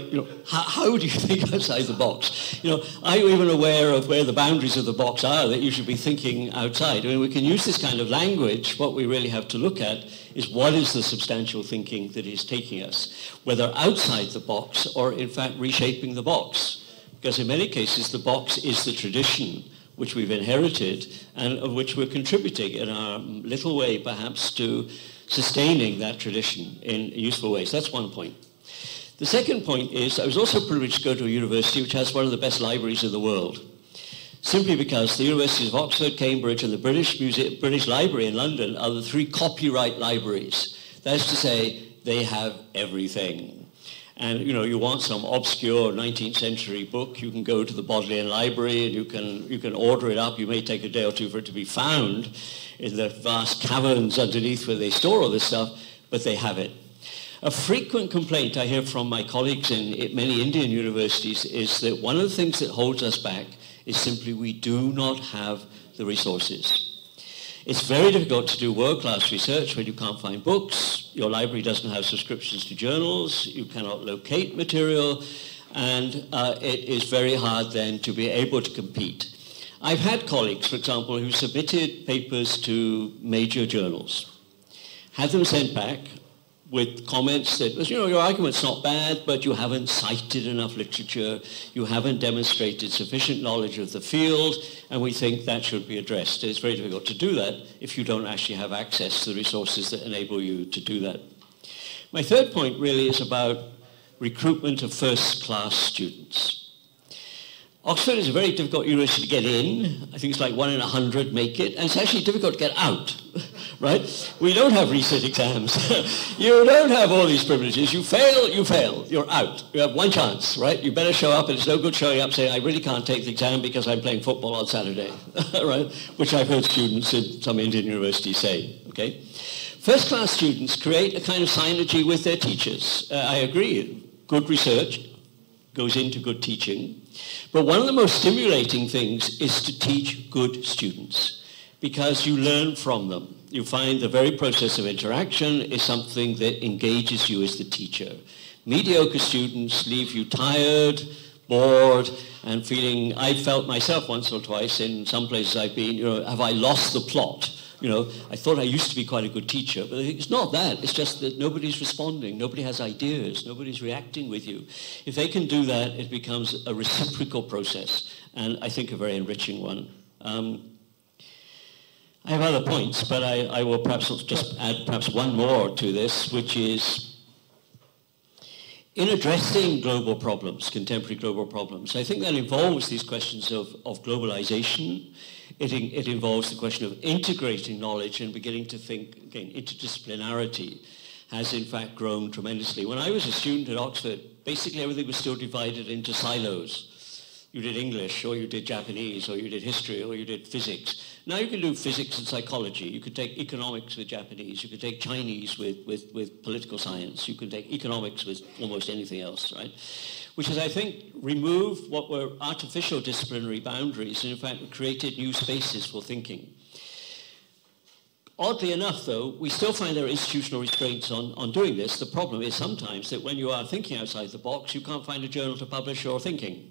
how do you think outside the box? Are you even aware of where the boundaries of the box are that you should be thinking outside? I mean, we can use this kind of language. What we really have to look at is what is the substantial thinking that is taking us, whether outside the box or, in fact, reshaping the box. Because in many cases, the box is the tradition which we've inherited and of which we're contributing in our little way, perhaps, to sustaining that tradition in useful ways. That's one point. The second point is I was also privileged to go to a university which has one of the best libraries in the world, simply because the Universities of Oxford, Cambridge, and the British Library in London are the three copyright libraries. That is to say, they have everything. And you want some obscure 19th century book, you can go to the Bodleian Library and you can order it up. You may take a day or two for it to be found in the vast caverns underneath where they store all this stuff, but they have it. A frequent complaint I hear from my colleagues in many Indian universities is that one of the things that holds us back is simply we do not have the resources. It's very difficult to do world-class research when you can't find books, your library doesn't have subscriptions to journals, you cannot locate material, and it is very hard then to be able to compete. I've had colleagues, for example, who submitted papers to major journals, had them sent back with comments that, your argument's not bad, but you haven't cited enough literature, you haven't demonstrated sufficient knowledge of the field, and we think that should be addressed. It's very difficult to do that if you don't actually have access to the resources that enable you to do that. My third point really is about recruitment of first-class students. Oxford is a very difficult university to get in. I think it's like 1 in 100 make it, and it's actually difficult to get out, right? We don't have resit exams. You don't have all these privileges. You fail, you're out. You have one chance, right? You better show up, and it's no good showing up saying, I really can't take the exam because I'm playing football on Saturday, right? Which I've heard students in some Indian universities say, okay? First-class students create a kind of synergy with their teachers. I agree, good research goes into good teaching. But one of the most stimulating things is to teach good students because you learn from them. You find the very process of interaction is something that engages you as the teacher. Mediocre students leave you tired, bored, and feeling, I felt myself once or twice in some places I've been, have I lost the plot? I thought I used to be quite a good teacher, but it's not that. It's just that nobody's responding. Nobody has ideas. Nobody's reacting with you. If they can do that, it becomes a reciprocal process, and I think a very enriching one. I have other points, but I will perhaps just add perhaps one more to this, which is in addressing global problems, contemporary global problems, I think that involves these questions of globalization. It involves the question of integrating knowledge and beginning to think, again, interdisciplinarity has in fact grown tremendously. When I was a student at Oxford, basically everything was still divided into silos. You did English, or you did Japanese, or you did history, or you did physics. Now you can do physics and psychology. You could take economics with Japanese. You could take Chinese with political science. You could take economics with almost anything else, right? Which has, I think, removed what were artificial disciplinary boundaries and, in fact, created new spaces for thinking. Oddly enough, though, we still find there are institutional restraints on doing this. The problem is sometimes that when you are thinking outside the box, you can't find a journal to publish your thinking.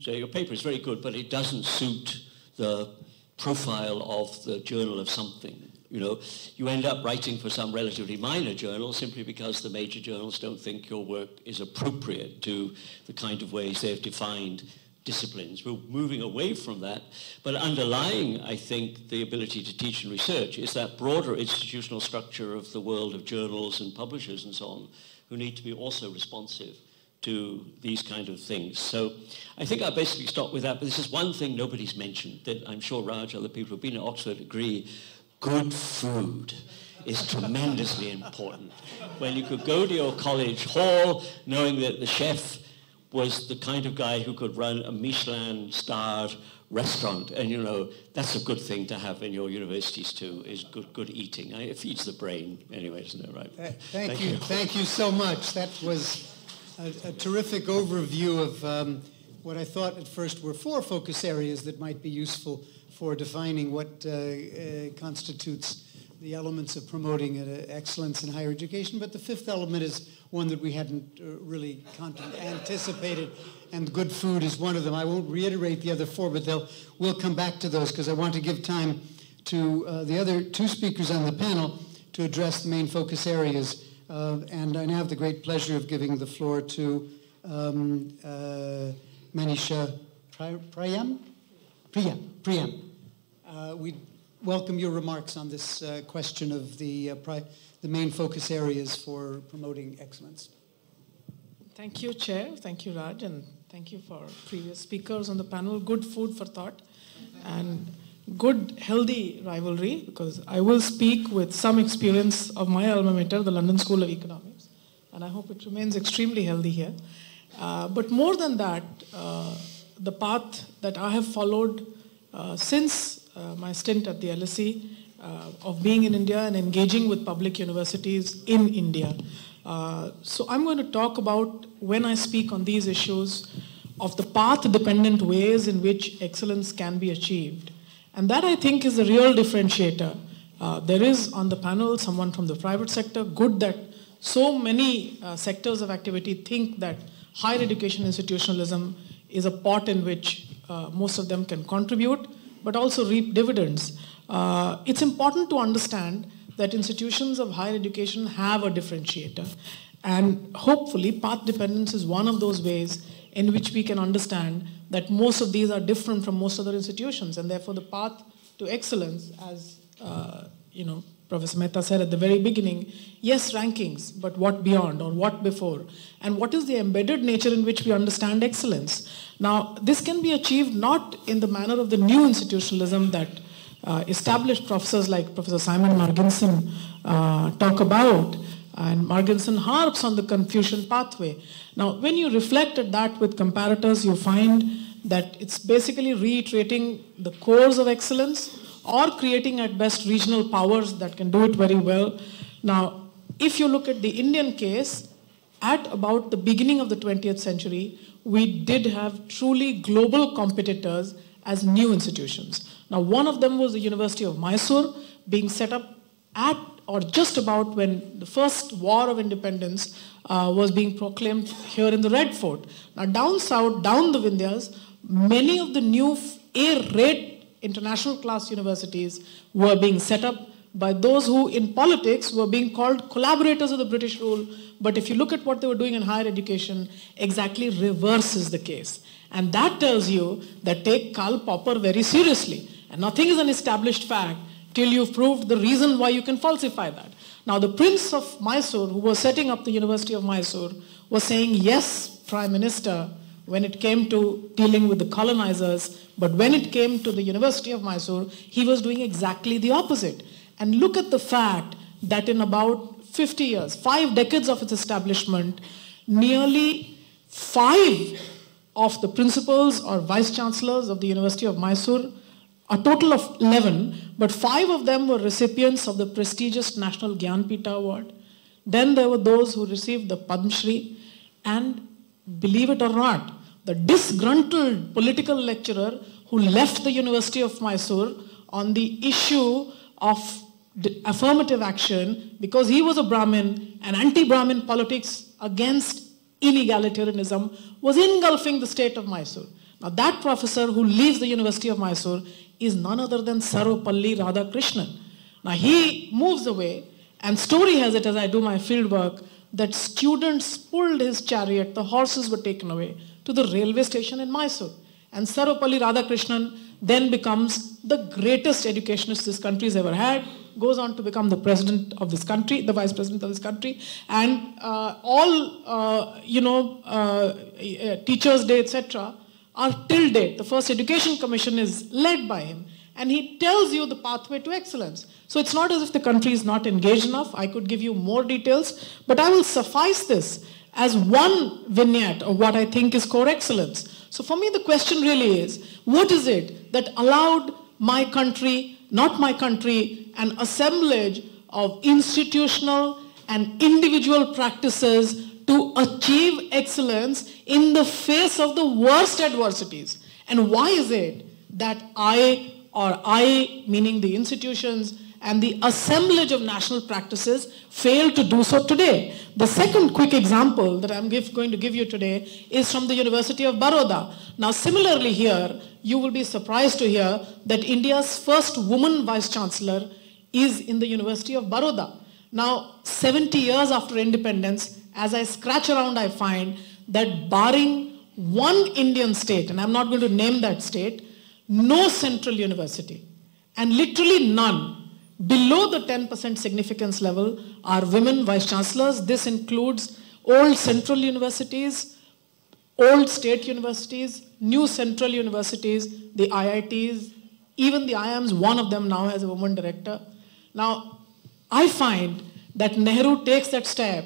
So your paper is very good, but it doesn't suit the profile of the journal of something. You end up writing for some relatively minor journal simply because the major journals don't think your work is appropriate to the kind of ways they've defined disciplines. We're moving away from that, but underlying, I think, the ability to teach and research is that broader institutional structure of the world of journals and publishers and so on, who need to be also responsive to these kind of things. So I think I'll basically stop with that, but this is one thing nobody's mentioned that I'm sure Raj, other people who've been at Oxford agree. Good food is tremendously important. When you could go to your college hall knowing that the chef was the kind of guy who could run a Michelin-starred restaurant, and that's a good thing to have in your universities too, is good eating. It feeds the brain anyway, isn't it, right? Thank you. Thank you so much. That was a terrific overview of what I thought at first were 4 focus areas that might be useful for defining what constitutes the elements of promoting excellence in higher education, but the fifth element is one that we hadn't really anticipated, and good food is one of them. I won't reiterate the other four, but we'll come back to those because I want to give time to the other two speakers on the panel to address the main focus areas. And I now have the great pleasure of giving the floor to Manisha Priyam. We welcome your remarks on this question of the main focus areas for promoting excellence. Thank you, Chair. Thank you, Raj, and thank you for previous speakers on the panel. Good food for thought and good, healthy rivalry, because I will speak with some experience of my alma mater, the London School of Economics, and I hope it remains extremely healthy here. But more than that, the path that I have followed since my stint at the LSE, of being in India and engaging with public universities in India. So I'm going to talk about, when I speak on these issues, of the path-dependent ways in which excellence can be achieved. And that, I think, is the real differentiator. There is on the panel someone from the private sector. Good that so many sectors of activity think that higher education institutionalism is a pot in which most of them can contribute, but also reap dividends. It's important to understand that institutions of higher education have a differentiator. And hopefully, path dependence is one of those ways in which we can understand that most of these are different from most other institutions, and therefore the path to excellence, as Professor Mehta said at the very beginning, yes, rankings, but what beyond or what before? And what is the embedded nature in which we understand excellence? Now, this can be achieved not in the manner of the new institutionalism that established professors like Professor Simon Marginson talk about, and Marginson harps on the Confucian pathway. Now, when you reflect at that with comparators, you find that it's basically reiterating the cores of excellence or creating at best regional powers that can do it very well. Now, if you look at the Indian case, at about the beginning of the 20th century, we did have truly global competitors as new institutions. Now, one of them was the University of Mysore, being set up at or just about when the first war of independence was being proclaimed here in the Red Fort. Now, down south, down the Vindhyas, many of the new A-rate international class universities were being set up by those who in politics were being called collaborators of the British rule. But if you look at what they were doing in higher education, exactly reverse is the case. And that tells you that take Karl Popper very seriously. And nothing is an established fact till you've proved the reason why you can falsify that. Now, the Prince of Mysore, who was setting up the University of Mysore, was saying, yes, Prime Minister, when it came to dealing with the colonizers, but when it came to the University of Mysore, he was doing exactly the opposite. And look at the fact that in about 50 years, 5 decades of its establishment, nearly 5 of the principals or vice-chancellors of the University of Mysore, a total of 11, but 5 of them were recipients of the prestigious National Gyanpita Award. Then there were those who received the Padma Shri, and believe it or not, the disgruntled political lecturer who left the University of Mysore on the issue of affirmative action because he was a Brahmin and anti-Brahmin politics against inegalitarianism was engulfing the state of Mysore. Now that professor who leaves the University of Mysore is none other than Sarvapalli Radhakrishnan. Now he moves away, and story has it, as I do my field work, that students pulled his chariot, the horses were taken away to the railway station in Mysore. And Sarvapalli Radhakrishnan then becomes the greatest educationist this country has ever had, goes on to become the president of this country, the vice president of this country, and Teachers' Day, etc., are till date. The first Education Commission is led by him, and he tells you the pathway to excellence. So it's not as if the country is not engaged enough. I could give you more details, but I will suffice this as one vignette of what I think is core excellence. So for me, the question really is, what is it that allowed my country, not my country, an assemblage of institutional and individual practices to achieve excellence in the face of the worst adversities? And why is it that I, meaning the institutions and the assemblage of national practices fail to do so today. The second quick example that I'm going to give you today is from the University of Baroda. Now, similarly here, you will be surprised to hear that India's first woman vice-chancellor is in the University of Baroda. Now, 70 years after independence, as I scratch around, I find that barring one Indian state, and I'm not going to name that state, no central university, and literally none, below the 10% significance level are women vice-chancellors. This includes old central universities, old state universities, new central universities, the IITs, even the IIMs, one of them now has a woman director. Now, I find that Nehru takes that step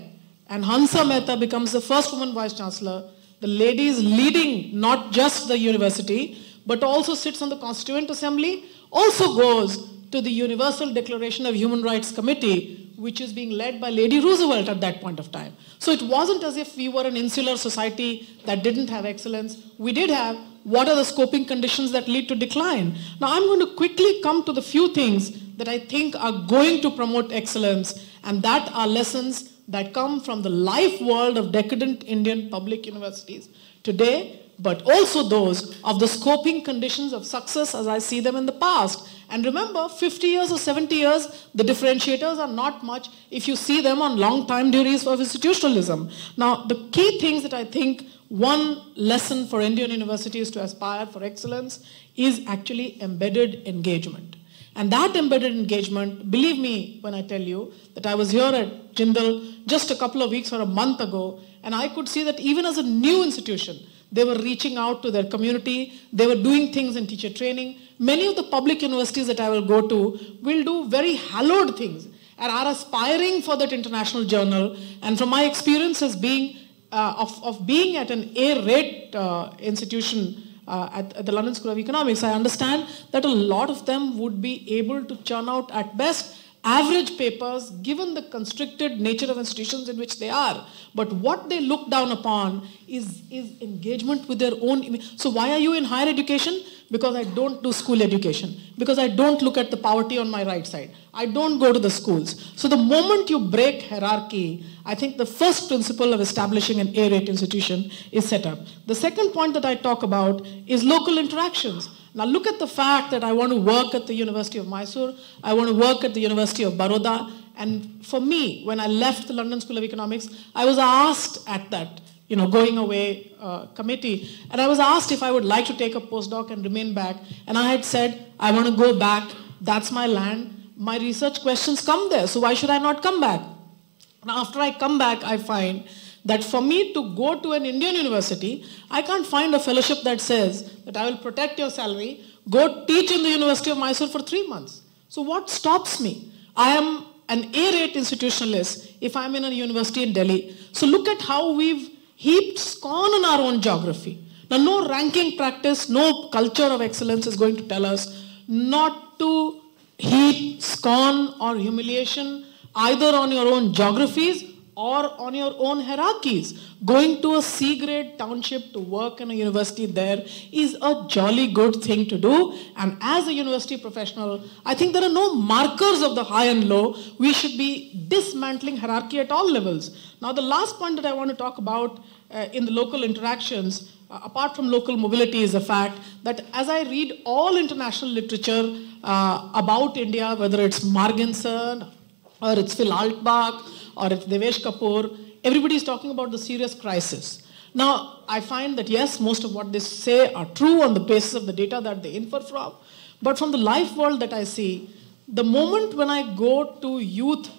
and Hansa Mehta becomes the first woman vice-chancellor. The lady is leading not just the university, but also sits on the Constituent Assembly, also goes to the Universal Declaration of Human Rights Committee, which is being led by Lady Roosevelt at that point of time. So it wasn't as if we were an insular society that didn't have excellence. We did have. What are the scoping conditions that lead to decline? Now I'm going to quickly come to the few things that I think are going to promote excellence, and that are lessons that come from the life world of decadent Indian public universities today, but also those of the scoping conditions of success as I see them in the past. And remember, 50 years or 70 years, the differentiators are not much if you see them on long time theories of institutionalism. Now, the key things that I think one lesson for Indian universities to aspire for excellence is actually embedded engagement. And that embedded engagement, believe me when I tell you that I was here at Jindal just a couple of weeks or a month ago, and I could see that even as a new institution, they were reaching out to their community, they were doing things in teacher training. Many of the public universities that I will go to will do very hallowed things and are aspiring for that international journal. And from my experience as being, of being at an A-rate institution at the London School of Economics, I understand that a lot of them would be able to churn out at best average papers given the constricted nature of institutions in which they are. But what they look down upon is engagement with their own. So why are you in higher education? Because I don't do school education. Because I don't look at the poverty on my right side. I don't go to the schools. So the moment you break hierarchy, I think the first principle of establishing an A-rate institution is set up. The second point that I talk about is local interactions. Now look at the fact that I want to work at the University of Mysore, I want to work at the University of Baroda, and for me, when I left the London School of Economics, I was asked at that, going away committee, and I was asked if I would like to take a postdoc and remain back, and I had said, I want to go back, that's my land, my research questions come there, so why should I not come back? Now after I come back, I find that for me to go to an Indian university, I can't find a fellowship that says that I will protect your salary, go teach in the University of Mysore for 3 months. So what stops me? I am an A-rate institutionalist if I'm in a university in Delhi. So look at how we've heaped scorn on our own geography. Now no ranking practice, no culture of excellence is going to tell us not to heap scorn or humiliation either on your own geographies or on your own hierarchies. Going to a C-grade township to work in a university there is a jolly good thing to do. And as a university professional, I think there are no markers of the high and low. We should be dismantling hierarchy at all levels. Now, the last point that I want to talk about in the local interactions, apart from local mobility, is the fact that as I read all international literature about India, whether it's Marginson or it's Phil Altbach, or it's Devesh Kapoor, everybody is talking about the serious crisis. Now, I find that yes, most of what they say are true on the basis of the data that they infer from, but from the life world that I see, the moment when I go to youth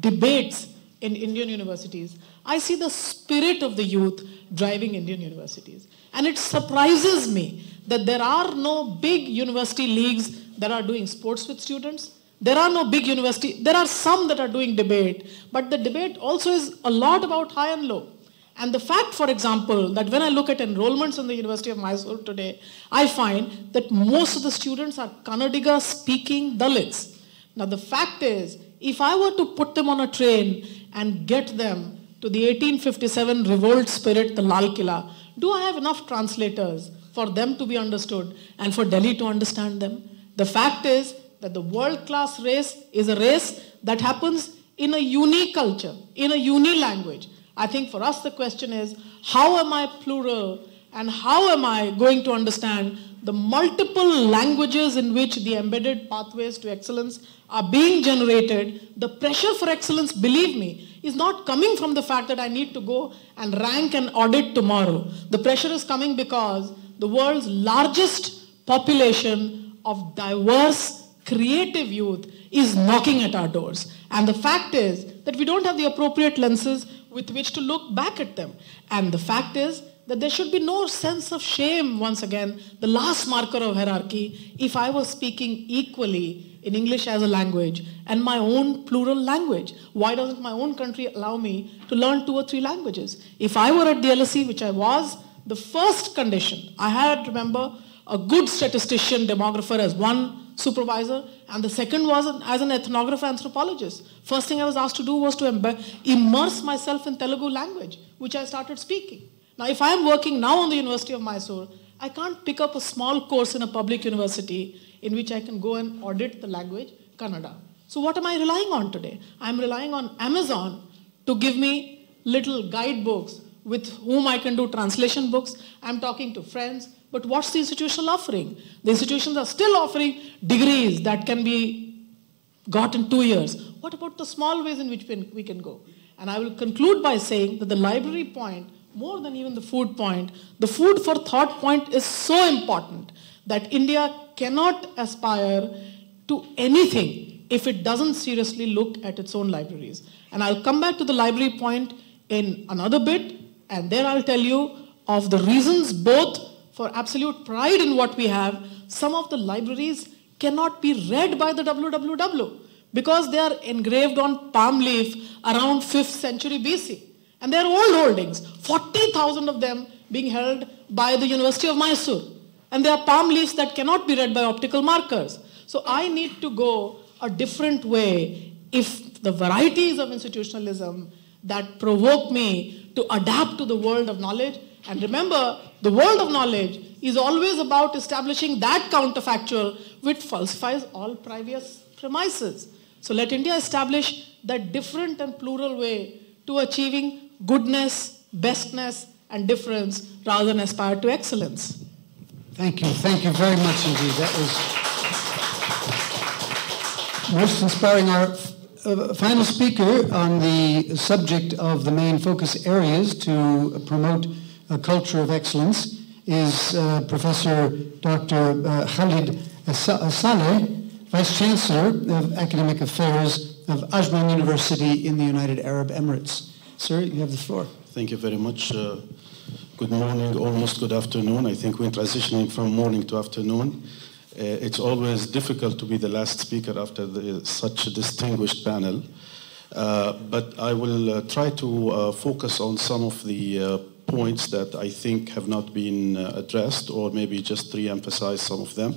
debates in Indian universities, I see the spirit of the youth driving Indian universities. And it surprises me that there are no big university leagues that are doing sports with students. There are no big universities. There are some that are doing debate, but the debate also is a lot about high and low. And the fact, for example, that when I look at enrollments in the University of Mysore today, I find that most of the students are Kannadiga speaking Dalits. Now the fact is, if I were to put them on a train and get them to the 1857 revolt spirit, the Lal Killa, do I have enough translators for them to be understood and for Delhi to understand them? The fact is, that the world-class race is a race that happens in a unique culture, in a unique language. I think for us the question is, how am I plural and how am I going to understand the multiple languages in which the embedded pathways to excellence are being generated? The pressure for excellence, believe me, is not coming from the fact that I need to go and rank and audit tomorrow. The pressure is coming because the world's largest population of diverse, creative youth is knocking at our doors. And the fact is that we don't have the appropriate lenses with which to look back at them. And the fact is that there should be no sense of shame, once again, the last marker of hierarchy, if I was speaking equally in English as a language and my own plural language. Why doesn't my own country allow me to learn 2 or 3 languages? If I were at the LSE, which I was, the first condition, I had, remember, a good statistician, demographer as one supervisor, and the second was as an ethnographer, anthropologist. First thing I was asked to do was to immerse myself in Telugu language, which I started speaking. Now, if I am working now on the University of Mysore, I can't pick up a small course in a public university in which I can go and audit the language, Kannada. So what am I relying on today? I'm relying on Amazon to give me little guidebooks with whom I can do translation books. I'm talking to friends, but what's the institution offering? The institutions are still offering degrees that can be got in 2 years. What about the small ways in which we can go? And I will conclude by saying that the library point, more than even the food point, the food for thought point is so important that India cannot aspire to anything if it doesn't seriously look at its own libraries. And I'll come back to the library point in another bit, and there I'll tell you of the reasons both for absolute pride in what we have. Some of the libraries cannot be read by the WWW because they are engraved on palm leaf around 5th century BC. And they're old holdings, 40,000 of them being held by the University of Mysore. And there are palm leaves that cannot be read by optical markers. So I need to go a different way if the varieties of institutionalism that provoke me to adapt to the world of knowledge. And remember, the world of knowledge is always about establishing that counterfactual which falsifies all previous premises. So let India establish that different and plural way to achieving goodness, bestness, and difference rather than aspire to excellence. Thank you very much indeed. That was most inspiring. Our final speaker on the subject of the main focus areas to promote a culture of excellence is Professor Dr. Khalid Saleh, Vice Chancellor of Academic Affairs of Ajman University in the United Arab Emirates. Sir, you have the floor. Thank you very much. Good morning, almost good afternoon. I think we're transitioning from morning to afternoon. It's always difficult to be the last speaker after such a distinguished panel. But I will try to focus on some of the points that I think have not been addressed, or maybe just re-emphasize some of them.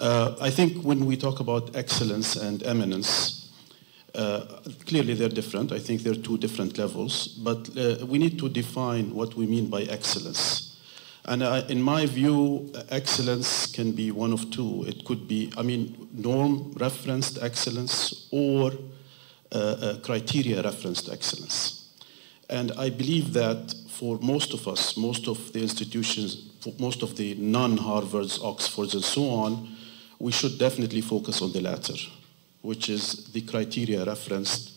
I think when we talk about excellence and eminence, clearly they're different. I think they're 2 different levels, but we need to define what we mean by excellence. And in my view, excellence can be one of 2. It could be, norm-referenced excellence or criteria-referenced excellence. And I believe that for most of us, most of the institutions, most of the non-Harvards, Oxfords, and so on, we should definitely focus on the latter, which is the criteria-referenced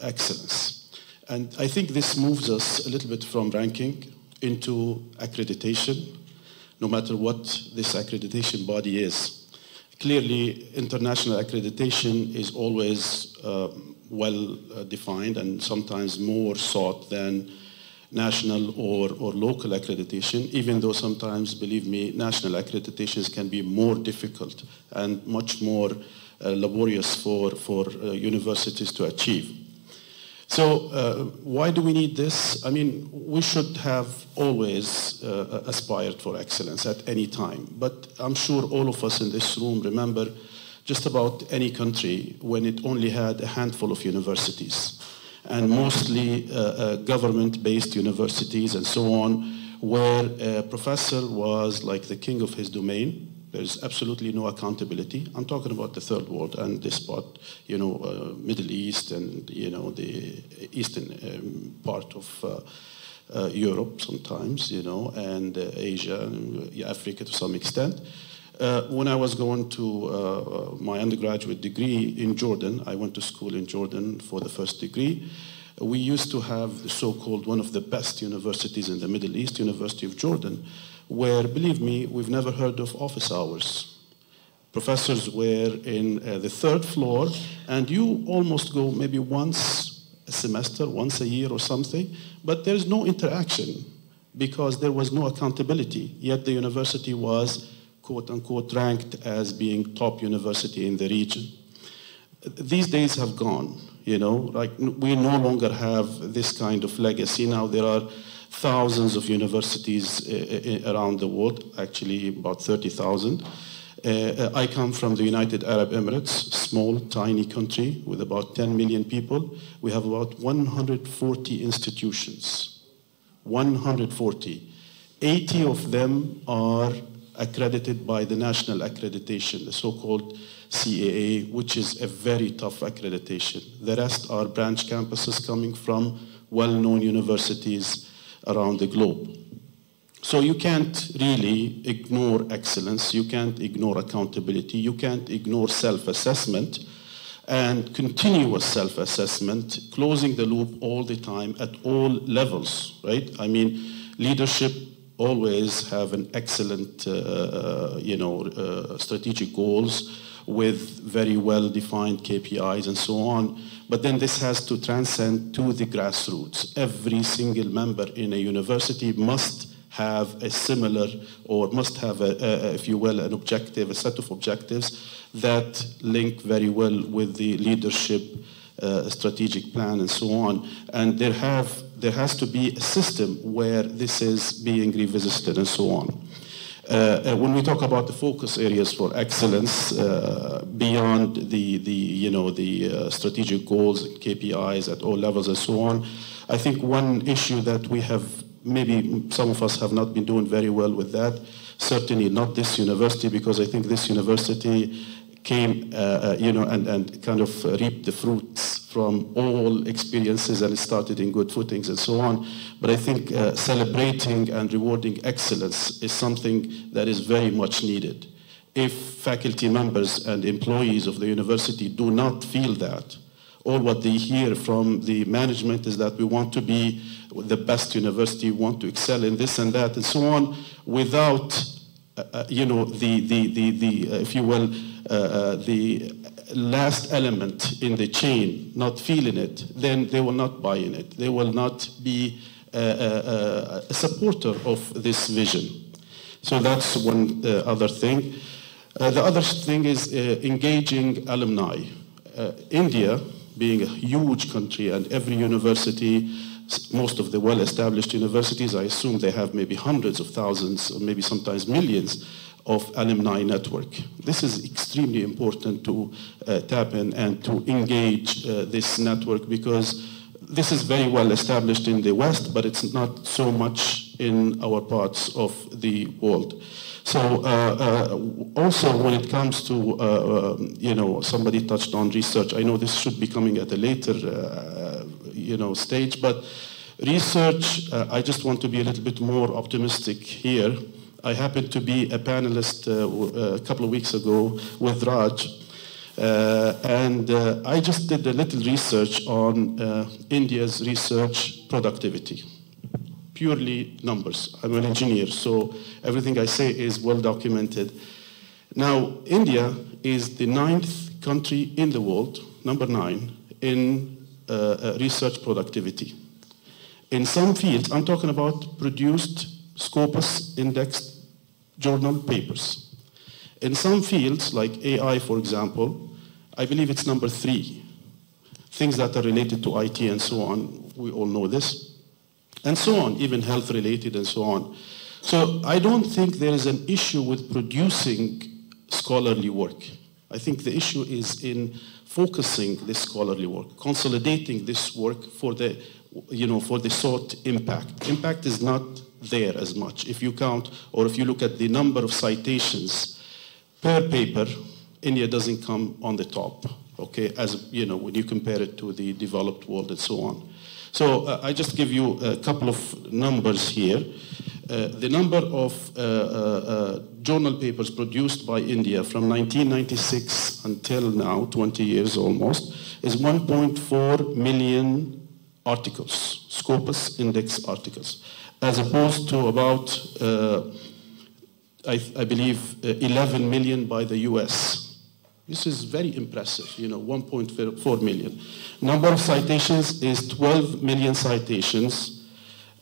excellence. And I think this moves us a little bit from ranking into accreditation, no matter what this accreditation body is. Clearly, international accreditation is always well defined and sometimes more sought than national or local accreditation, even though sometimes, believe me, national accreditations can be more difficult and much more laborious for universities to achieve. So why do we need this? We should have always aspired for excellence at any time. But I'm sure all of us in this room remember just about any country when it only had a handful of universities, and mostly government-based universities and so on, where a professor was like the king of his domain, There's absolutely no accountability. I'm talking about the third world and this part, Middle East and, the eastern part of Europe sometimes, and Asia, and Africa to some extent. When I was going to my undergraduate degree in Jordan, I went to school in Jordan for the first degree. We used to have the so-called one of the best universities in the Middle East, University of Jordan, where, believe me, we've never heard of office hours. Professors were in the third floor, and you almost go maybe once a semester, once a year or something, but there's no interaction because there was no accountability, yet the university was, quote-unquote, ranked as being top university in the region. These days have gone, like we no longer have this kind of legacy. Now there are thousands of universities around the world, actually about 30,000. I come from the United Arab Emirates, small, tiny country with about 10 million people. We have about 140 institutions, 140. 80 of them are accredited by the national accreditation, the so-called CAA, which is a very tough accreditation. The rest are branch campuses coming from well-known universities around the globe. So you can't really ignore excellence, you can't ignore accountability, you can't ignore self-assessment and continuous self-assessment, closing the loop all the time at all levels, right? I mean, leadership always have an excellent, strategic goals with very well-defined KPIs and so on. But then this has to transcend to the grassroots. Every single member in a university must have a similar, or must have, if you will, an objective, a set of objectives that link very well with the leadership strategic plan and so on. And there has to be a system where this is being revisited and so on. When we talk about the focus areas for excellence, beyond the strategic goals, KPIs at all levels and so on, I think one issue that we have, maybe some of us have not been doing very well with that, certainly not this university, because I think this university came, and kind of reaped the fruits from all experiences, and it started in good footings and so on. But I think celebrating and rewarding excellence is something that is very much needed. If faculty members and employees of the university do not feel that, all what they hear from the management is that we want to be the best university, we want to excel in this and that and so on, without, if you will, the last element in the chain, not feeling it, then they will not buy in it. They will not be a supporter of this vision. So that's one other thing. The other thing is engaging alumni. India, being a huge country, and every university, most of the well-established universities, I assume they have maybe hundreds of thousands, or maybe sometimes millions of alumni network. This is extremely important to tap in and to engage this network, because this is very well established in the West, but it's not so much in our parts of the world. So also when it comes to, somebody touched on research. I know this should be coming at a later, stage, but research, I just want to be a little bit more optimistic here. I happened to be a panelist a couple of weeks ago with Raj, and I just did a little research on India's research productivity. Purely numbers. I'm an engineer, so everything I say is well documented. Now, India is the 9th country in the world, number 9, in research productivity. In some fields, I'm talking about produced Scopus indexed journal papers. In some fields, like AI, for example, I believe it's number 3. Things that are related to IT and so on, we all know this. And so on, even health related and so on. So I don't think there is an issue with producing scholarly work. I think the issue is in focusing this scholarly work, consolidating this work for the, for the sought impact. Impact is not there as much. If you count, or if you look at the number of citations per paper, India doesn't come on the top, okay, as you know, when you compare it to the developed world and so on. So I just give you a couple of numbers here. The number of journal papers produced by India from 1996 until now, 20 years almost, is 1.4 million articles, Scopus Index articles, as opposed to about, I believe, 11 million by the US. This is very impressive, 1.4 million. Number of citations is 12 million citations,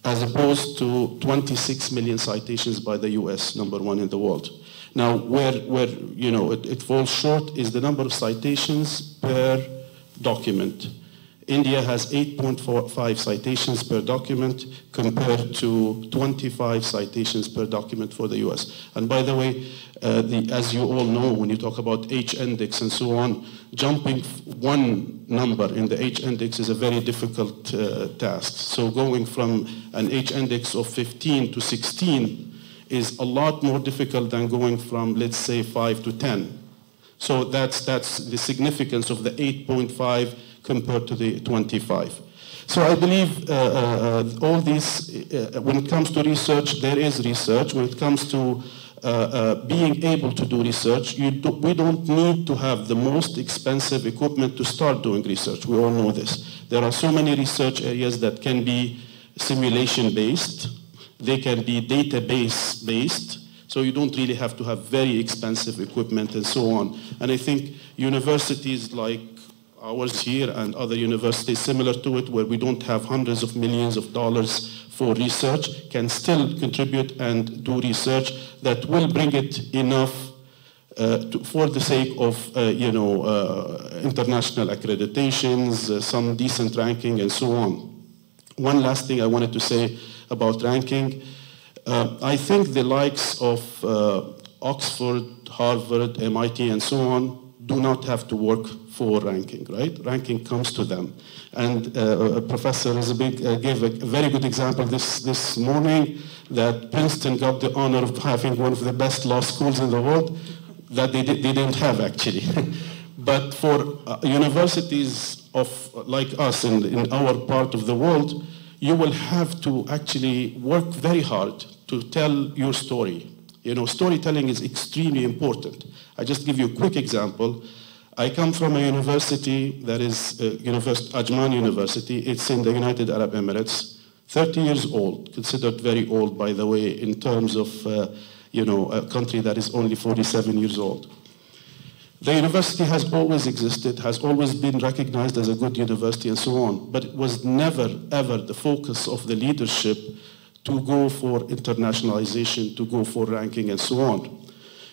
as opposed to 26 million citations by the US, number one in the world. Now, where it falls short is the number of citations per document. India has 8.45 citations per document compared to 25 citations per document for the US. And by the way, as you all know, when you talk about H-index and so on, jumping one number in the H-index is a very difficult task. So going from an H-index of 15 to 16 is a lot more difficult than going from, let's say, 5 to 10. So that's the significance of the 8.5 compared to the 25. So I believe all these, when it comes to research, there is research. When it comes to being able to do research, we don't need to have the most expensive equipment to start doing research. We all know this. There are so many research areas that can be simulation-based. They can be database-based. So you don't really have to have very expensive equipment and so on. And I think universities like ours here and other universities similar to it, where we don't have hundreds of millions of dollars for research, can still contribute and do research that will bring it enough for the sake of international accreditations, some decent ranking, and so on. One last thing I wanted to say about ranking. I think the likes of Oxford, Harvard, MIT, and so on do not have to work for ranking, right? Ranking comes to them. And Professor gave a very good example this morning that Princeton got the honor of having one of the best law schools in the world that they didn't have, actually. But for universities like us in our part of the world, you will have to actually work very hard to tell your story. Storytelling is extremely important. I just give you a quick example. I come from a university that is Ajman University. It's in the United Arab Emirates, 30 years old, considered very old, by the way, in terms of a country that is only 47 years old. The university has always existed, has always been recognized as a good university and so on, but it was never, ever the focus of the leadership to go for internationalization, to go for ranking and so on.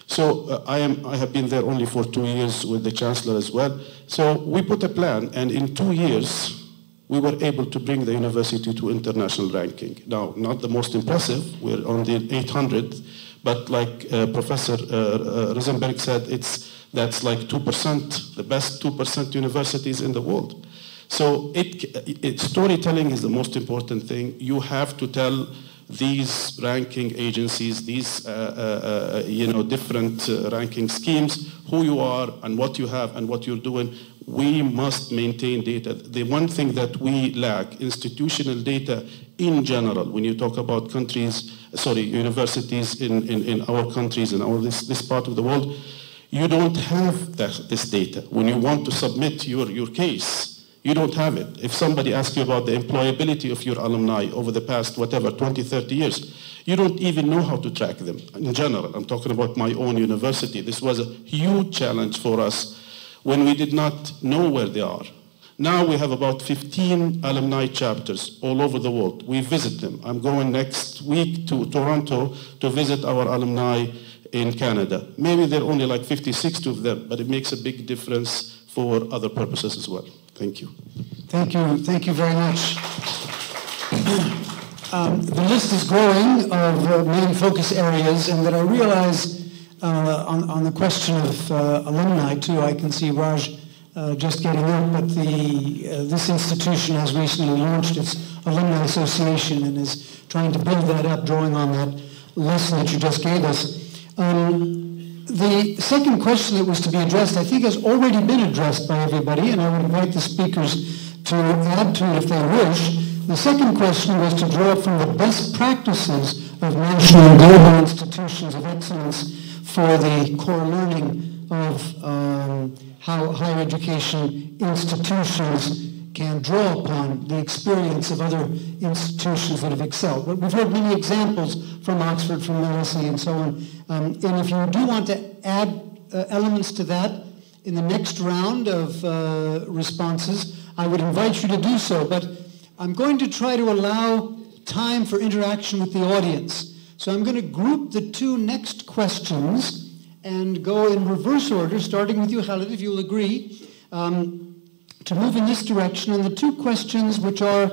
So I have been there only for 2 years with the Chancellor as well. So we put a plan, and in 2 years, we were able to bring the university to international ranking. Now, not the most impressive, we're on the 800th, but like Professor Rosenberg said, that's like 2%, the best 2% universities in the world. So storytelling is the most important thing. You have to tell these ranking agencies, these different ranking schemes, who you are and what you have and what you're doing. We must maintain data. The one thing that we lack, institutional data in general, when you talk about universities in our countries and this part of the world, you don't have this data. When you want to submit your case, you don't have it. If somebody asks you about the employability of your alumni over the past, 20, 30 years, you don't even know how to track them. In general, I'm talking about my own university. This was a huge challenge for us when we did not know where they are. Now we have about 15 alumni chapters all over the world. We visit them. I'm going next week to Toronto to visit our alumni in Canada. Maybe there are only like 50, 60 of them, but it makes a big difference for other purposes as well. Thank you. Thank you very much. The list is growing of main focus areas, and that I realize on the question of alumni too, I can see Raj just getting up, but this institution has recently launched its Alumni Association and is trying to build that up, drawing on that lesson that you just gave us. The second question that was to be addressed, I think, has already been addressed by everybody, and I would invite the speakers to add to it if they wish. The second question was to draw from the best practices of national and global institutions of excellence for the core learning of how higher education institutions can draw upon the experience of other institutions that have excelled. But we've heard many examples from Oxford, from Wellesley, and so on. And if you do want to add elements to that in the next round of responses, I would invite you to do so. But I'm going to try to allow time for interaction with the audience. So I'm going to group the two next questions and go in reverse order, starting with you, Khalid, if you'll agree, to move in this direction. And the two questions, which are,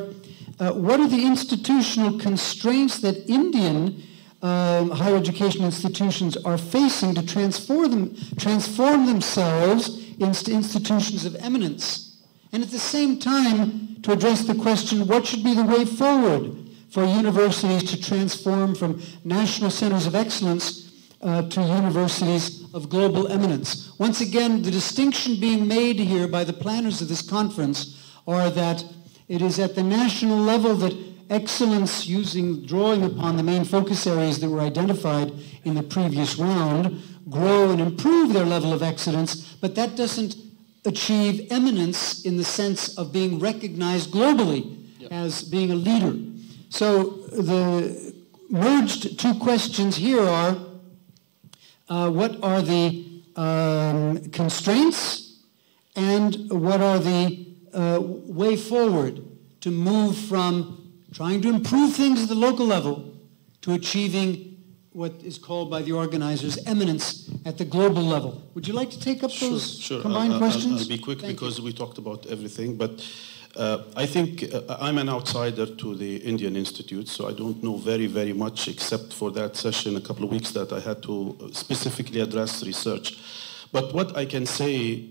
what are the institutional constraints that Indian higher education institutions are facing to transform themselves into institutions of eminence? And at the same time, to address the question, what should be the way forward for universities to transform from national centers of excellence to universities of global eminence? Once again, the distinction being made here by the planners of this conference are that it is at the national level that excellence, drawing upon the main focus areas that were identified in the previous round, grow and improve their level of excellence, but that doesn't achieve eminence in the sense of being recognized globally as being a leader. So the merged two questions here are, what are the constraints and what are the way forward to move from trying to improve things at the local level to achieving what is called by the organizers eminence at the global level. Would you like to take up those combined questions? I'll be quick because we talked about everything, but I think I'm an outsider to the Indian Institute, so I don't know very, very much except for that session a couple of weeks that I had to specifically address research. But what I can say,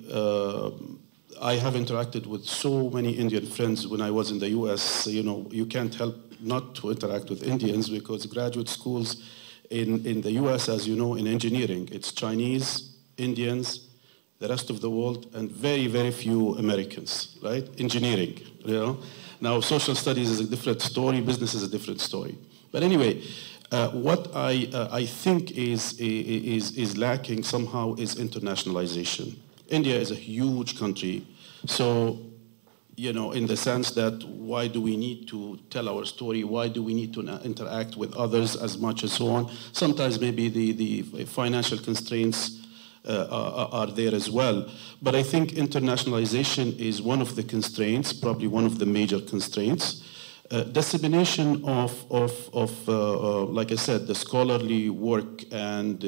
I have interacted with so many Indian friends when I was in the US. You know, you can't help not to interact with Indians because graduate schools in the US, as you know, in engineering, it's Chinese, Indians, the rest of the world, and very, very few Americans, right? Engineering, you know? Now, social studies is a different story, business is a different story. But anyway, what I think is lacking somehow is internationalization. India is a huge country, so, you know, in the sense that why do we need to tell our story? Why do we need to interact with others as much and so on? Sometimes maybe the financial constraints are there as well. But I think internationalization is one of the constraints, probably one of the major constraints. Dissemination of like I said, the scholarly work and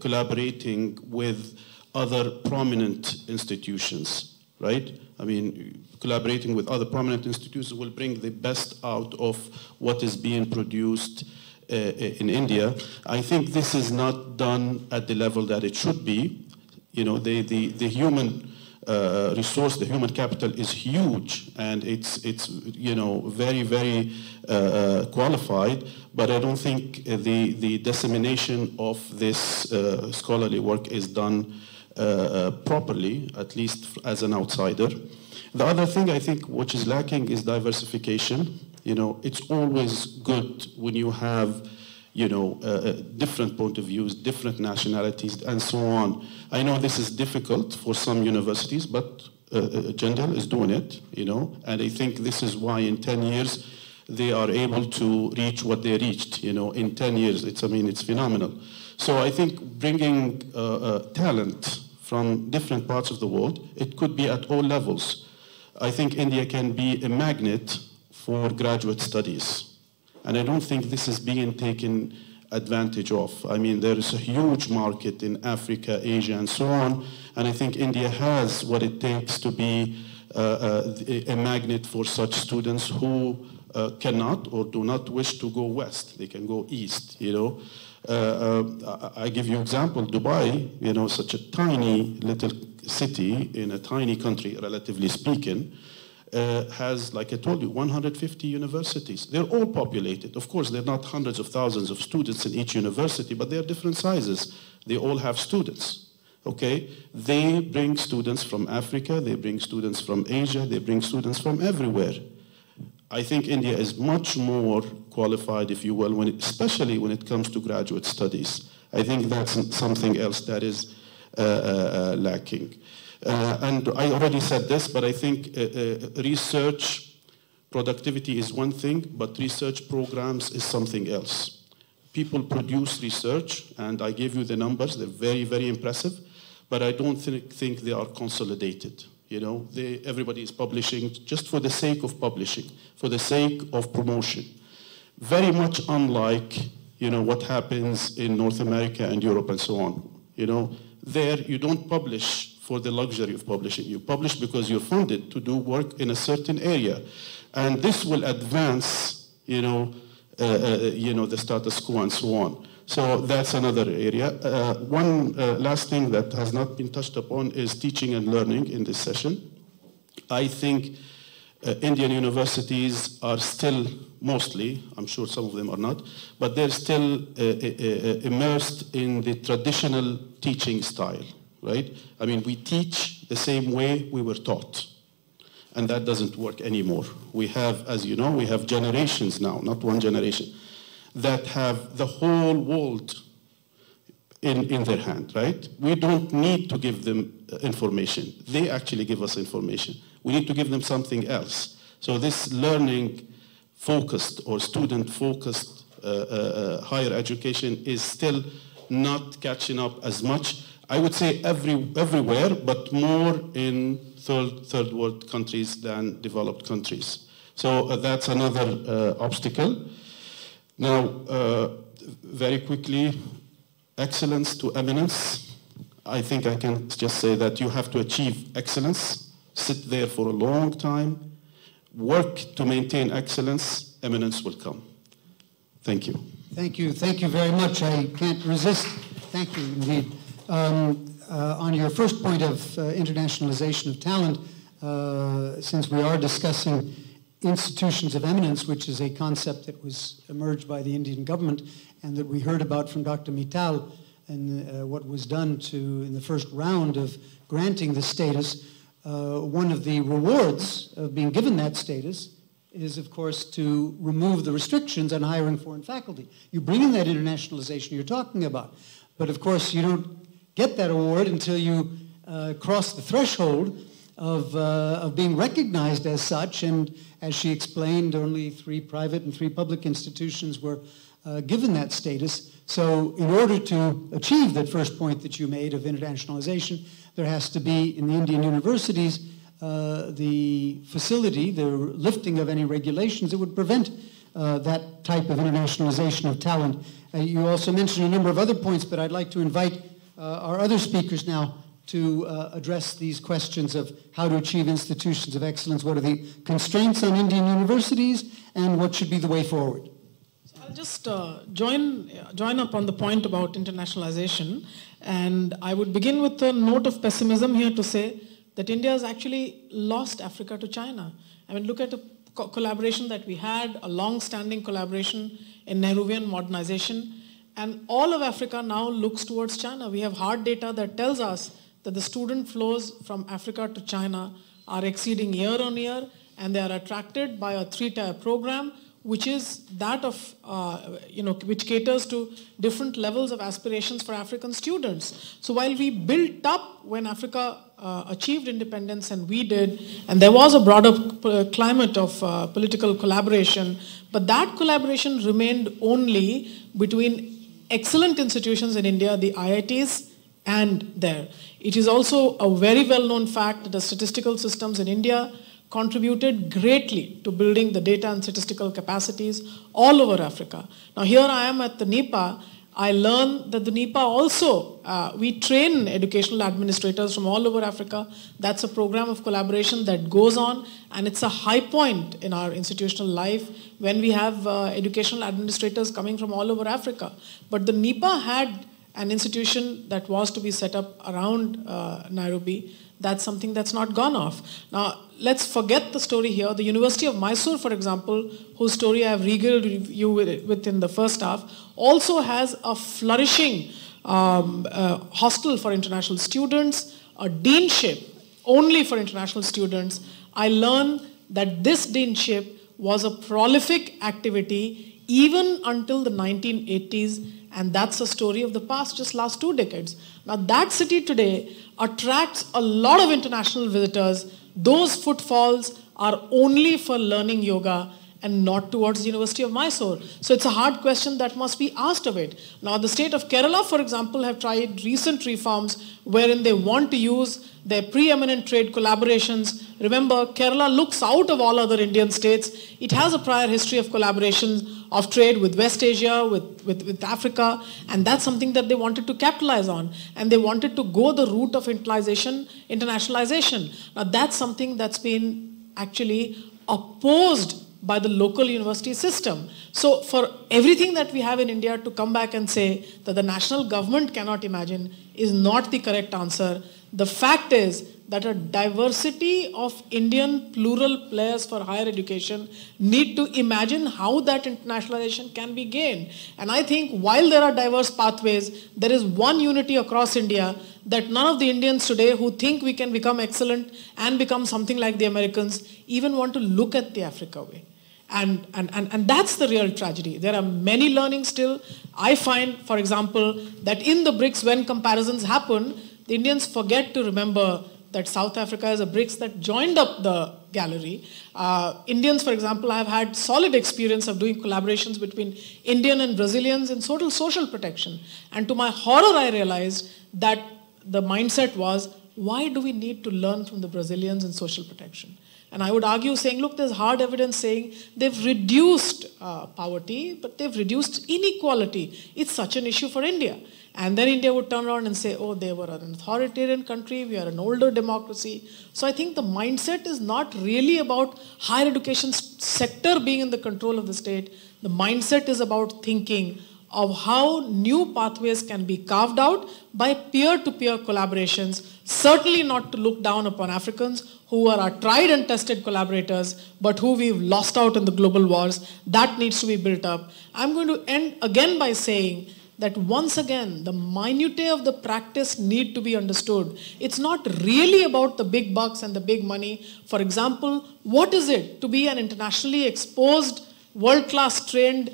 collaborating with other prominent institutions, right? I mean, collaborating with other prominent institutions will bring the best out of what is being produced in India. I think this is not done at the level that it should be. You know, the human resource, the human capital is huge, and it's you know, very, very qualified, but I don't think the dissemination of this scholarly work is done properly, at least as an outsider. The other thing I think which is lacking is diversification. You know, it's always good when you have, you know, different point of views, different nationalities, and so on. I know this is difficult for some universities, but Jindal is doing it, you know, and I think this is why in 10 years they are able to reach what they reached, you know, in 10 years. It's phenomenal. So I think bringing talent from different parts of the world, it could be at all levels. I think India can be a magnet for graduate studies. And I don't think this is being taken advantage of. I mean, there is a huge market in Africa, Asia, and so on. And I think India has what it takes to be a magnet for such students who cannot or do not wish to go west. They can go east, you know. I give you an example, Dubai, you know, such a tiny little city in a tiny country, relatively speaking, has, like I told you, 150 universities. They're all populated. Of course, they're not hundreds of thousands of students in each university, but they're different sizes. They all have students. Okay, they bring students from Africa, they bring students from Asia, they bring students from everywhere. I think India is much more qualified, if you will, especially when it comes to graduate studies. I think that's something else that is lacking. And I already said this, but I think research productivity is one thing, but research programs is something else. People produce research, and I gave you the numbers, they're very, very impressive. But I don't think they are consolidated. You know, everybody is publishing just for the sake of publishing, for the sake of promotion. Very much unlike, you know, what happens in North America and Europe and so on. You know, there you don't publish for the luxury of publishing. You publish because you're funded to do work in a certain area, and this will advance, the status quo and so on. So that's another area. One last thing that has not been touched upon is teaching and learning in this session. I think Indian universities are still mostly, I'm sure some of them are not, but they're still immersed in the traditional teaching style, right? I mean, we teach the same way we were taught, and that doesn't work anymore. We have, as you know, we have generations now, not one generation, that have the whole world in their hand, right? We don't need to give them information. They actually give us information. We need to give them something else. So this learning-focused or student-focused higher education is still not catching up as much. I would say everywhere, but more in third world countries than developed countries. So that's another obstacle. Now, very quickly, excellence to eminence. I think I can just say that you have to achieve excellence, sit there for a long time, work to maintain excellence, eminence will come. Thank you. Thank you. Thank you very much. I can't resist. Thank you, indeed. On your first point of internationalization of talent, since we are discussing institutions of eminence, which is a concept that was emerged by the Indian government and that we heard about from Dr. Mittal and what was done in the first round of granting the status. One of the rewards of being given that status is, of course, to remove the restrictions on hiring foreign faculty. You bring in that internationalization you're talking about. But, of course, you don't get that award until you cross the threshold of being recognized as such, and as she explained, only 3 private and 3 public institutions were given that status. So in order to achieve that first point that you made of internationalization, there has to be, in the Indian universities, the facility, the lifting of any regulations that would prevent that type of internationalization of talent. You also mentioned a number of other points, but I'd like to invite our other speakers now to address these questions of how to achieve institutions of excellence. What are the constraints on Indian universities, and what should be the way forward? So I'll just join up on the point about internationalization, and I would begin with a note of pessimism here to say that India has actually lost Africa to China. I mean, look at the collaboration that we had, a long-standing collaboration in Nehruvian modernization, and all of Africa now looks towards China. We have hard data that tells us that the student flows from Africa to China are exceeding year on year, and they are attracted by a 3-tier program, which is that of, which caters to different levels of aspirations for African students. So while we built up when Africa achieved independence, and we did, and there was a broader climate of political collaboration, but that collaboration remained only between excellent institutions in India, the IITs, and there. It is also a very well-known fact that the statistical systems in India contributed greatly to building the data and statistical capacities all over Africa. Now here I am at the NIPA. I learned that the NIPA also, we train educational administrators from all over Africa. That's a program of collaboration that goes on, and it's a high point in our institutional life when we have educational administrators coming from all over Africa. But the NIPA had an institution that was to be set up around Nairobi. That's something that's not gone off. Now, let's forget the story here. The University of Mysore, for example, whose story I have regaled you with in the first half, also has a flourishing hostel for international students, a deanship only for international students, I learned that this deanship was a prolific activity even until the 1980s, and that's a story of the past, just last 2 decades. Now that city today attracts a lot of international visitors. Those footfalls are only for learning yoga and not towards the University of Mysore. So it's a hard question that must be asked of it. Now the state of Kerala, for example, have tried recent reforms wherein they want to use their preeminent trade collaborations. Remember, Kerala looks out of all other Indian states. It has a prior history of collaborations of trade with West Asia, with Africa, and that's something that they wanted to capitalize on. And they wanted to go the route of internationalization. Now that's something that's been actually opposed by the local university system. So for everything that we have in India to come back and say that the national government cannot imagine is not the correct answer. The fact is that a diversity of Indian plural players for higher education need to imagine how that internationalization can be gained. And I think while there are diverse pathways, there is one unity across India that none of the Indians today who think we can become excellent and become something like the Americans even want to look at the Africa way. And that's the real tragedy. There are many learnings still. I find, for example, that in the BRICS, when comparisons happen, the Indians forget to remember that South Africa is a BRICS that joined up the gallery. Indians, for example, have had solid experience of doing collaborations between Indian and Brazilians in social protection. And to my horror, I realized that the mindset was, why do we need to learn from the Brazilians in social protection? And I would argue saying, look, there's hard evidence saying they've reduced poverty, but they've reduced inequality. It's such an issue for India. And then India would turn around and say, oh, they were an authoritarian country, we are an older democracy. So I think the mindset is not really about higher education sector being in the control of the state. The mindset is about thinking of how new pathways can be carved out by peer-to-peer collaborations, certainly not to look down upon Africans who are our tried and tested collaborators, but who we've lost out in the global wars. That needs to be built up. I'm going to end again by saying that once again, the minutiae of the practice need to be understood. It's not really about the big bucks and the big money. For example, what is it to be an internationally exposed, world-class trained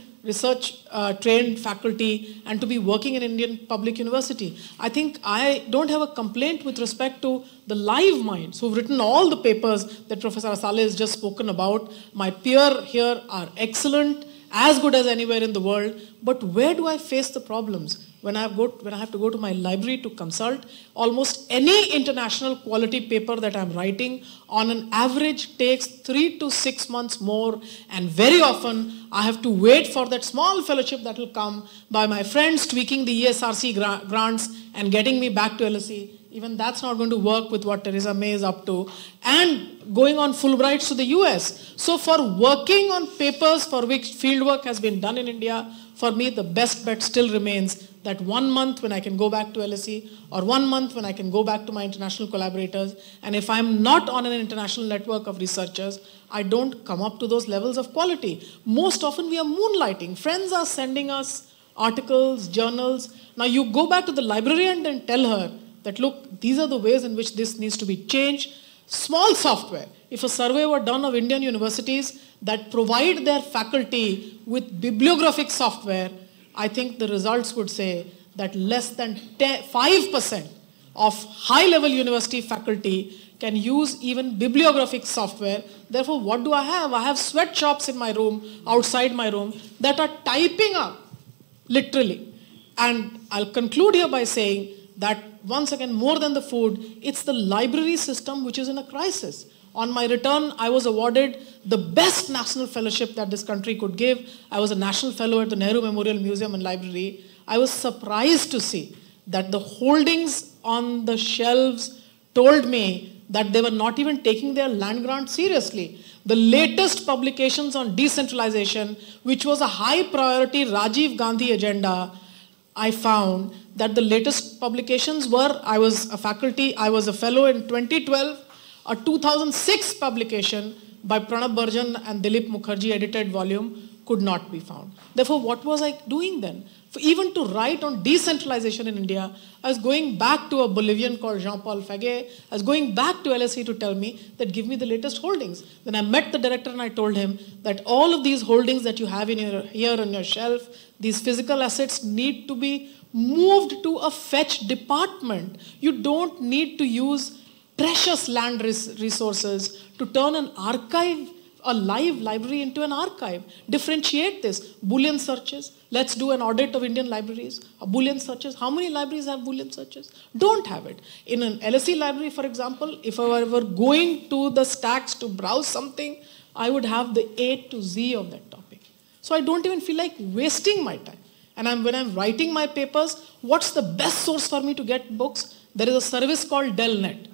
trained faculty and to be working in Indian public university? I think I don't have a complaint with respect to the live minds who've written all the papers that Professor Asale has just spoken about. My peer here are excellent, as good as anywhere in the world, but where do I face the problems? When I have to go to my library to consult, almost any international quality paper that I'm writing on an average takes 3 to 6 months more, and very often I have to wait for that small fellowship that will come by my friends tweaking the ESRC grants and getting me back to LSE. Even that's not going to work with what Theresa May is up to, and going on Fulbrights to the US. So for working on papers for which fieldwork has been done in India, for me the best bet still remains that 1 month when I can go back to LSE, or 1 month when I can go back to my international collaborators, and if I'm not on an international network of researchers, I don't come up to those levels of quality. Most often we are moonlighting. Friends are sending us articles, journals. Now you go back to the librarian and tell her that, look, these are the ways in which this needs to be changed. Small software. If a survey were done of Indian universities that provide their faculty with bibliographic software, I think the results would say that less than 5% of high-level university faculty can use even bibliographic software. Therefore, what do I have? I have sweatshops in my room, outside my room, that are typing up, literally. And I'll conclude here by saying that, once again, more than the food, it's the library system which is in a crisis. On my return, I was awarded the best national fellowship that this country could give. I was a national fellow at the Nehru Memorial Museum and Library. I was surprised to see that the holdings on the shelves told me that they were not even taking their land grant seriously. The latest publications on decentralization, which was a high priority Rajiv Gandhi agenda, I found that the latest publications were, I was a fellow in 2012, a 2006 publication by Pranab Burjan and Dilip Mukherjee edited volume could not be found. Therefore, what was I doing then? even to write on decentralization in India, I was going back to a Bolivian called Jean-Paul Faguet. I was going back to LSE to tell me that give me the latest holdings. Then I met the director and I told him that all of these holdings that you have here on your shelf, these physical assets need to be moved to a fetch department. You don't need to use precious land resources to turn an archive, a live library into an archive. Differentiate this. Boolean searches. Let's do an audit of Indian libraries. Boolean searches. How many libraries have Boolean searches? Don't have it. In an LSE library, for example, if I were going to the stacks to browse something, I would have the A to Z of that topic. So I don't even feel like wasting my time. And when I'm writing my papers, what's the best source for me to get books? There is a service called DelNet,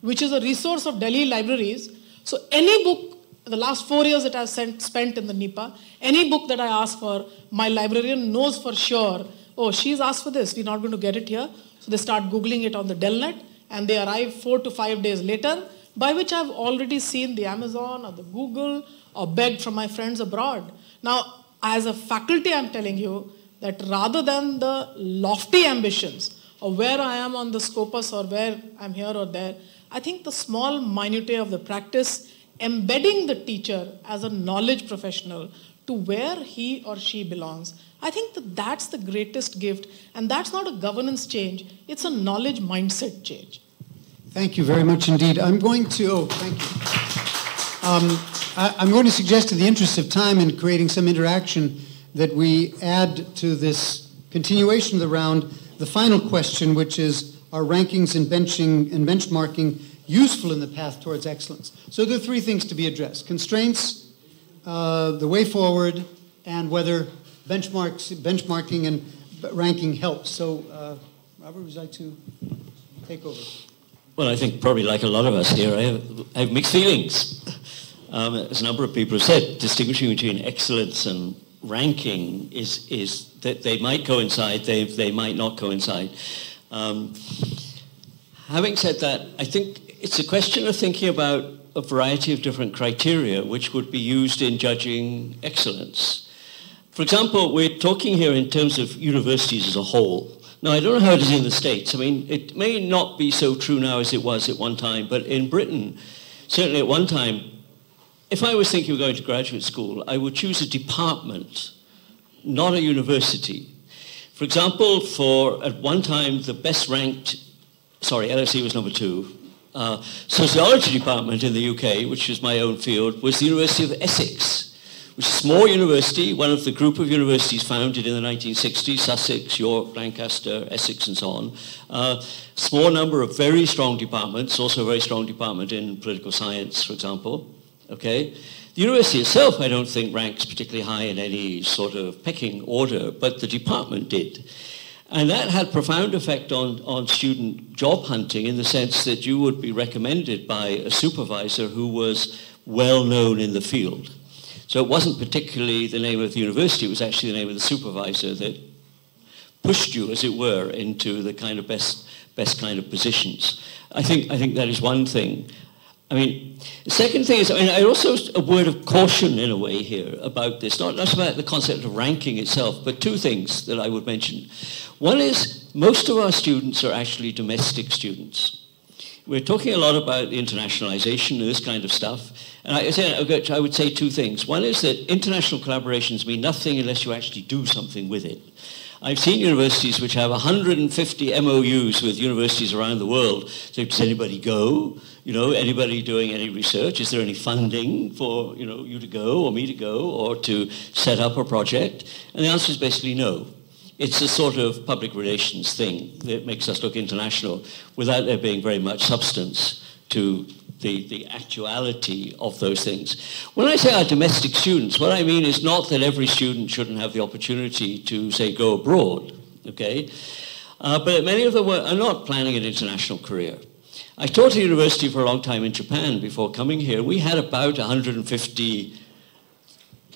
which is a resource of Delhi libraries. So any book, the last 4 years that I've spent in the NIPA, any book that I ask for, my librarian knows for sure, oh, she's asked for this, we're not going to get it here. So they start Googling it on the DelNet, and they arrive 4 to 5 days later, by which I've already seen the Amazon or the Google or begged from my friends abroad. Now, as a faculty, I'm telling you that rather than the lofty ambitions of where I am on the scopus or where I'm here or there, I think the small minutiae of the practice, embedding the teacher as a knowledge professional to where he or she belongs, I think that that's the greatest gift. And that's not a governance change. It's a knowledge mindset change. Thank you very much indeed. I'm going to, thank you. I'm going to suggest, in the interest of time and creating some interaction, that we add to this continuation of the round the final question, which is, are rankings and benchmarking useful in the path towards excellence? So there are 3 things to be addressed: constraints, the way forward, and whether benchmarking and ranking helps. So, Robert, would you like to take over? Well, I think probably like a lot of us here, I have mixed feelings. As a number of people have said, distinguishing between excellence and ranking is that they might coincide, they might not coincide. Having said that, I think it's a question of thinking about a variety of different criteria which would be used in judging excellence. For example, we're talking here in terms of universities as a whole. Now, I don't know how it is in the States. I mean, it may not be so true now as it was at one time, but in Britain, certainly at one time, if I was thinking of going to graduate school, I would choose a department, not a university. For example, at one time, the best ranked, LSE was number 2, sociology department in the UK, which is my own field, was the University of Essex, which is a small university, one of the group of universities founded in the 1960s, Sussex, York, Lancaster, Essex, and so on. Small number of very strong departments, also a very strong department in political science, for example. Okay? The university itself, I don't think, ranks particularly high in any sort of pecking order, but the department did. And that had profound effect on student job hunting in the sense that you would be recommended by a supervisor who was well known in the field. So it wasn't particularly the name of the university, it was actually the name of the supervisor that pushed you, as it were, into the kind of best kind of positions. I think that is one thing. I mean, the second thing is, I also, a word of caution in a way here about this, not about the concept of ranking itself, but 2 things that I would mention. One is, most of our students are actually domestic students. We're talking a lot about the internationalization and this kind of stuff. And I would say 2 things. One is that international collaborations mean nothing unless you actually do something with it. I've seen universities which have 150 MOUs with universities around the world. So does anybody go? Anybody doing any research? Is there any funding for, you to go or me to go or to set up a project? And the answer is basically no. It's a sort of public relations thing that makes us look international without there being very much substance to the actuality of those things. When I say our domestic students, what I mean is not that every student shouldn't have the opportunity to, say, go abroad, okay? But many of them are not planning an international career. I taught at a university for a long time in Japan before coming here. We had about 150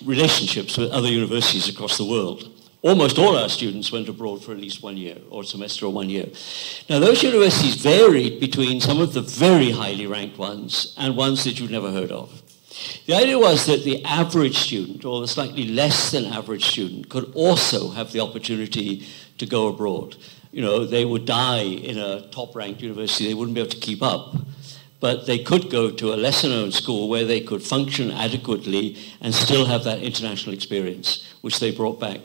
relationships with other universities across the world. Almost all our students went abroad for at least 1 year, or a semester or 1 year. Now, those universities varied between some of the very highly ranked ones and ones that you'd never heard of. The idea was that the average student, or the slightly less than average student, could also have the opportunity to go abroad. You know, they would die in a top-ranked university, they wouldn't be able to keep up. But they could go to a lesser-known school where they could function adequately and still have that international experience, which they brought back.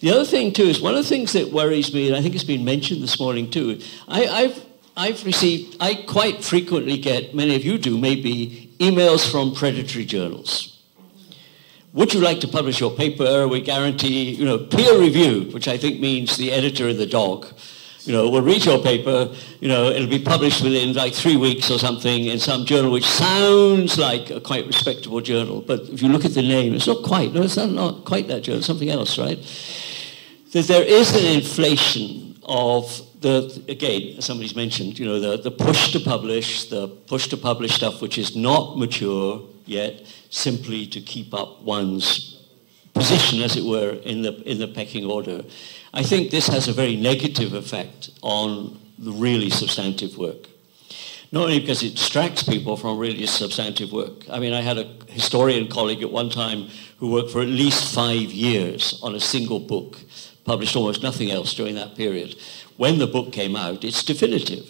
The other thing, too, is one of the things that worries me, and I think it's been mentioned this morning, too, I quite frequently get, many of you do maybe, emails from predatory journals. Would you like to publish your paper? We guarantee, you know, peer review, which I think means the editor and the dog. You know, we'll read your paper, you know, it'll be published within like 3 weeks or something in some journal which sounds like a quite respectable journal. But if you look at the name, it's not quite, no, it's not quite that journal, something else, right? There is an inflation of the, again, as somebody's mentioned, you know, the push to publish stuff which is not mature yet, simply to keep up one's position, as it were, in the pecking order. I think this has a very negative effect on the really substantive work. Not only because it distracts people from really substantive work. I mean, I had a historian colleague at one time who worked for at least 5 years on a single book, published almost nothing else during that period. When the book came out, it's definitive.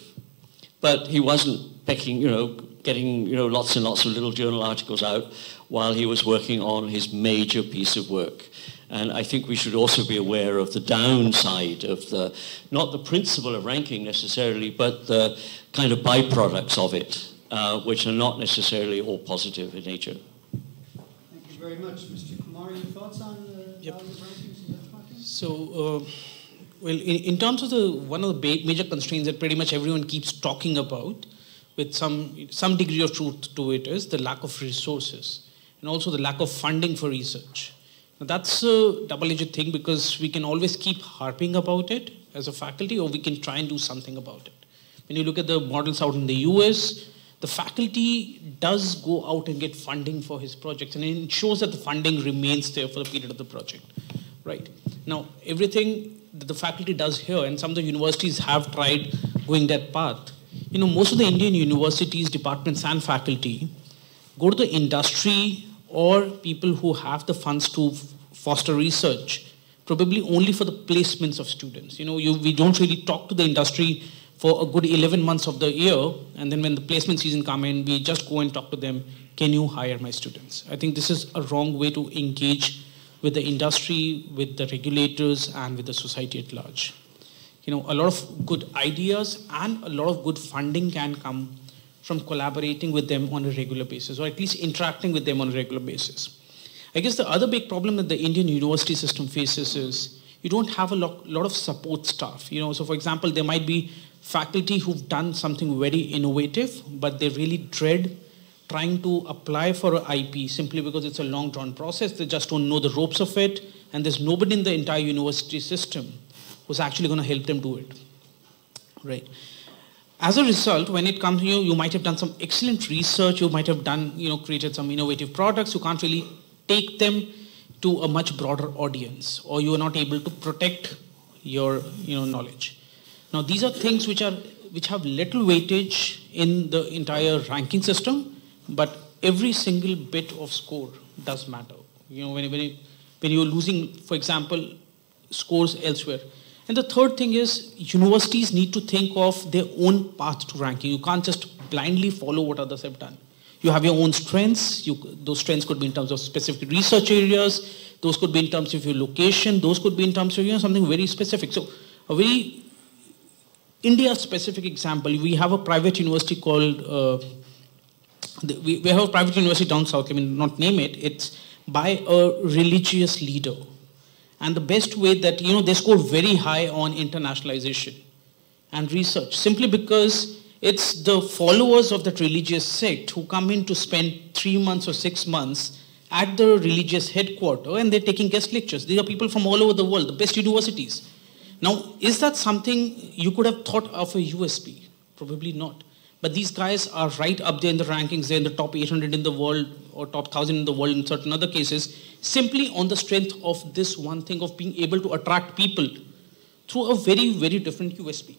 But he wasn't pecking, you know, getting, you know, lots and lots of little journal articles out while he was working on his major piece of work. And I think we should also be aware of the downside of the, not the principle of ranking necessarily, but the kind of byproducts of it, which are not necessarily all positive in nature. Thank you very much. Mr. Kumar, any thoughts on the value of rankings and benchmarking? So, well, in terms of one of the major constraints that pretty much everyone keeps talking about, with some degree of truth to it, is the lack of resources and also the lack of funding for research. Now, that's a double-edged thing because we can always keep harping about it as a faculty, or we can try and do something about it. When you look at the models out in the US, the faculty does go out and get funding for his projects, and it ensures that the funding remains there for the period of the project, right? Now, everything that the faculty does here, and some of the universities have tried going that path. You know, most of the Indian universities, departments, and faculty go to the industry or people who have the funds to foster research, probably only for the placements of students. You know, we don't really talk to the industry for a good 11 months of the year, and then when the placement season comes in, we just go and talk to them, can you hire my students? I think this is a wrong way to engage with the industry, with the regulators, and with the society at large. You know, a lot of good ideas and a lot of good funding can come from collaborating with them on a regular basis, or at least interacting with them on a regular basis. I guess the other big problem that the Indian university system faces is you don't have a lot of support staff. You know, so for example, there might be faculty who've done something very innovative, but they really dread trying to apply for an IP simply because it's a long drawn process. They just don't know the ropes of it, and there's nobody in the entire university system who's actually going to help them do it, right? As a result, when it comes to you might have done some excellent research, you might have done, you know, created some innovative products, you can't really take them to a much broader audience, or you are not able to protect your, you know, knowledge. Now, these are things which have little weightage in the entire ranking system, but every single bit of score does matter. You know, when you're losing, for example, scores elsewhere. And the third thing is universities need to think of their own path to ranking. You can't just blindly follow what others have done. You have your own strengths. Those strengths could be in terms of specific research areas. Those could be in terms of your location. Those could be in terms of, you know, something very specific. So a very India-specific example, we have a private university called, we have a private university down south, I mean, not name it, it's by a religious leader. And the best way that, you know, they score very high on internationalization and research, simply because it's the followers of that religious sect who come in to spend 3 months or 6 months at the religious headquarters, and they're taking guest lectures. These are people from all over the world, the best universities. Now, is that something you could have thought of a USP? Probably not. But these guys are right up there in the rankings. They're in the top 800 in the world, or top 1,000 in the world in certain other cases, simply on the strength of this one thing of being able to attract people through a very, very different USP.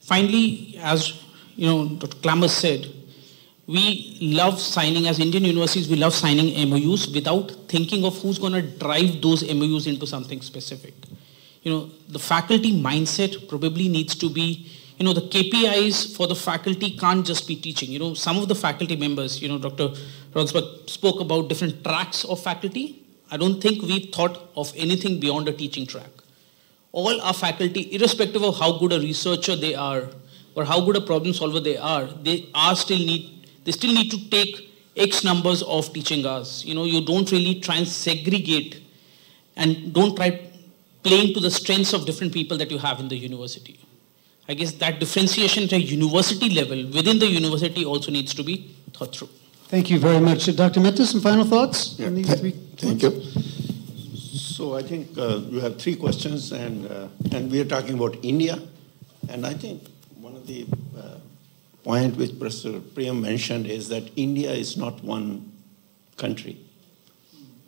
Finally, as you know, Dr. Clammer said, we love signing, as Indian universities, we love signing MOUs without thinking of who's going to drive those MOUs into something specific. The faculty mindset probably needs to be, the KPIs for the faculty can't just be teaching. Some of the faculty members, Dr. Ronsberg spoke about different tracks of faculty. I don't think we thought of anything beyond a teaching track. All our faculty, irrespective of how good a researcher they are or how good a problem solver they still need to take X numbers of teaching hours. You don't really try and segregate and don't try playing to the strengths of different people that you have in the university. I guess that differentiation at a university level within the university also needs to be thought through. Thank you very much. Dr. Mehta, some final thoughts on these three? Thank you. So I think you have three questions, and we are talking about India. And I think one of the point which Professor Priyam mentioned is that India is not one country.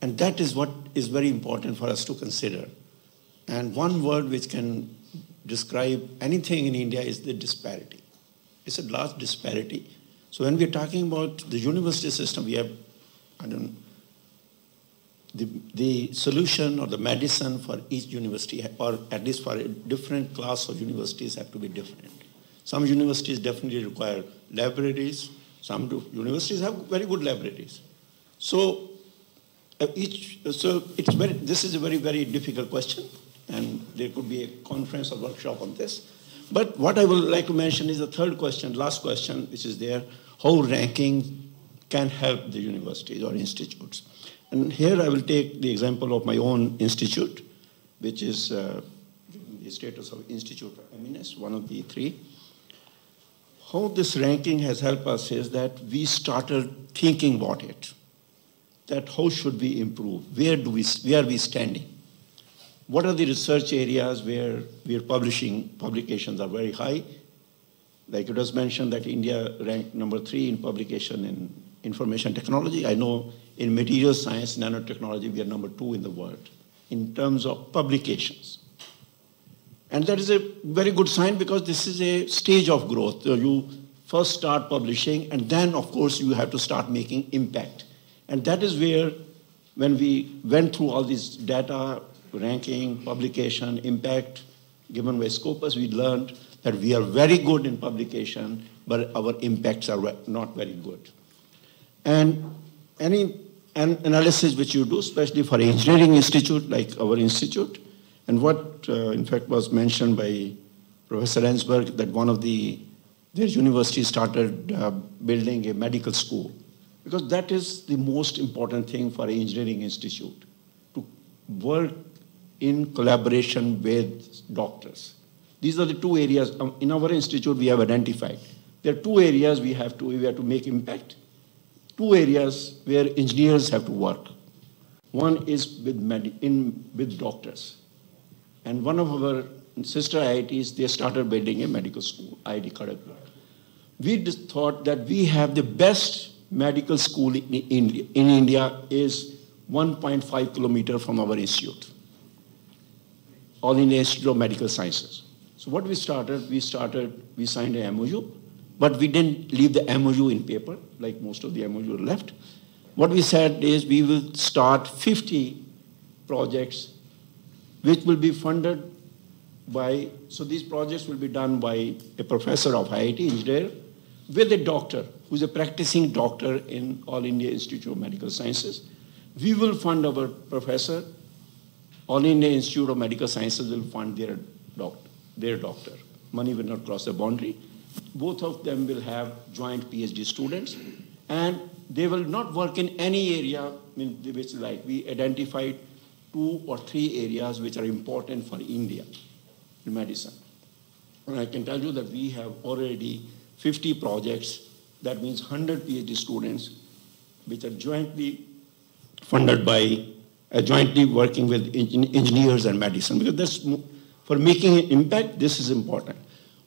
And that is what is very important for us to consider. And one word which can describe anything in India is the disparity. It's a large disparity. So when we're talking about the university system, we have, the solution or the medicine for each university, or at least for a different class of universities, have to be different. Some universities definitely require libraries. Some universities have very good libraries. So this is a very, very difficult question, and there could be a conference or workshop on this. But what I would like to mention is the third question, last question, which is there, how ranking can help the universities or institutes. And here I will take the example of my own institute, which is the status of Institute of Eminence, one of the three. How this ranking has helped us is that we started thinking about it, that how should we improve? Where are we standing? What are the research areas where publications are very high? Like it was mentioned that India ranked number 3 in publication in information technology. I know in material science, nanotechnology, we are number 2 in the world in terms of publications. And that is a very good sign because this is a stage of growth. You first start publishing, and then, of course, you have to start making impact. And that is where, when we went through all these data, ranking, publication, impact, given by Scopus, we learned that we are very good in publication, but our impacts are not very good. And any analysis which you do, especially for an engineering institute like our institute, and what, in fact, was mentioned by Professor Rensberg, that one of their universities started building a medical school, because that is the most important thing for an engineering institute, to work in collaboration with doctors. These are the 2 areas in our institute we have identified. There are 2 areas we have to make impact, 2 areas where engineers have to work. One is with doctors. And one of our sister IITs, they started building a medical school, IIT Kharagpur. We just thought that we have the best medical school in India is 1.5 kilometers from our institute, All India Institute of Medical Sciences. So what we signed an MOU, but we didn't leave the MOU in paper, like most of the MOU left. What we said is we will start 50 projects which will be funded by, so these projects will be done by a professor of IIT engineer with a doctor who's a practicing doctor in All India Institute of Medical Sciences. We will fund our professor. All India Institute of Medical Sciences will fund their doctor. Money will not cross the boundary. Both of them will have joint PhD students, and they will not work in any area, which like we identified 2 or 3 areas which are important for India in medicine. And I can tell you that we have already 50 projects, that means 100 PhD students, which are jointly funded by, jointly working with engineers and medicine, because that's, for making an impact, this is important.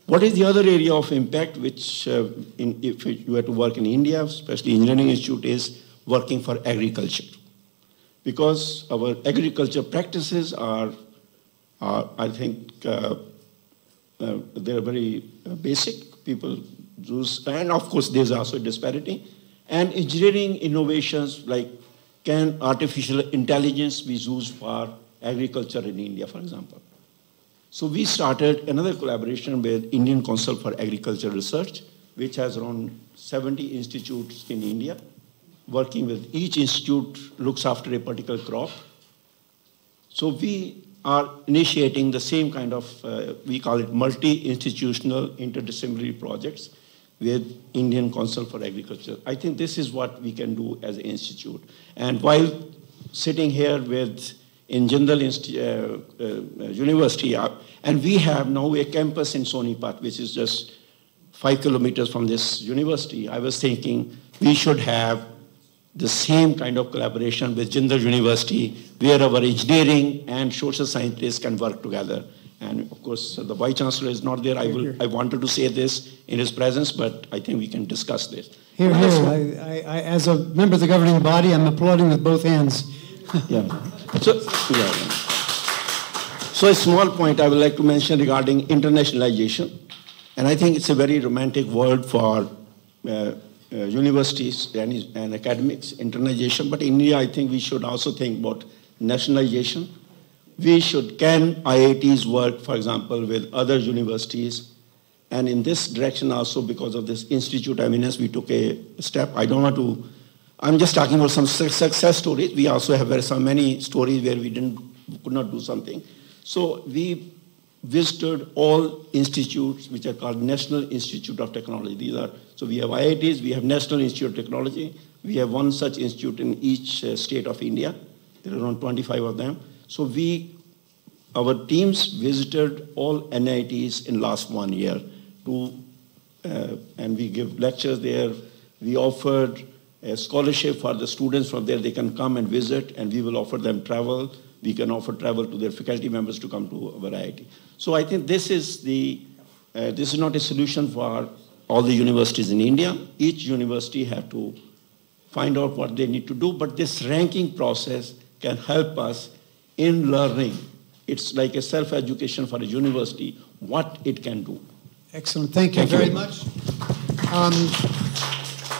What is the other area of impact which, if you have to work in India, especially Engineering Institute, is working for agriculture? Because our agriculture practices are I think, they're very basic. People and of course there's also disparity. And engineering innovations like can artificial intelligence be used for agriculture in India, for example. So we started another collaboration with Indian Council for Agricultural Research, which has around 70 institutes in India, working with each institute looks after a particular crop. So we are initiating the same kind of, we call it multi-institutional interdisciplinary projects with Indian Council for Agriculture. I think this is what we can do as an institute. And while sitting here with in Jindal University, and we have now a campus in Sonipat, which is just 5 kilometers from this university. I was thinking we should have the same kind of collaboration with Jindal University, where our engineering and social scientists can work together. And of course, the Vice Chancellor is not there. I wanted to say this in his presence, but I think we can discuss this. Here. I, as a member of the governing body, I'm applauding with both hands. Yeah. So a small point I would like to mention regarding internationalization. And I think it's a very romantic word for universities and academics, internationalization. But in India, I think we should also think about nationalization. Can IITs work, for example, with other universities? And in this direction also, because of this institute eminence, we took a step. I'm just talking about some success stories. We also have so many stories where we could not do something. So we visited all institutes which are called National Institute of Technology. So we have IITs, we have National Institute of Technology. We have one such institute in each state of India. There are around 25 of them. So our teams visited all NITs in last 1 year and we give lectures there. We offered a scholarship for the students from there. They can come and visit, and we will offer them travel. We can offer travel to their faculty members to come to our IIT. So I think this is not a solution for all the universities in India. Each university have to find out what they need to do, but this ranking process can help us in learning. It's like a self-education for a university, what it can do. Excellent. Thank you very much.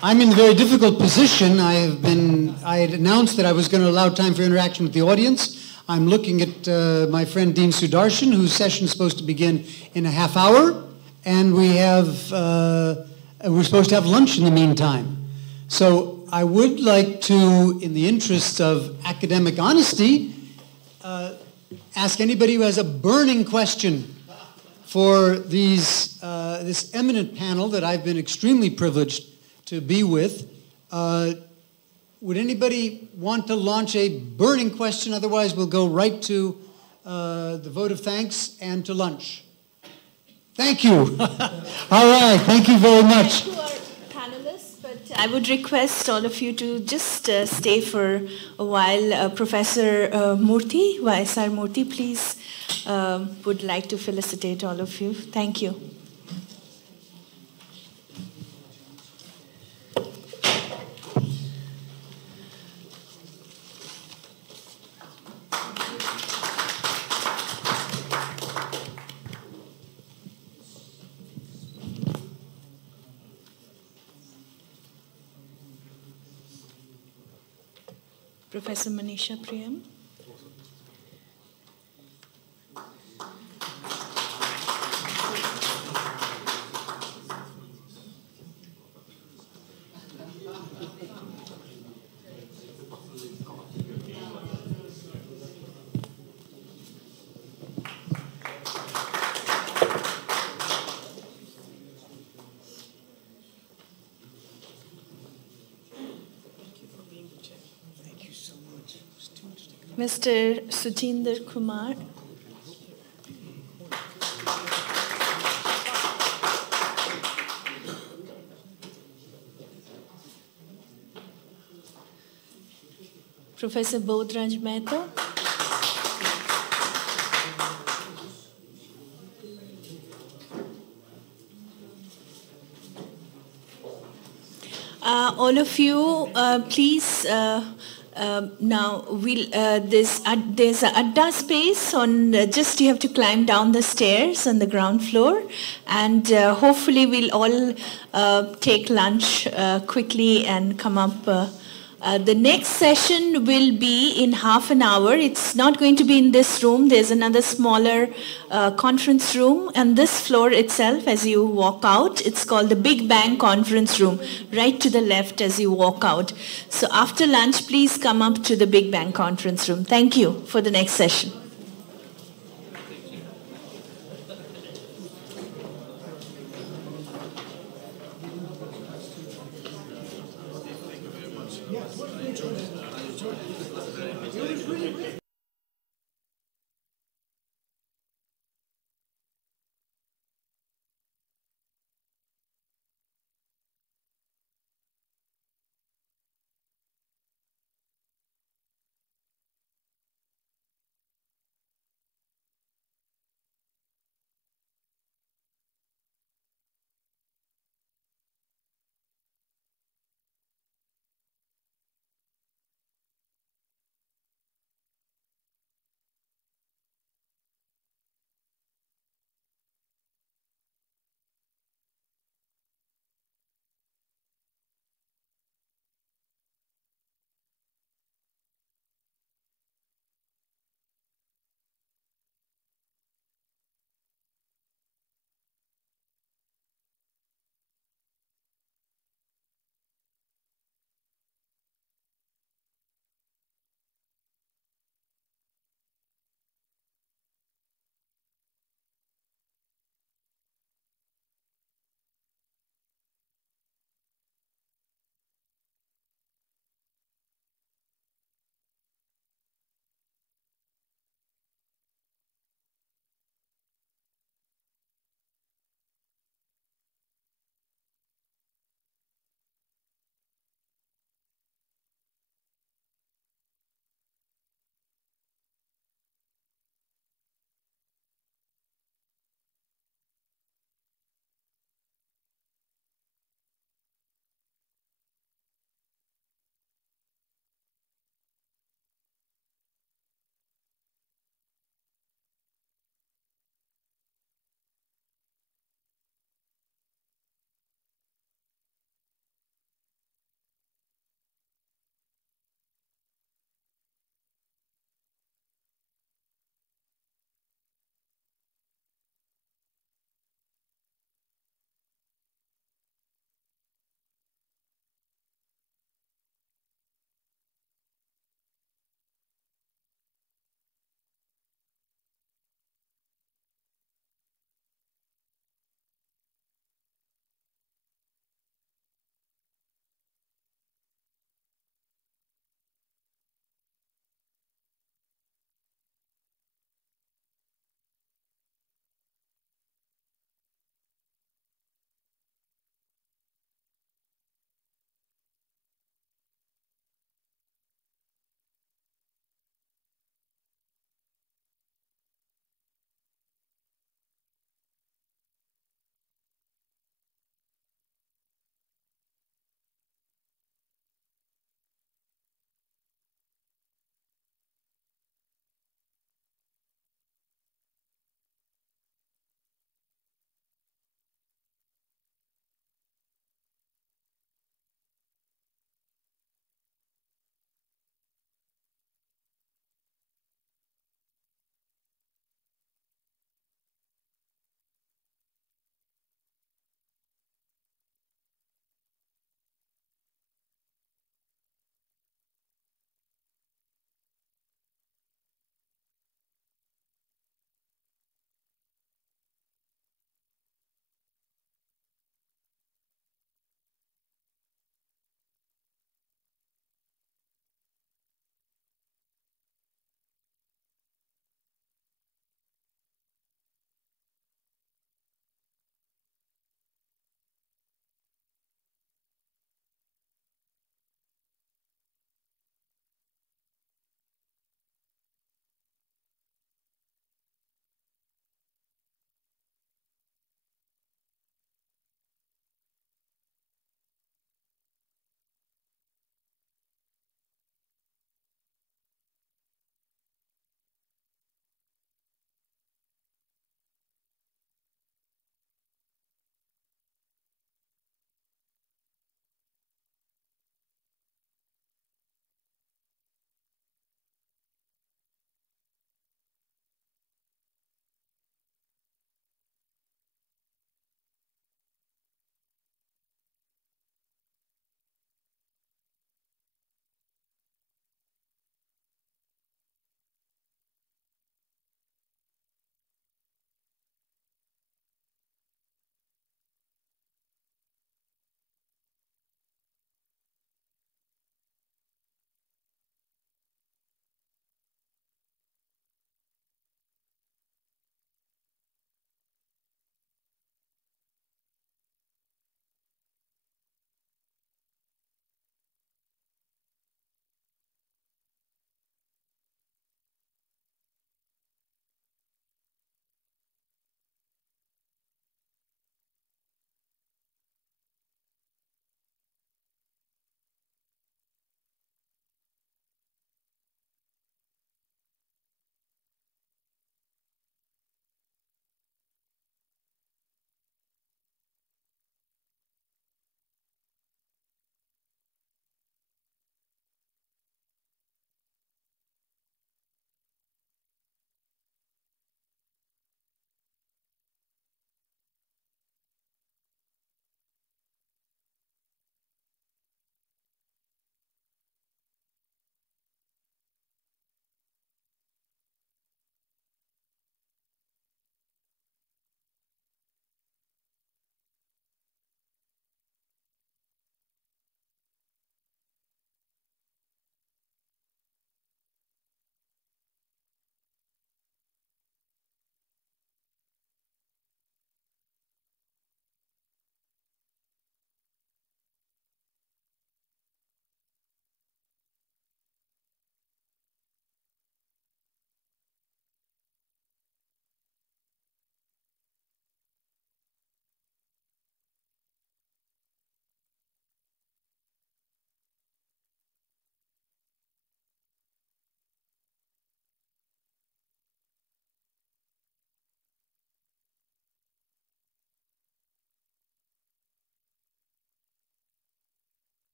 I'm in a very difficult position. I had announced that I was going to allow time for interaction with the audience. I'm looking at my friend Dean Sudarshan, whose session is supposed to begin in a half hour, and we're supposed to have lunch in the meantime. So I would like to, in the interest of academic honesty, ask anybody who has a burning question for this eminent panel that I've been extremely privileged to be with. Would anybody want to launch a burning question? Otherwise, we'll go right to the vote of thanks and to lunch. Thank you. All right, thank you very much. To our panelists, but I would request all of you to just stay for a while. Professor Murthy, YSR Murthy, please, would like to felicitate all of you. Thank you. Professor Manisha Priyam. Mr. Suchinder Kumar. Professor Bodhraj Mehta. All of you, please Now there's a adda space on. Just you have to climb down the stairs on the ground floor, and hopefully we'll all take lunch quickly and come up. The next session will be in half an hour. It's not going to be in this room. There's another smaller conference room, and this floor itself, as you walk out, it's called the Big Bang Conference Room, right to the left as you walk out. So after lunch, please come up to the Big Bang Conference Room. Thank you for the next session.